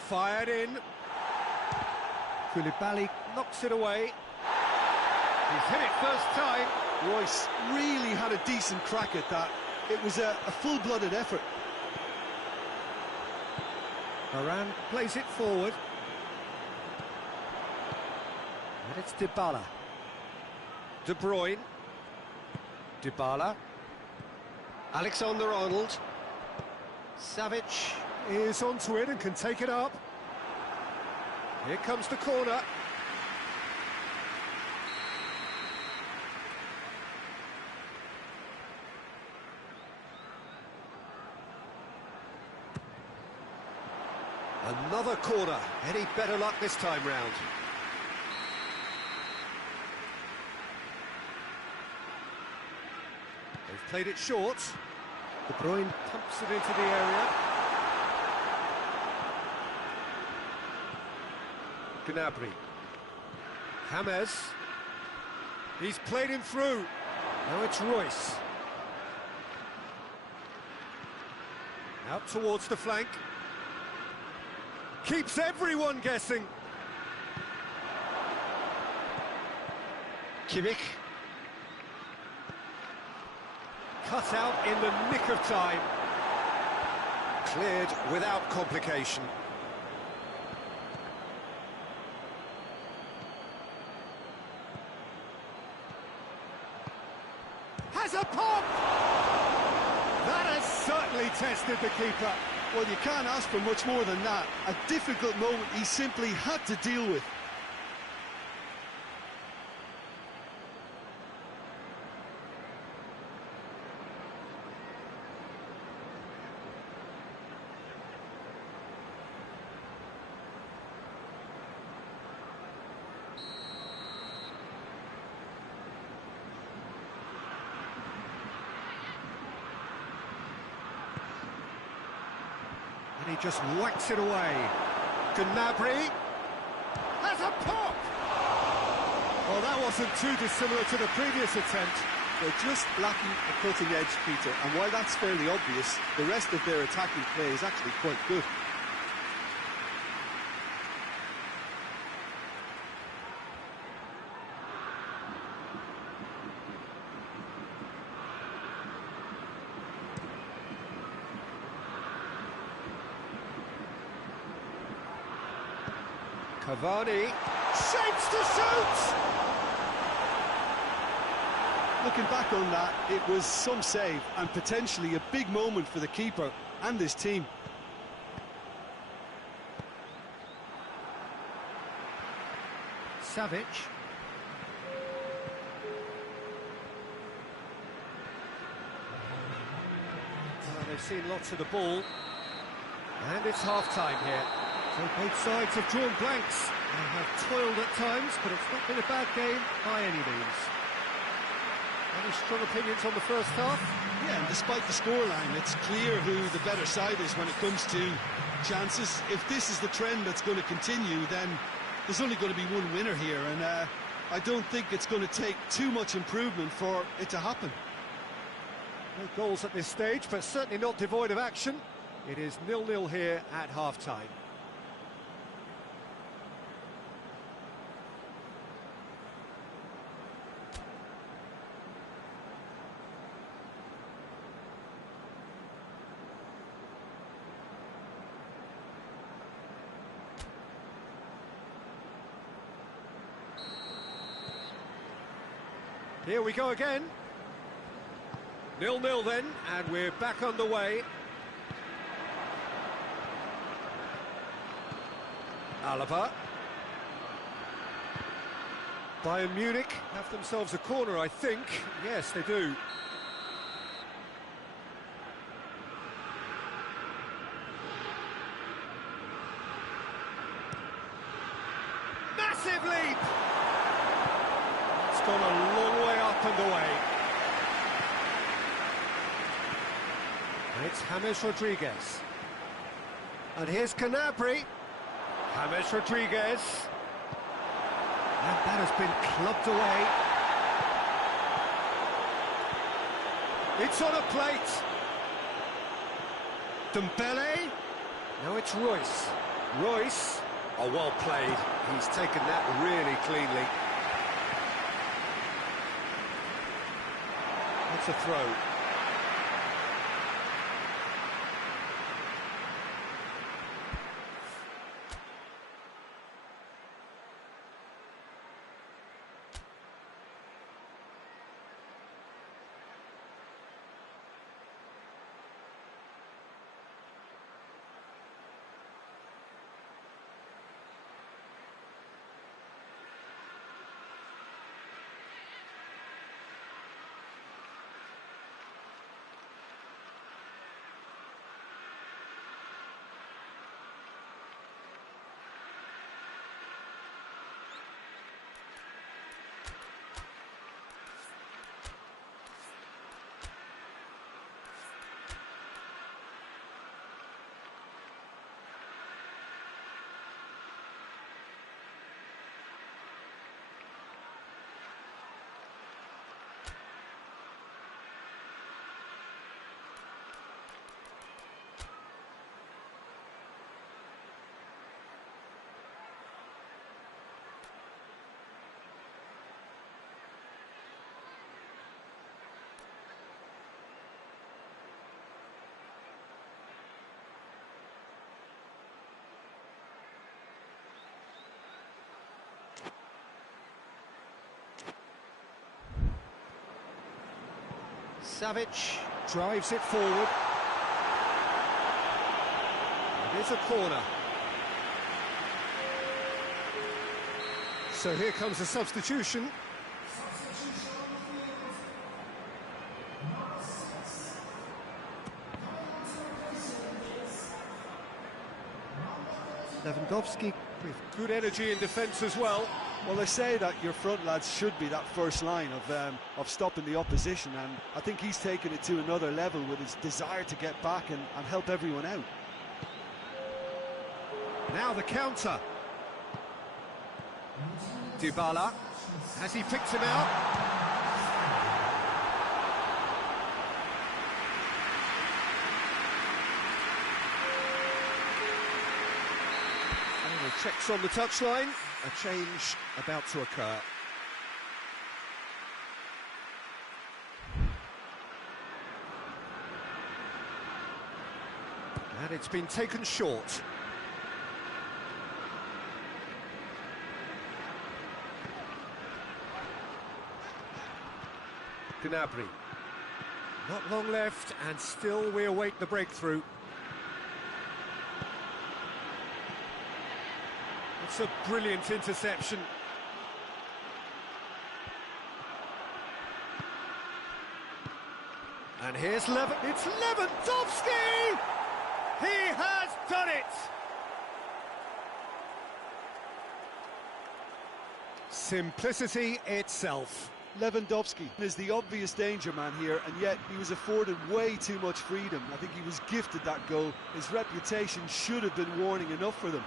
Fired in. Koulibaly knocks it away. He's hit it first time. Royce really had a decent crack at that. It was a full-blooded effort. Varane plays it forward. And it's Dybala. De Bruyne. Dybala. Alexander-Arnold. Savic is onto it and can take it up. Here comes the corner. Another corner. Any better luck this time round? They've played it short. De Bruyne pumps it into the area. Gnabry. James. He's played him through. Now it's Royce. Out towards the flank. Keeps everyone guessing. Kimmich. Cut out in the nick of time. Cleared without complication. Has a pop! That has certainly tested the keeper. Well, you can't ask for much more than that. A difficult moment he simply had to deal with. And he just whacks it away. Gnabry has a pop! Well, that wasn't too dissimilar to the previous attempt. They're just lacking a cutting edge, Peter, and while that's fairly obvious, the rest of their attacking play is actually quite good. Cavani shapes to shoot! Looking back on that, it was some save and potentially a big moment for the keeper and his team. Savic. Well, they've seen lots of the ball. And it's half-time here. So both sides have drawn blanks. They have toiled at times, but it's not been a bad game by any means. Any strong opinions on the first half? Yeah, and despite the scoreline, it's clear who the better side is when it comes to chances. If this is the trend that's going to continue, then there's only going to be one winner here, and I don't think it's going to take too much improvement for it to happen. No goals at this stage, but certainly not devoid of action. It is 0-0 here at half-time. Here we go again. 0-0 then, and we're back underway. Alaba. Bayern Munich have themselves a corner, I think. Yes, they do. Massive leap! It's gone a long way up and away. It's James Rodriguez. And here's Gnabry. James Rodriguez. And that has been clubbed away. It's on a plate. Dembele. Now it's Royce. Royce. Oh, well played. He's taken that really cleanly. That's a throw. Savic drives it forward. It is a corner. So here comes a substitution. Lewandowski with good energy in defence as well. Well, they say that your front lads should be that first line of stopping the opposition, and I think he's taken it to another level with his desire to get back and help everyone out. Now the counter. Dybala. Has he picked him out? Checks on the touchline, a change about to occur. And it's been taken short. Gnabry. Not long left, and still we await the breakthrough. It's a brilliant interception. And here's it's Lewandowski! He has done it! Simplicity itself. Lewandowski is the obvious danger man here, and yet he was afforded way too much freedom. I think he was gifted that goal. His reputation should have been warning enough for them.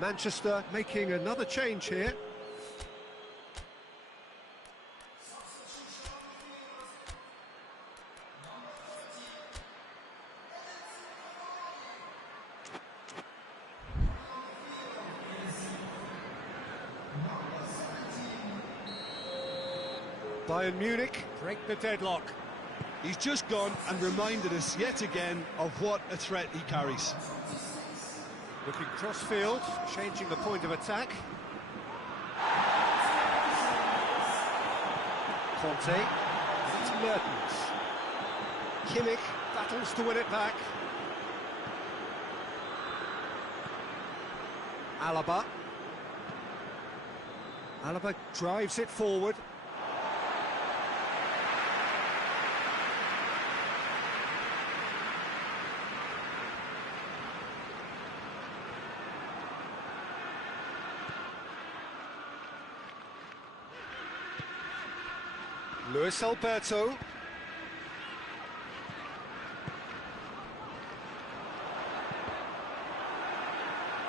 Manchester making another change here. Bayern Munich break the deadlock. He's just gone and reminded us yet again of what a threat he carries. Looking cross-field, changing the point of attack. Conte, it's Mertens. Kimmich battles to win it back. Alaba. Alaba drives it forward. Luis Alberto.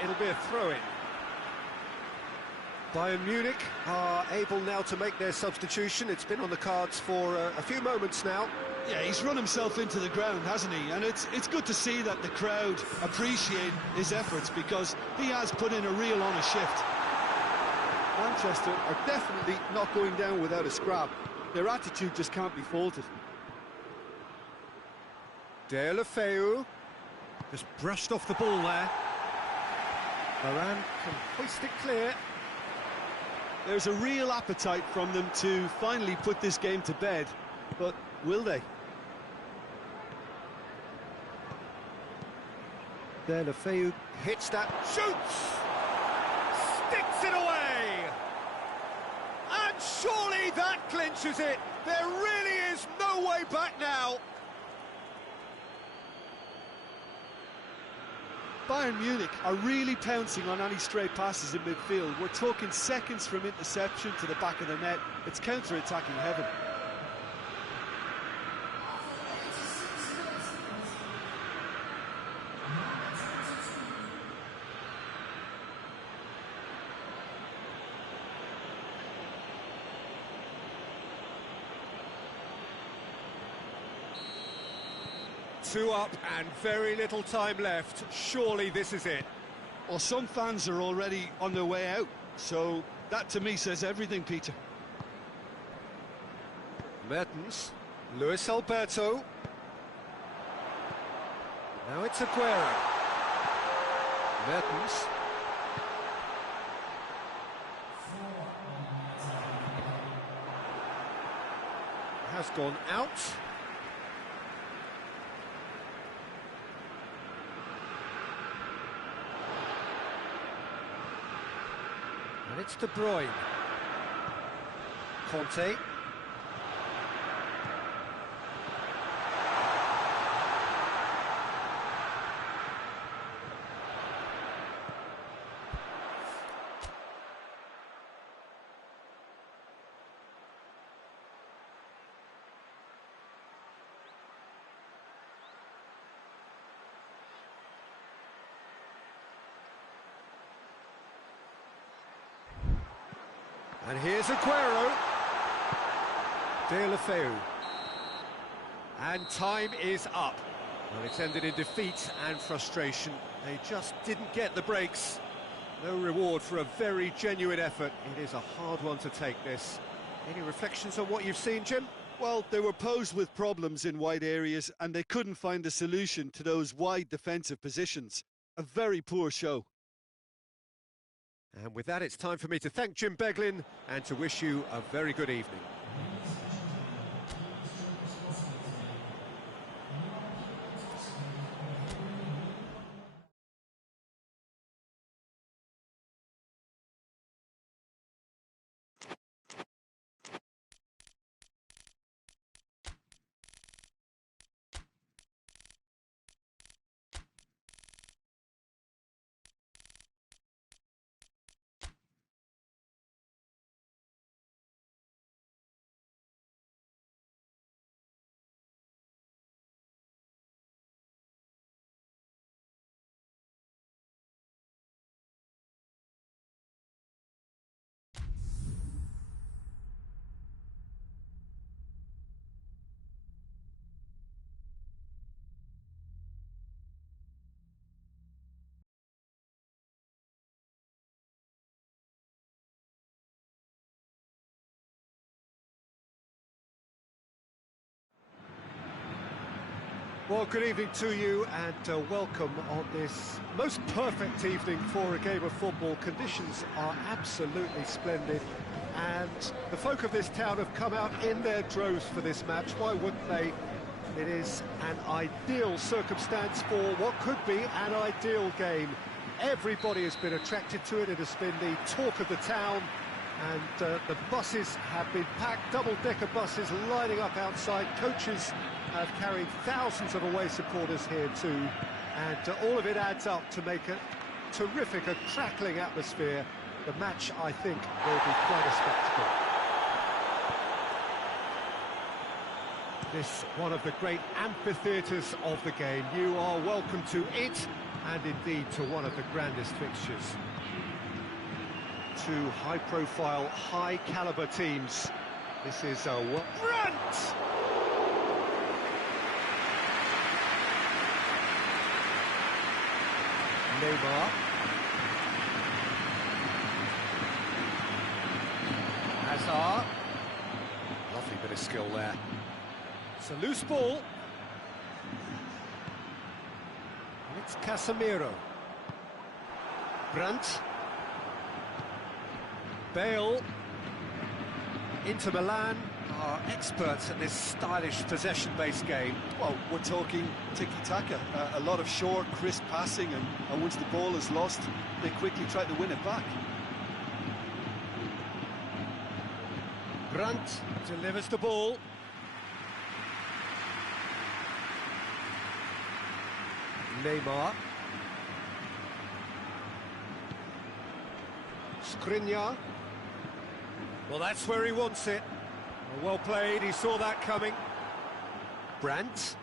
It'll be a throw-in. Bayern Munich are able now to make their substitution. It's been on the cards for a few moments now. Yeah, he's run himself into the ground, hasn't he? And it's good to see that the crowd appreciate his efforts, because he has put in a real honest shift. Manchester are definitely not going down without a scrap. Their attitude just can't be faulted. Deulofeu just brushed off the ball there. Varane can hoist it clear. There's a real appetite from them to finally put this game to bed, but will they? Deulofeu hits that, shoots! Sticks it away! And surely that clinches it! There really is no way back now! Bayern Munich are really pouncing on any stray passes in midfield. We're talking seconds from interception to the back of the net. It's counter-attacking heaven. Two up and very little time left. Surely this is it. Well, some fans are already on their way out, so that to me says everything, Peter. Mertens, Luis Alberto. Now it's Aguero. Mertens. has gone out. And it's De Bruyne. Conte. And here's Aguero. Deulofeu. And time is up. Well, it's ended in defeat and frustration. They just didn't get the breaks. No reward for a very genuine effort. It is a hard one to take, this. Any reflections on what you've seen, Jim? Well, they were posed with problems in wide areas and they couldn't find a solution to those wide defensive positions. A very poor show. And with that, it's time for me to thank Jim Beglin and to wish you a very good evening. Well, good evening to you and welcome on this most perfect evening for a game of football. Conditions are absolutely splendid and the folk of this town have come out in their droves for this match. Why wouldn't they? It is an ideal circumstance for what could be an ideal game. Everybody has been attracted to it. It has been the talk of the town. And the buses have been packed, double-decker buses lining up outside. Coaches have carried thousands of away supporters here too. And all of it adds up to make a terrific, a crackling atmosphere. The match, I think, will be quite a spectacle. This, one of the great amphitheatres of the game. You are welcome to it, and indeed to one of the grandest fixtures. Two high-profile, high-caliber teams. This is Brandt! Neymar. Hazard. Lovely bit of skill there. It's a loose ball. And it's Casemiro. Brandt. Bale. Inter Milan are experts at this stylish possession-based game. Well, we're talking tiki-taka, a lot of short, crisp passing, and once the ball is lost, they quickly try to win it back. Brandt delivers the ball. Neymar. Skriniar. Well, that's where he wants it. Well played, he saw that coming. Brandt.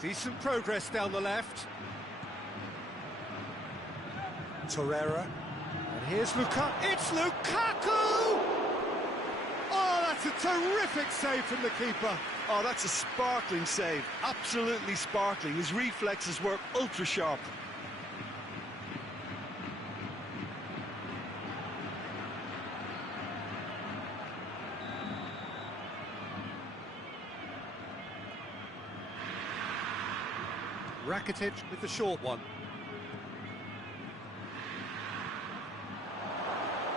Decent progress down the left. Torreira. And here's Lukaku. It's Lukaku! Oh, that's a terrific save from the keeper. Oh, that's a sparkling save. Absolutely sparkling. His reflexes work ultra sharp. Rakitic with the short one.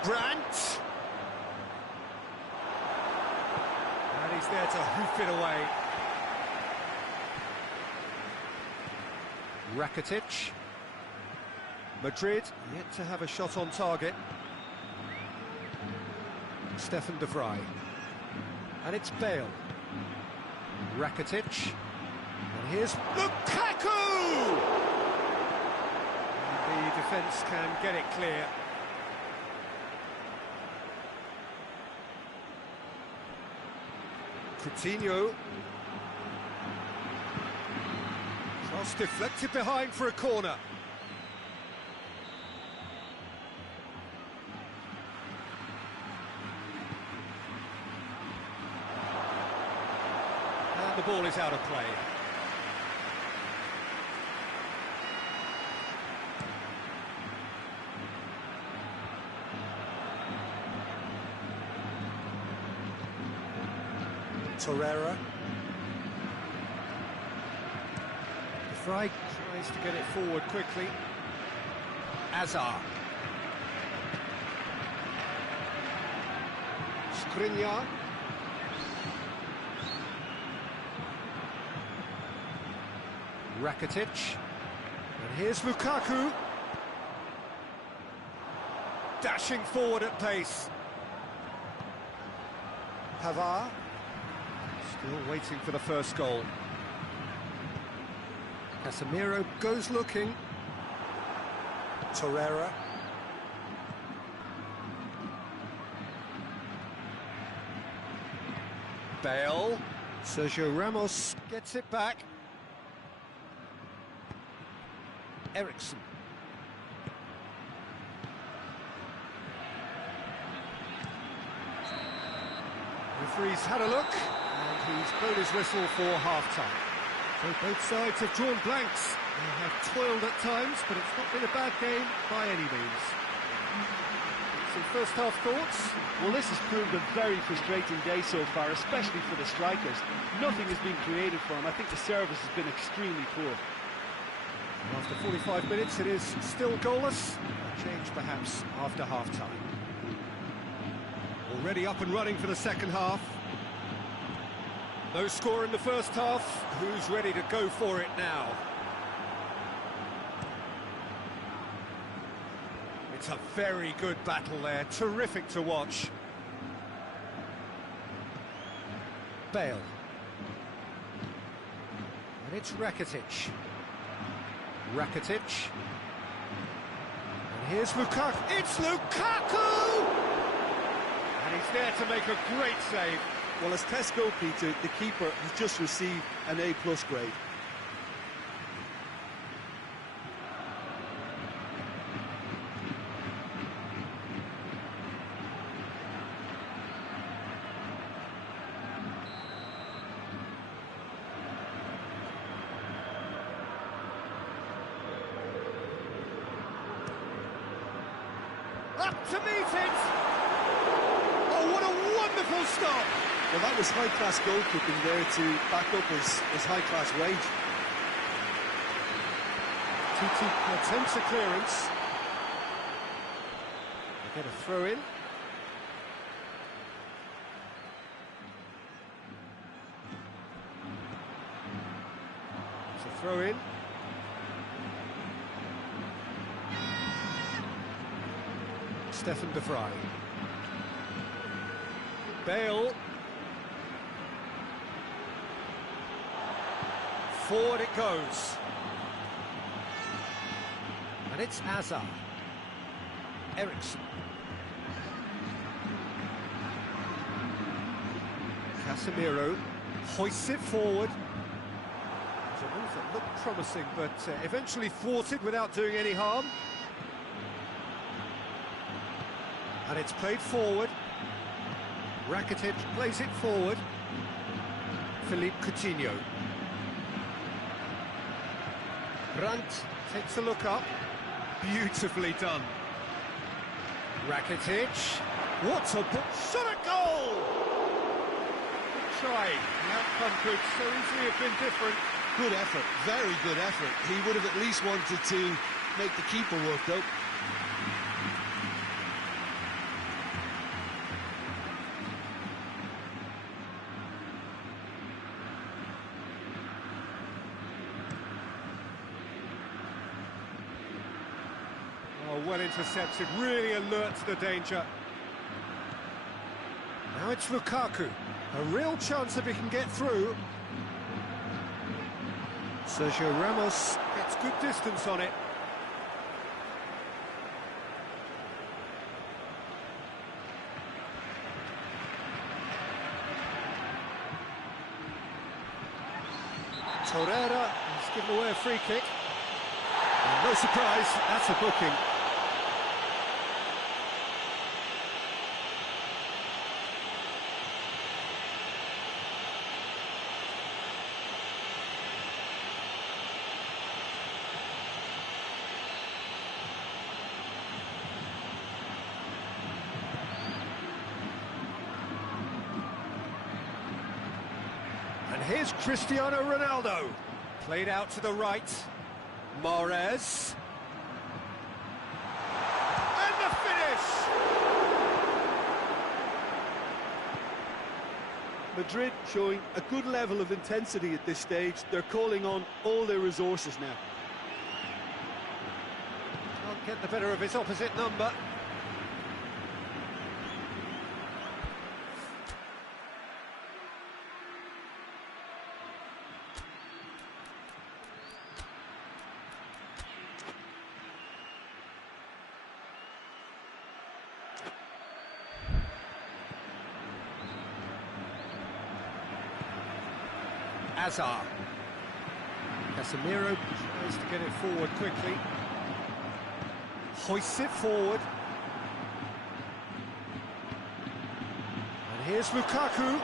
Brandt. he's there to hoof it away. Rakitic. Madrid yet to have a shot on target. Stefan de Vrij. And it's Bale. Rakitic. And here's Lukaku! And the defence can get it clear. Coutinho. Cross deflected behind for a corner. And the ball is out of play. Torreira. De Vrij tries to get it forward quickly. Azar. Skriniar. Rakitic. And here's Lukaku. Dashing forward at pace. Pavard. Still waiting for the first goal. Casemiro goes looking. Torreira. Bale. Sergio Ramos gets it back. Eriksen. Referee's had a look, and he's blown his whistle for half-time. So both sides have drawn blanks. They have toiled at times, but it's not been a bad game by any means. Some first-half thoughts? Well, this has proved a very frustrating day so far, especially for the strikers. Nothing has been created for them. I think the service has been extremely poor. After 45 minutes, it is still goalless. A change, perhaps, after half-time. Already up and running for the second half. No score in the first half. Who's ready to go for it now? It's a very good battle there. Terrific to watch. Bale. And it's Rakitic. Rakitic. And here's Lukaku. It's Lukaku! And he's there to make a great save. Well, as tests go, Peter, the keeper has just received an A+ grade. Up to meet it! Oh, what a wonderful stop! Well, that was high-class goalkeeping there to back up his high-class wage. Titi attempts a clearance. They get a throw in. It's a throw in. Stefan de Vrij. Bale. Forward it goes. And it's Azar. Eriksen. Casemiro hoists it forward. It's a move that looked promising, but eventually thwarted without doing any harm. And it's played forward. Rakitic plays it forward. Philippe Coutinho. Brandt takes a look up. Beautifully done. Rakitic. What a shot at goal! Good try. The outcome could so easily have been different. Good effort, very good effort. He would have at least wanted to make the keeper work, though. well intercepted, really alert to the danger. Now it's Lukaku. A real chance if he can get through. Sergio Ramos gets good distance on it. Torreira has given away a free kick. And no surprise, that's a booking. And here's Cristiano Ronaldo, played out to the right, Mahrez, and the finish! Madrid showing a good level of intensity at this stage. They're calling on all their resources now. Can't get the better of his opposite number. Azar. Casemiro tries to get it forward quickly. Hoists it forward. And here's Lukaku.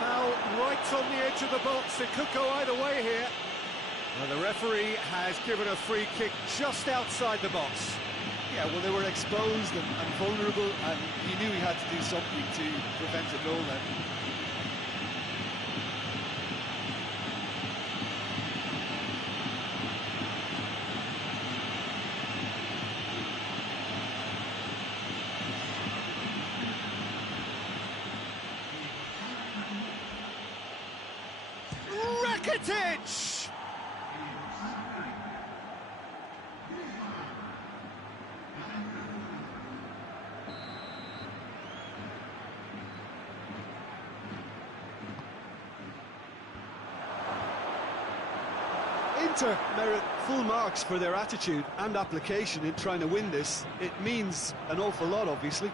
Foul right on the edge of the box. It could go either way here. And the referee has given a free kick just outside the box. Yeah, well, they were exposed and vulnerable, and he knew he had to do something to prevent a goal then. Rakitic! Inter merit full marks for their attitude and application in trying to win this. It means an awful lot, obviously.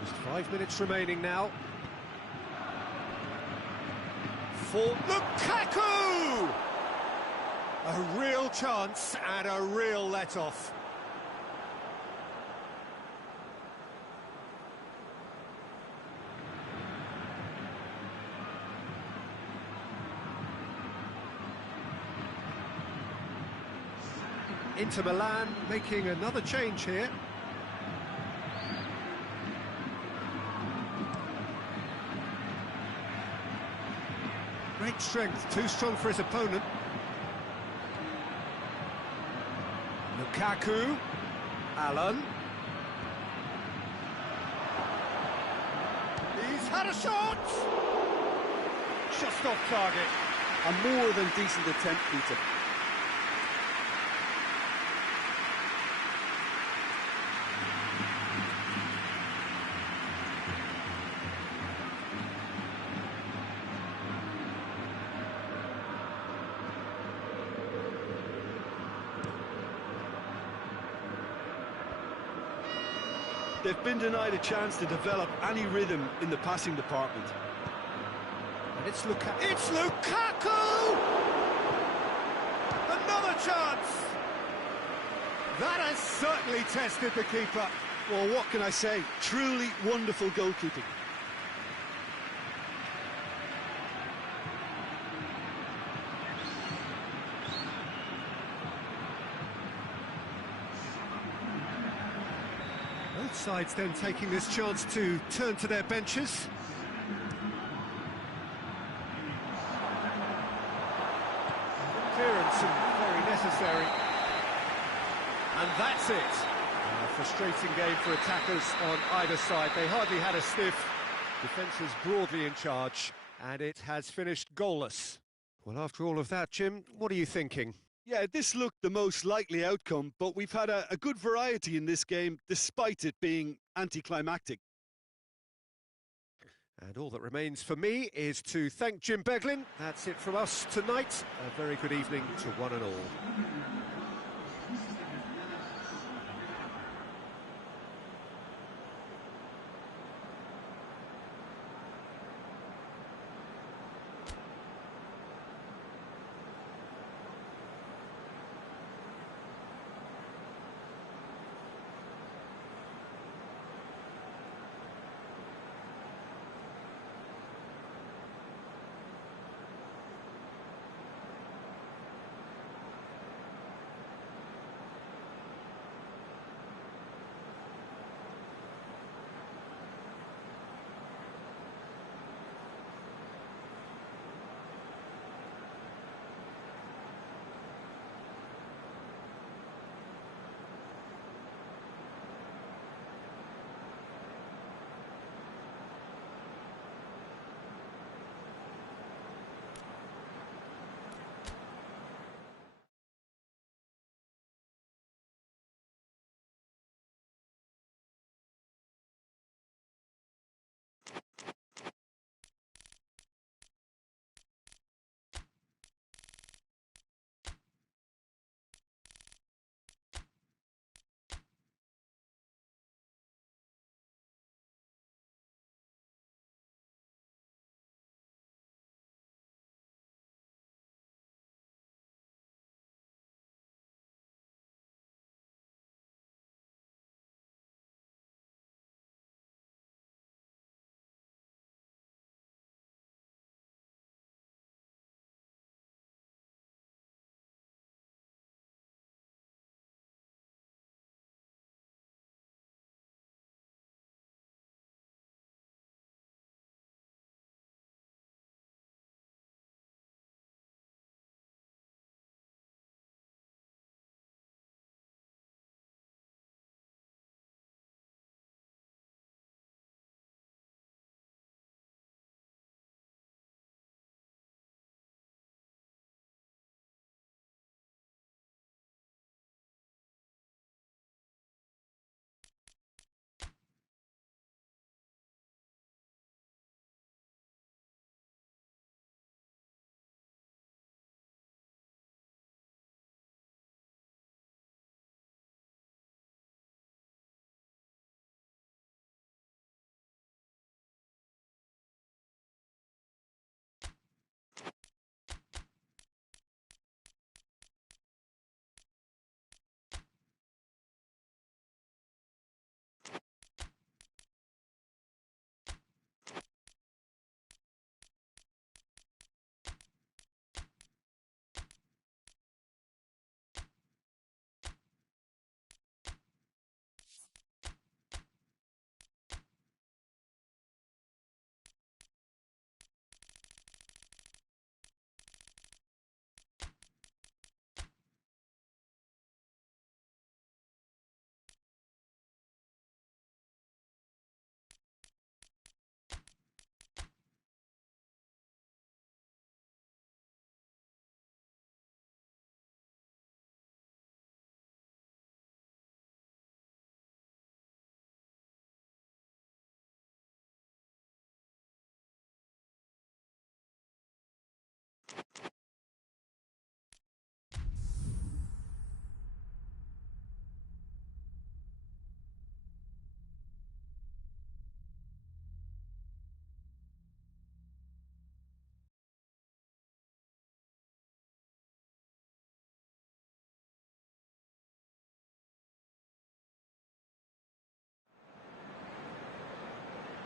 Just 5 minutes remaining now. For Lukaku! A real chance and a real let-off. Inter Milan making another change here. Great strength, too strong for his opponent. Lukaku, Allen. He's had a shot! Just off target. A more than decent attempt, Peter. They've been denied a chance to develop any rhythm in the passing department. And it's Lukaku! Another chance! That has certainly tested the keeper. Well, what can I say? Truly wonderful goalkeeping. Both sides then taking this chance to turn to their benches. Clearance and very necessary. And that's it. A frustrating game for attackers on either side. They hardly had a sniff. Defence was broadly in charge, and it has finished goalless. Well, after all of that, Jim, what are you thinking? Yeah, this looked the most likely outcome, but we've had a good variety in this game, despite it being anticlimactic. And all that remains for me is to thank Jim Beglin. That's it from us tonight. A very good evening to one and all.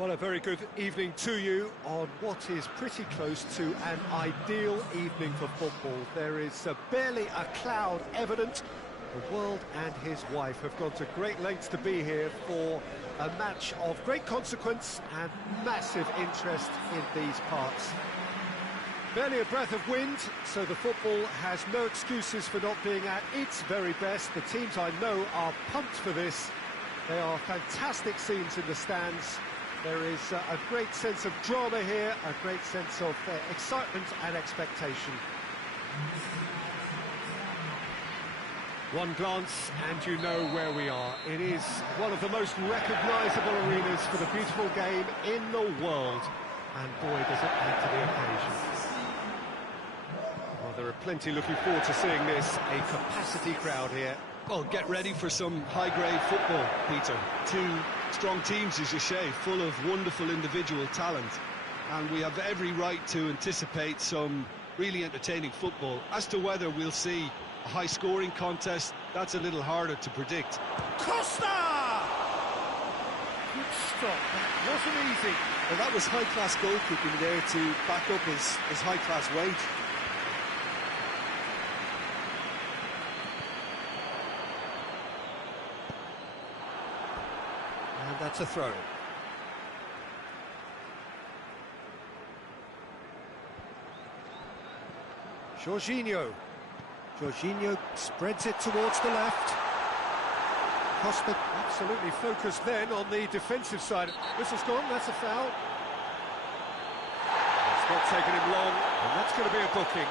Well, a very good evening to you on what is pretty close to an ideal evening for football. There is barely a cloud evident. The world and his wife have gone to great lengths to be here for a match of great consequence and massive interest in these parts. Barely a breath of wind, so the football has no excuses for not being at its very best. The teams I know are pumped for this. They are fantastic scenes in the stands. There is a great sense of drama here, a great sense of excitement and expectation. One glance and you know where we are. It is one of the most recognisable arenas for the beautiful game in the world. And boy, does it add to the occasion. Well, there are plenty looking forward to seeing this. A capacity crowd here. Well, get ready for some high-grade football, Peter. Two strong teams, as you say, full of wonderful individual talent. And we have every right to anticipate some really entertaining football. As to whether we'll see a high-scoring contest, that's a little harder to predict. Costa! Good stop, that wasn't easy. Well, that was high-class goalkeeping there to back up his high-class wage. And that's a throw. Jorginho spreads it towards the left. Costa absolutely focused then on the defensive side. Whistle's gone, that's a foul. It's not taken him long, and that's going to be a booking.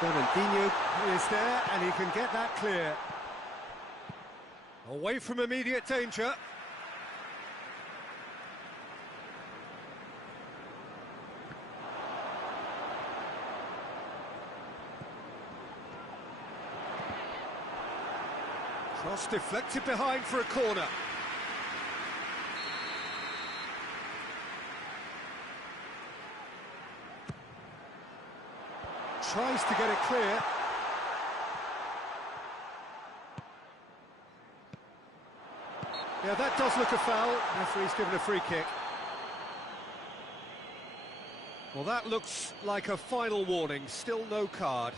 Fernandinho is there, and he can get that clear. Away from immediate danger. Cross deflected behind for a corner. Tries to get it clear. Yeah, that does look a foul. Referee's given a free kick. Well, that looks like a final warning. Still no card.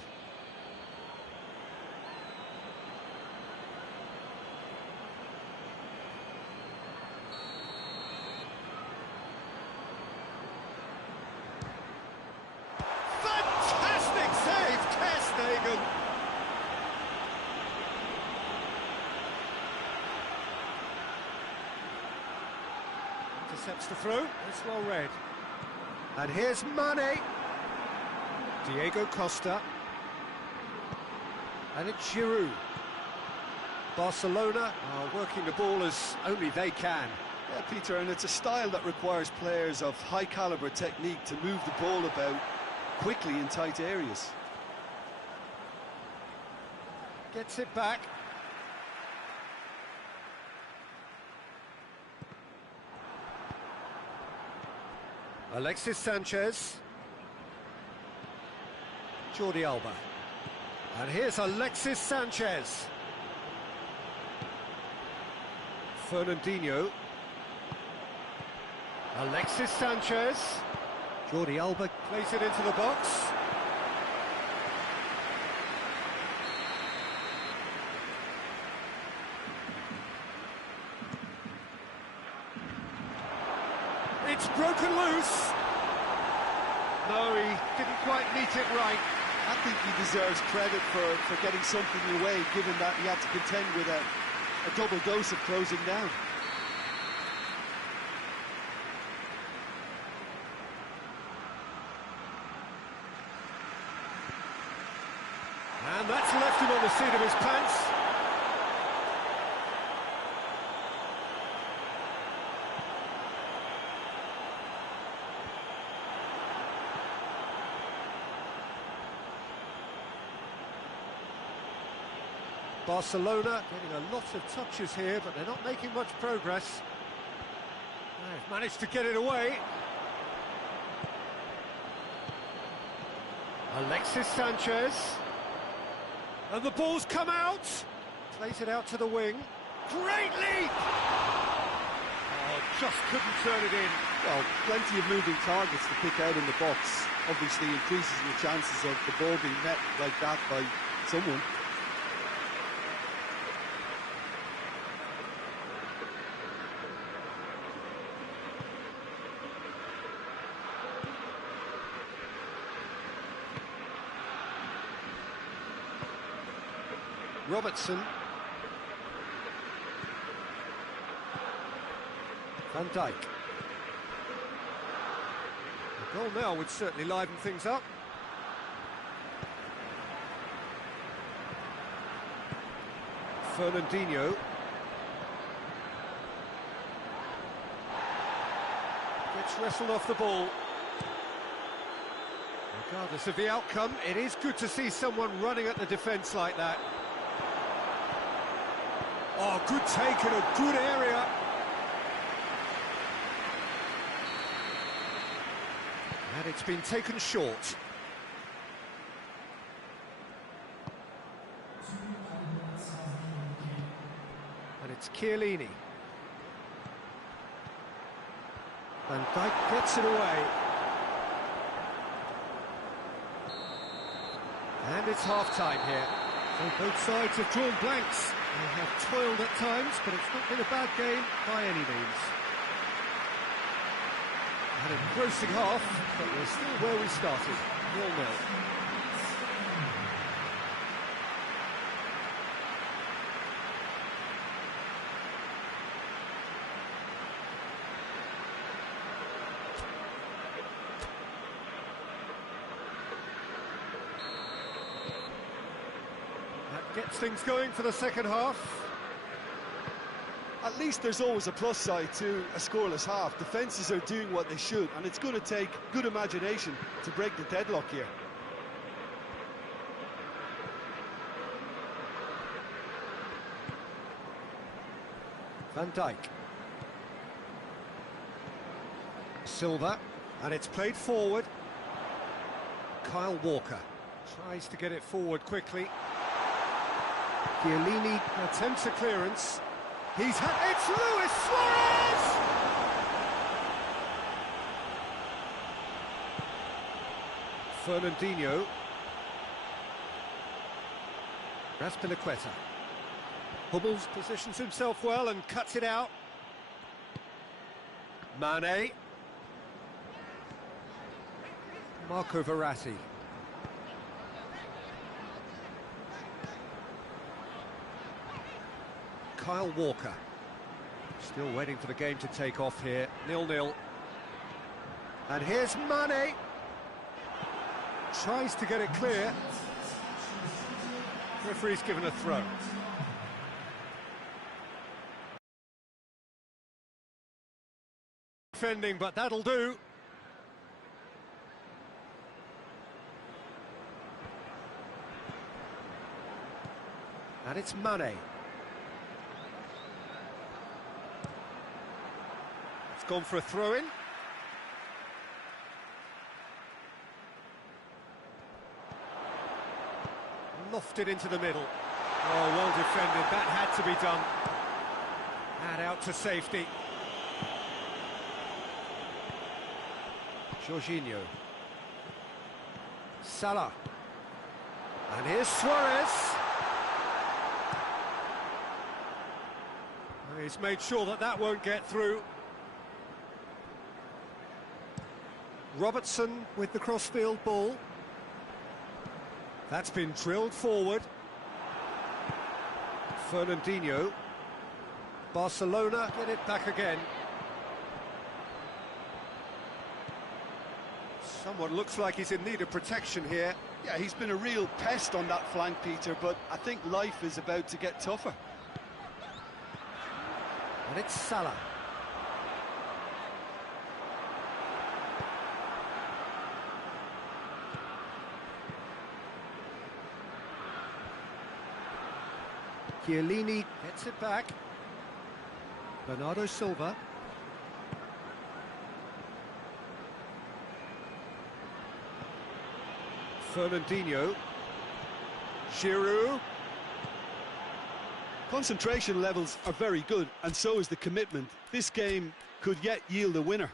Intercepts the throw, it's well read. And here's Mane. Diego Costa. And it's Giroud. Barcelona are working the ball as only they can. Yeah, Peter, and it's a style that requires players of high-caliber technique to move the ball about quickly in tight areas. Gets it back. Alexis Sanchez. Jordi Alba. And here's Alexis Sanchez. Fernandinho. Alexis Sanchez. Jordi Alba plays it into the box. It's broken loose. No, he didn't quite meet it right. I think he deserves credit for getting something away, given that he had to contend with a double dose of closing down. And that's left him on the seat of his pants. Barcelona getting a lot of touches here, but they're not making much progress. They've managed to get it away. Alexis Sanchez. And the ball's come out. Plays it out to the wing. Great leap! Oh, just couldn't turn it in. Well, plenty of moving targets to pick out in the box. Obviously increases the chances of the ball being met like that by someone. Robertson. Van Dijk. A goal now would certainly liven things up. Fernandinho. Gets wrestled off the ball. Regardless of the outcome, it is good to see someone running at the defence like that. Oh, good take in a good area. And it's been taken short. And it's Chiellini. Van Dijk gets it away. And it's half-time here. So both sides have drawn blanks. They have toiled at times, but it's not been a bad game by any means. An engrossing half, but we're still where we started, 0-0. Gets things going for the second half. At least there's always a plus side to a scoreless half. Defences are doing what they should, and it's going to take good imagination to break the deadlock here. Van Dijk. Silva, and it's played forward. Kyle Walker tries to get it forward quickly. Chiellini attempts a clearance. It's Luis Suarez! Fernandinho. Azpilicueta. Hummels positions himself well and cuts it out. Mane. Marco Verratti. Kyle Walker. Still waiting for the game to take off here. 0-0. And here's Mane. Tries to get it clear. Referee's given a throw. Defending, but that'll do. And it's Mane. Gone for a throw-in. Lofted into the middle. Oh, well defended. That had to be done. And out to safety. Jorginho. Salah. And here's Suarez. He's made sure that that won't get through. Robertson with the crossfield ball. That's been drilled forward. Fernandinho. Barcelona get it back again. Someone looks like he's in need of protection here. Yeah, he's been a real pest on that flank, Peter, but I think life is about to get tougher. And it's Salah. Chiellini gets it back. Bernardo Silva. Fernandinho. Giroud. Concentration levels are very good, and so is the commitment. This game could yet yield a winner.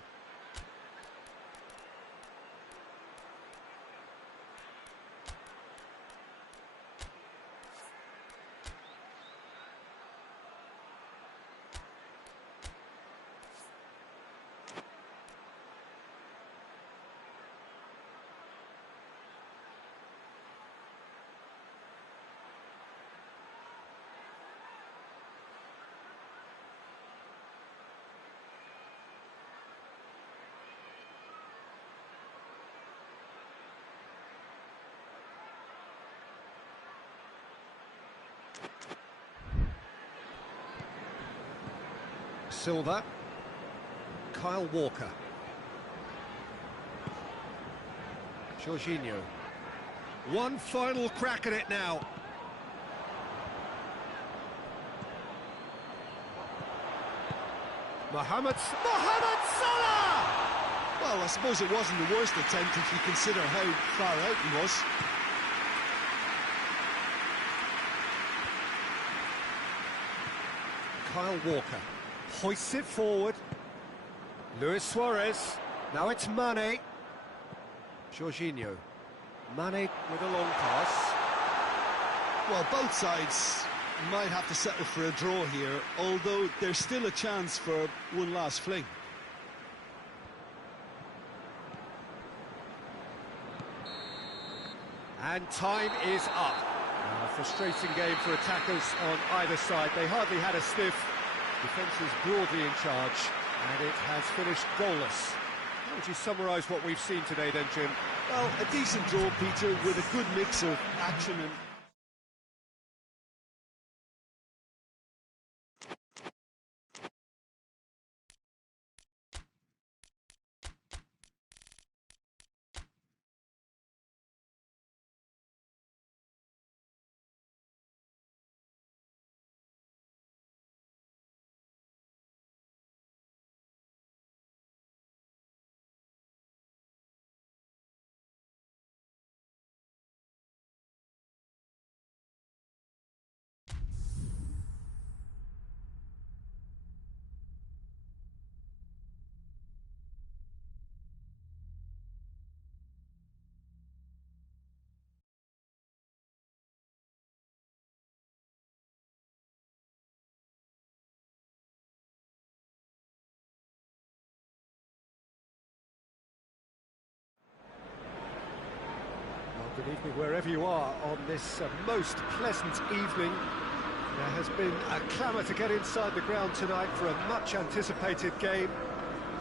Silva. Kyle Walker. Jorginho. One final crack at it now. Mohamed Salah! Well, I suppose it wasn't the worst attempt if you consider how far out he was. Kyle Walker hoists it forward. Luis Suarez. Now it's Mane. Jorginho. Mane with a long pass. Well, both sides might have to settle for a draw here, although there's still a chance for one last fling. And time is up. A frustrating game for attackers on either side. They hardly had a sniff. Defence is broadly in charge, and it has finished goalless. How would you summarise what we've seen today then, Jim? Well, a decent draw, Peter, with a good mix of action and... Good evening wherever you are on this most pleasant evening. There has been a clamour to get inside the ground tonight for a much anticipated game.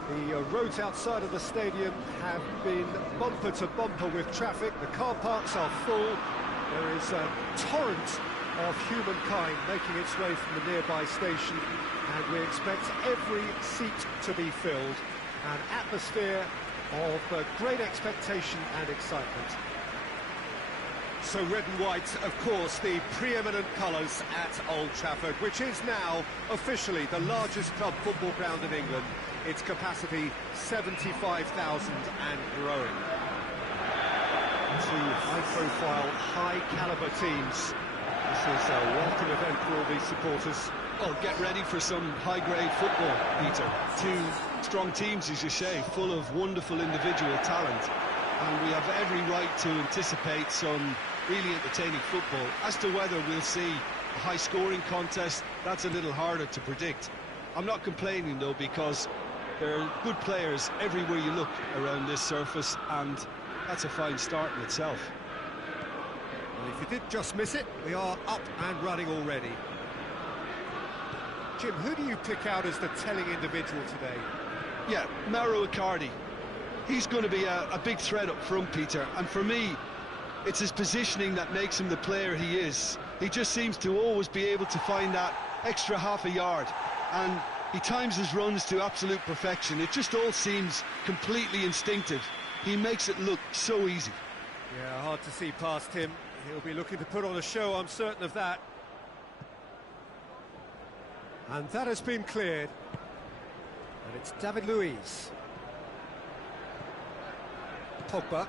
The roads outside of the stadium have been bumper to bumper with traffic. The car parks are full. There is a torrent of humankind making its way from the nearby station, and we expect every seat to be filled. An atmosphere of great expectation and excitement. So red and white, of course, the preeminent colours at Old Trafford, which is now officially the largest club football ground in England. Its capacity 75,000 and growing. Two high-profile, high-caliber teams. This is a welcome event for all these supporters. Well, get ready for some high-grade football, Peter. Two strong teams, as you say, full of wonderful individual talent. And we have every right to anticipate some really entertaining football. As to whether we'll see a high-scoring contest, that's a little harder to predict. I'm not complaining, though, because there are good players everywhere you look around this surface, and that's a fine start in itself. Well, if you did just miss it, we are up and running already. Jim, who do you pick out as the telling individual today? Yeah, Mauro Icardi. He's going to be a big threat up front, Peter, and for me, it's his positioning that makes him the player he is. He just seems to always be able to find that extra half a yard, and he times his runs to absolute perfection. It just all seems completely instinctive. He makes it look so easy. Yeah, hard to see past him. He'll be looking to put on a show, I'm certain of that. And that has been cleared. And it's David Luiz. Pogba.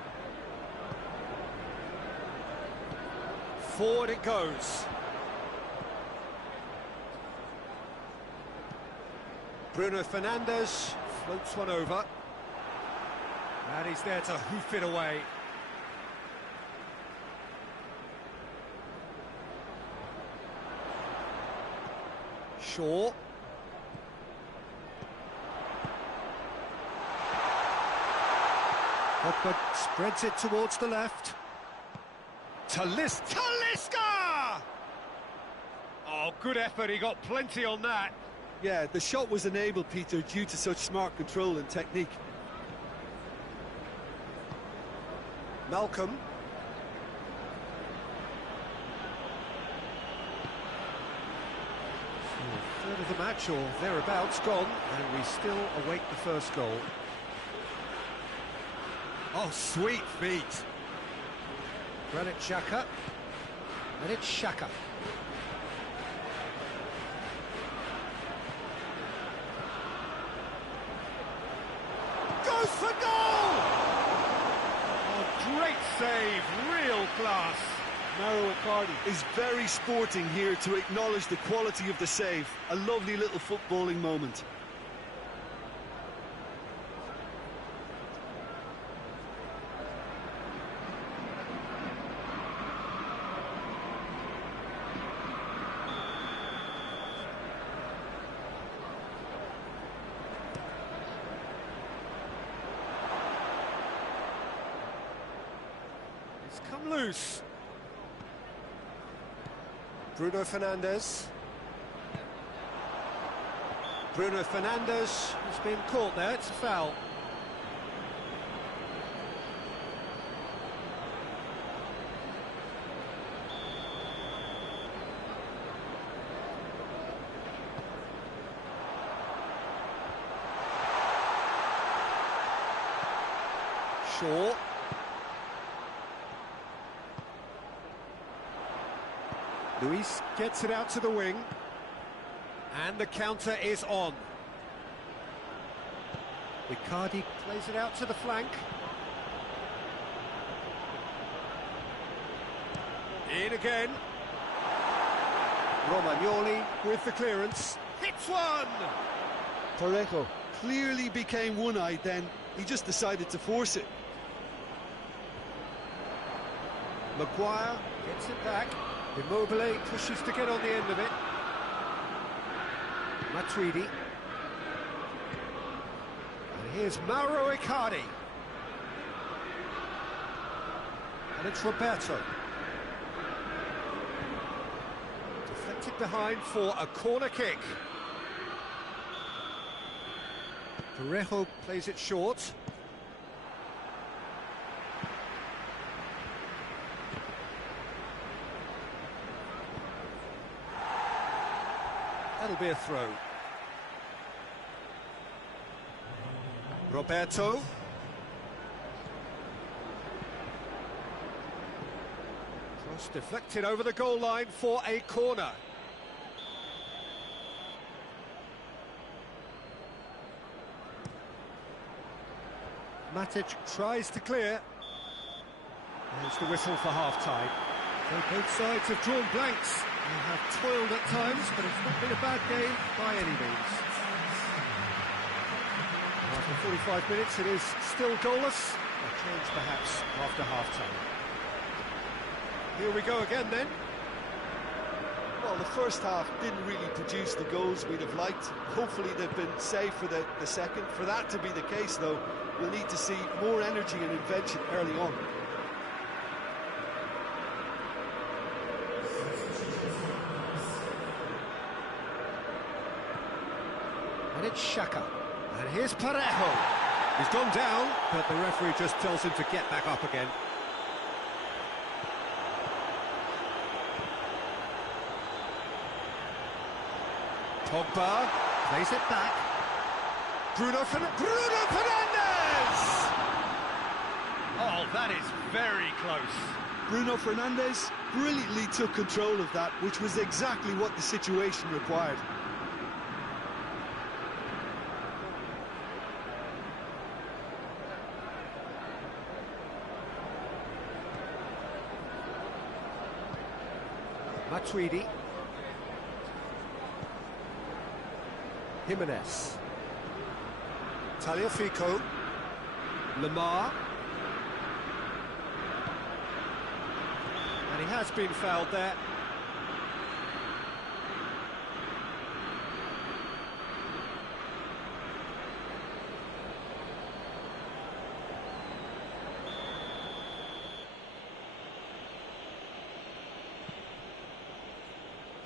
Forward it goes. Bruno Fernandes floats one over. And he's there to hoof it away. Shaw. Pogba spreads it towards the left. Talisca! Oh, good effort, he got plenty on that. Yeah, the shot was enabled, Peter, due to such smart control and technique. Malcolm. Third of the match, or thereabouts, gone, and we still await the first goal. Oh, sweet feet. Granit Xhaka, and it's Xhaka. Goes for goal! Oh, great save, real class. Mauro Icardi is very sporting here to acknowledge the quality of the save. A lovely little footballing moment. It's come loose. Bruno Fernandes. Bruno Fernandes has been caught there, it's a foul. Shaw. Luis gets it out to the wing, and the counter is on. Icardi plays it out to the flank. In again. Romagnoli with the clearance. Hits one! Parejo clearly became one-eyed then. He just decided to force it. Maguire gets it back. Immobile pushes to get on the end of it. Matuidi. And here's Mauro Icardi. And it's Roberto. Deflected behind for a corner kick. Parejo plays it short. That'll be a throw. Roberto. Cross deflected over the goal line for a corner. Matic tries to clear. There's the whistle for half-time. So both sides have drawn blanks. They have toiled at times, but it's not been a bad game by any means. After 45 minutes, it is still goalless. A change perhaps after half-time. Here we go again then. Well, the first half didn't really produce the goals we'd have liked. Hopefully they've been safe for the second. For that to be the case, though, we'll need to see more energy and invention early on. And it's Xhaka. And here's Parejo. He's gone down, but the referee just tells him to get back up again. Pogba plays it back. Bruno Fernandes! Oh, that is very close. Bruno Fernandes brilliantly took control of that, which was exactly what the situation required. Matuidi. Jimenez. Tagliafico. Lemar. And he has been fouled there.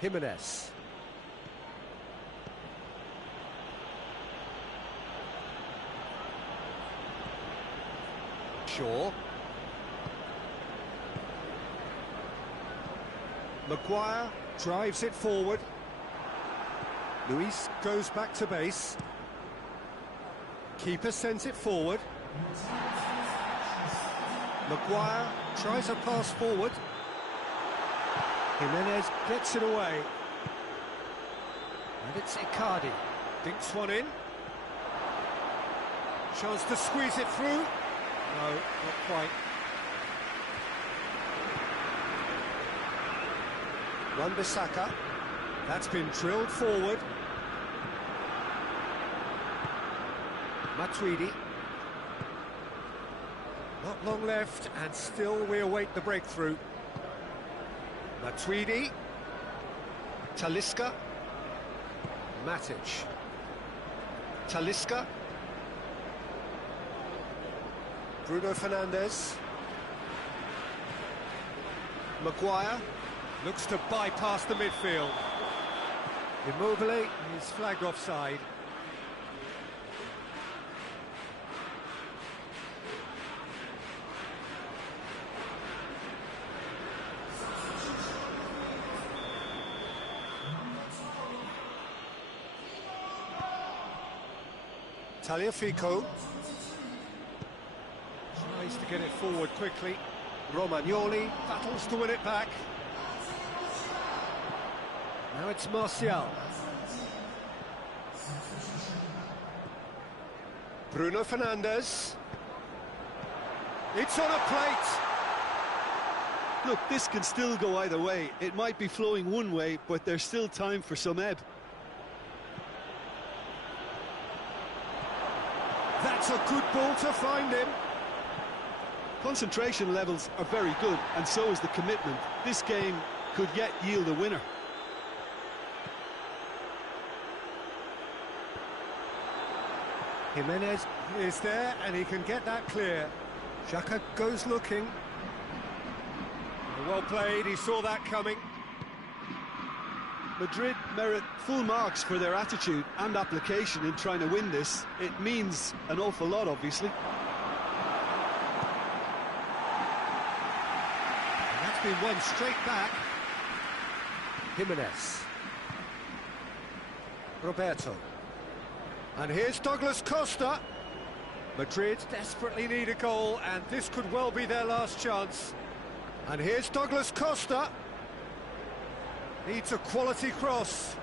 Jimenez. Shaw. Maguire drives it forward. Luis goes back to base. Keeper sends it forward. Maguire tries a pass forward. Jimenez gets it away. And it's Icardi. Dinks one in. Chance to squeeze it through. No, not quite. Wan-Bissaka. That's been drilled forward. Matuidi. Not long left, and still we await the breakthrough. Matuidi. Talisca. Matic. Talisca. Bruno Fernandes. Maguire looks to bypass the midfield. Immobile is flagged offside. Tagliafico tries to get it forward quickly. Romagnoli battles to win it back. Now it's Martial. Bruno Fernandes. It's on a plate. Look, this can still go either way. It might be flowing one way, but there's still time for some ebb. That's a good ball to find him. Concentration levels are very good, and so is the commitment. This game could yet yield a winner. Jimenez is there, and he can get that clear. Xhaka goes looking. Well played, he saw that coming. Madrid merit full marks for their attitude and application in trying to win this. It means an awful lot, obviously. And that's been won straight back. Jimenez. Roberto. And here's Douglas Costa. Madrid desperately need a goal, and this could well be their last chance. And here's Douglas Costa. Needs a quality cross.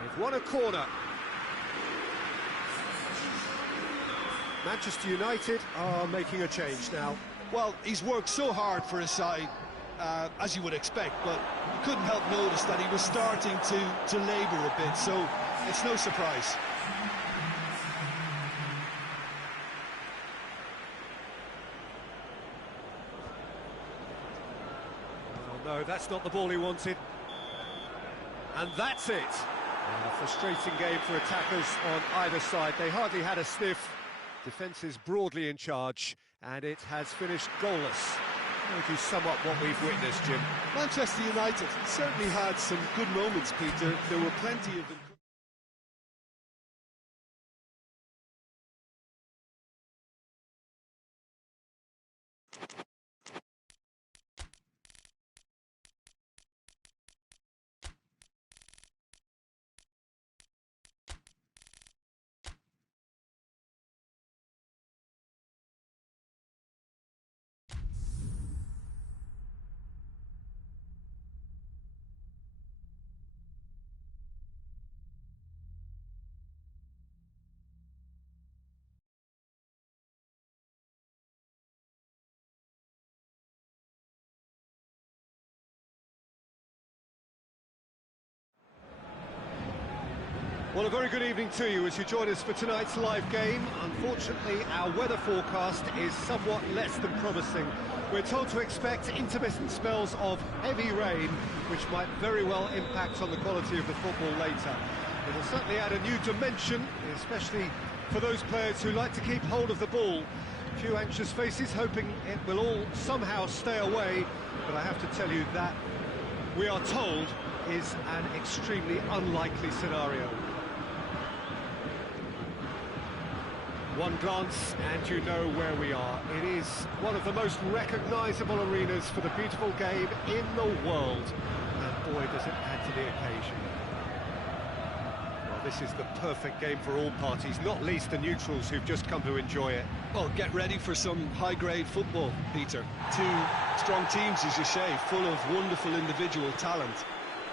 They've won a corner. Manchester United are making a change now. Well, he's worked so hard for his side, as you would expect, but you couldn't help notice that he was starting to labour a bit, so it's no surprise. No, that's not the ball he wanted. And that's it. A frustrating game for attackers on either side. They hardly had a sniff. Defence is broadly in charge, and it has finished goalless. How would you sum up what we've witnessed, Jim? Manchester United certainly had some good moments, Peter. There were plenty of them. Well, a very good evening to you as you join us for tonight's live game. Unfortunately, our weather forecast is somewhat less than promising. We're told to expect intermittent spells of heavy rain, which might very well impact on the quality of the football later. It will certainly add a new dimension, especially for those players who like to keep hold of the ball. A few anxious faces hoping it will all somehow stay away, but I have to tell you that we are told is an extremely unlikely scenario. One glance and you know where we are. It is one of the most recognisable arenas for the beautiful game in the world. And boy, does it add to the occasion. Well, this is the perfect game for all parties, not least the neutrals who've just come to enjoy it. Well, get ready for some high-grade football, Peter. Two strong teams, as you say, full of wonderful individual talent.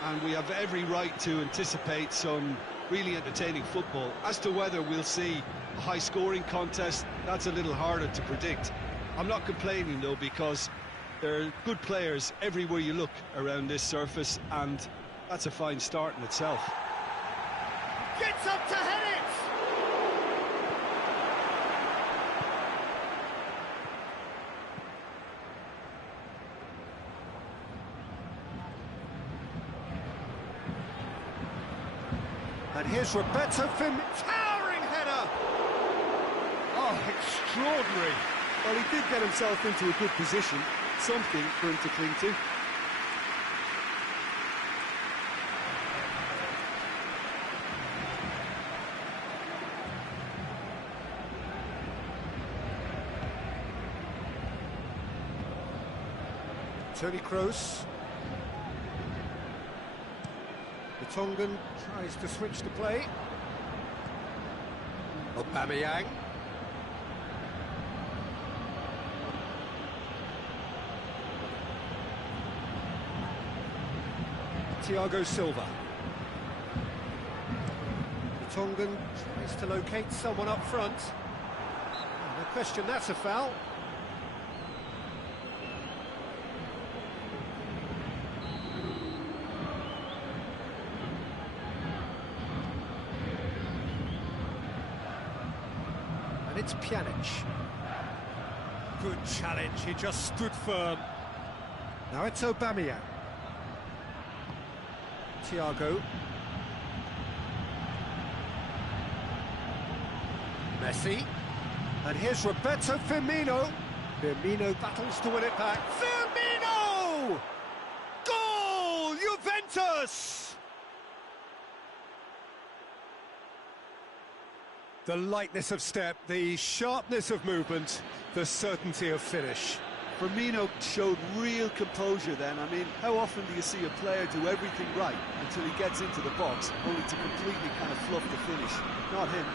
And we have every right to anticipate some really entertaining football. As to whether we'll see a high-scoring contest, that's a little harder to predict. I'm not complaining, though, because there are good players everywhere you look around this surface, and that's a fine start in itself. Gets up to head it! And here's Roberto Firmino, towering header! Oh, extraordinary! Well, he did get himself into a good position, something for him to cling to. Toni Kroos. Tongan tries to switch the play. Aubameyang. Thiago Silva. Tongan tries to locate someone up front. No question, that's a foul. It's Pjanic. Good challenge, he just stood firm. Now it's Aubameyang. Thiago. Messi. And here's Roberto Firmino. Firmino battles to win it back. Firmino! Goal! Juventus! The lightness of step, the sharpness of movement, the certainty of finish. Firmino showed real composure then. I mean, how often do you see a player do everything right until he gets into the box, only to completely kind of fluff the finish? Not him.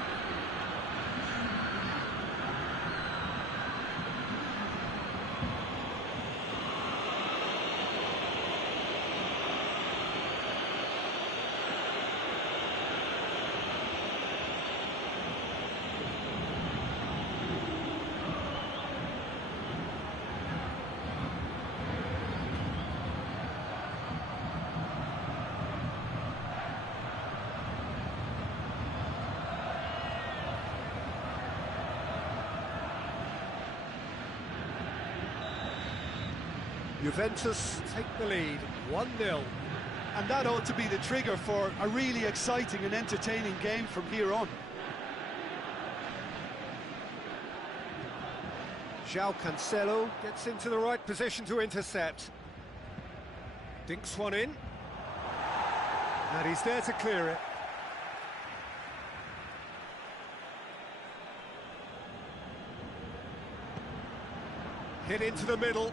Juventus take the lead, 1-0. And that ought to be the trigger for a really exciting and entertaining game from here on. João Cancelo gets into the right position to intercept. Dinks one in. And he's there to clear it. Hit into the middle.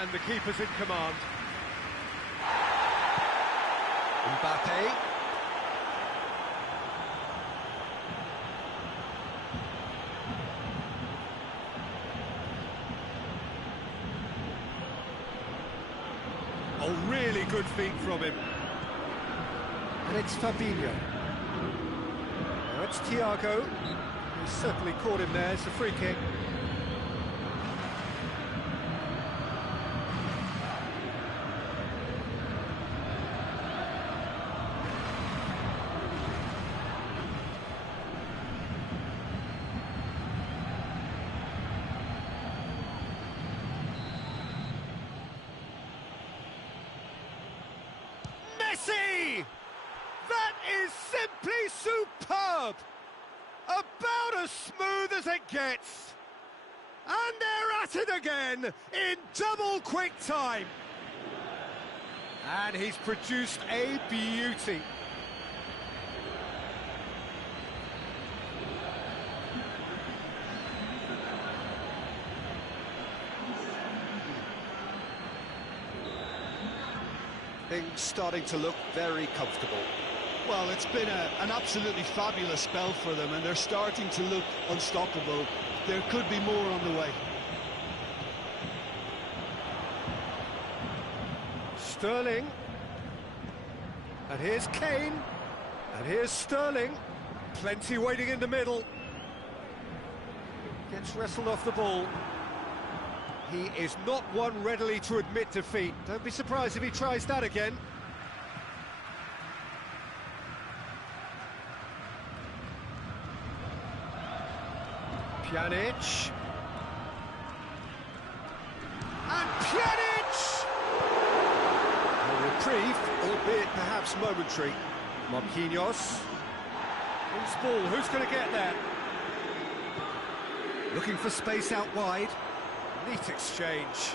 And the keeper's in command. Mbappe. Oh, really good feet from him. And it's Fabinho. Now it's Thiago. He's certainly caught him there. It's a free kick. Messi! That is simply superb! About as smooth as it gets. And they're at it again in double quick time. And he's produced a beauty. Things starting to look very comfortable. Well, it's been an absolutely fabulous spell for them, and they're starting to look unstoppable. There could be more on the way. Sterling. And here's Kane. And here's Sterling. Plenty waiting in the middle. Gets wrestled off the ball. He is not one readily to admit defeat. Don't be surprised if he tries that again. Pjanic. And Pjanic! A reprieve, albeit perhaps momentary. Marquinhos. Loose ball, who's going to get there? Looking for space out wide. Neat exchange.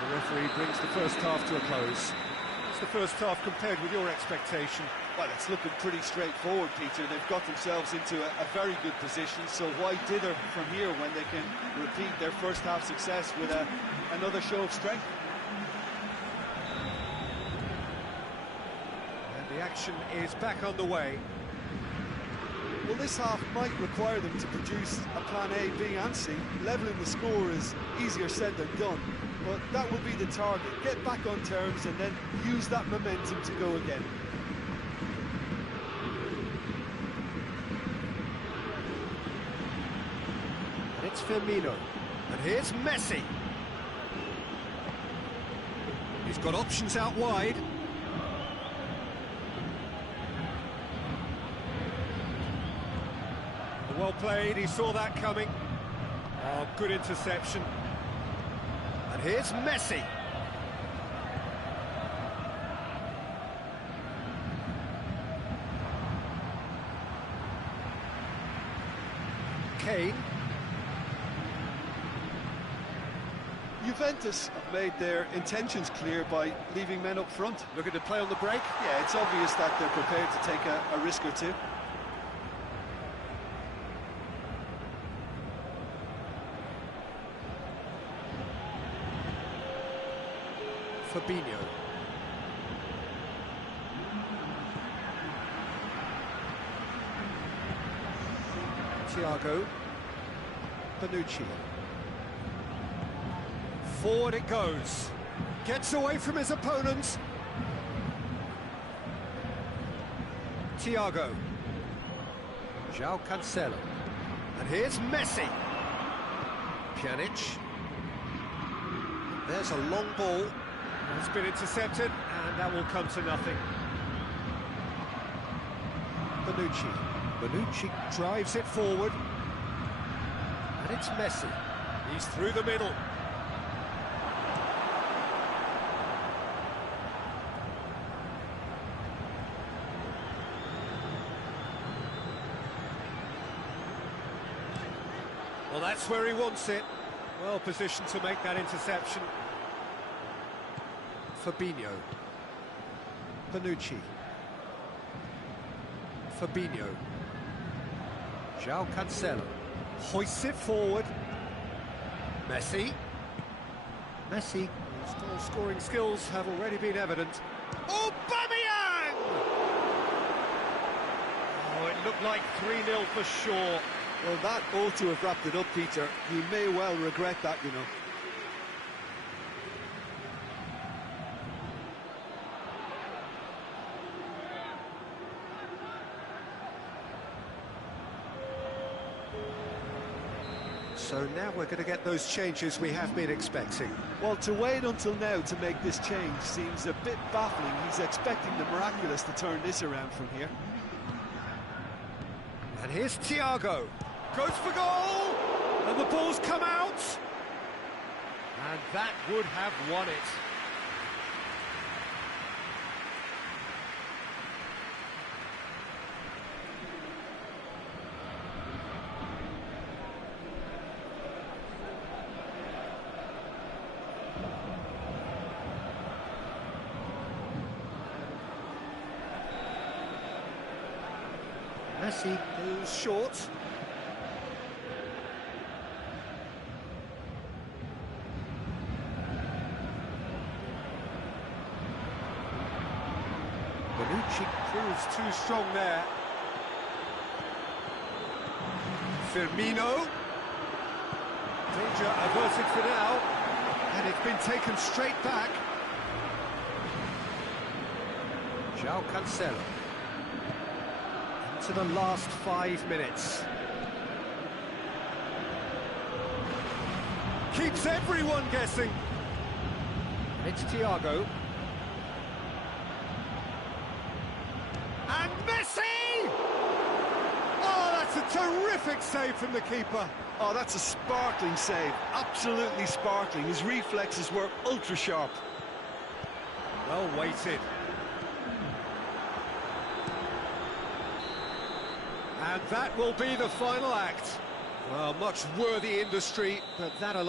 The referee brings the first half to a close. What's the first half compared with your expectation? Well, it's looking pretty straightforward, Peter. They've got themselves into a very good position, so why dither from here when they can repeat their first half success with another show of strength? And the action is back on the way. Well, this half might require them to produce a plan A, B and C. Levelling the score is easier said than done, but that will be the target. Get back on terms and then use that momentum to go again. And it's Firmino. And here's Messi. He's got options out wide. Well played, he saw that coming. Oh, good interception. And here's Messi. Kane. Juventus have made their intentions clear by leaving men up front. Looking to play on the break. Yeah, it's obvious that they're prepared to take a risk or two. Fabinho. Thiago. Bonucci. Forward it goes. Gets away from his opponents. Thiago. João Cancelo. And here's Messi. Pjanic. There's a long ball. It's been intercepted, and that will come to nothing. Bonucci. Bonucci drives it forward. And it's Messi. He's through the middle. Well, that's where he wants it. Well positioned to make that interception. Fabinho. Bonucci. Fabinho. João Cancelo. Hoists it forward. Messi. Messi. His goal-scoring skills have already been evident. Aubameyang! Oh, it looked like 3-0 for sure. Well, that ought to have wrapped it up, Peter. You may well regret that, you know. So now we're going to get those changes we have been expecting. Well, to wait until now to make this change seems a bit baffling. He's expecting the miraculous to turn this around from here. And here's Thiago. Goes for goal! And the ball's come out! And that would have won it. Messi goes short. Proves too strong there. Firmino. Danger averted for now. And it's been taken straight back. João Cancelo. Into the last 5 minutes. Keeps everyone guessing. It's Thiago. And Messi! Oh, that's a terrific save from the keeper. Oh, that's a sparkling save, absolutely sparkling. His reflexes were ultra sharp. Well weighted. And that will be the final act. Well, much worthy industry, but that alone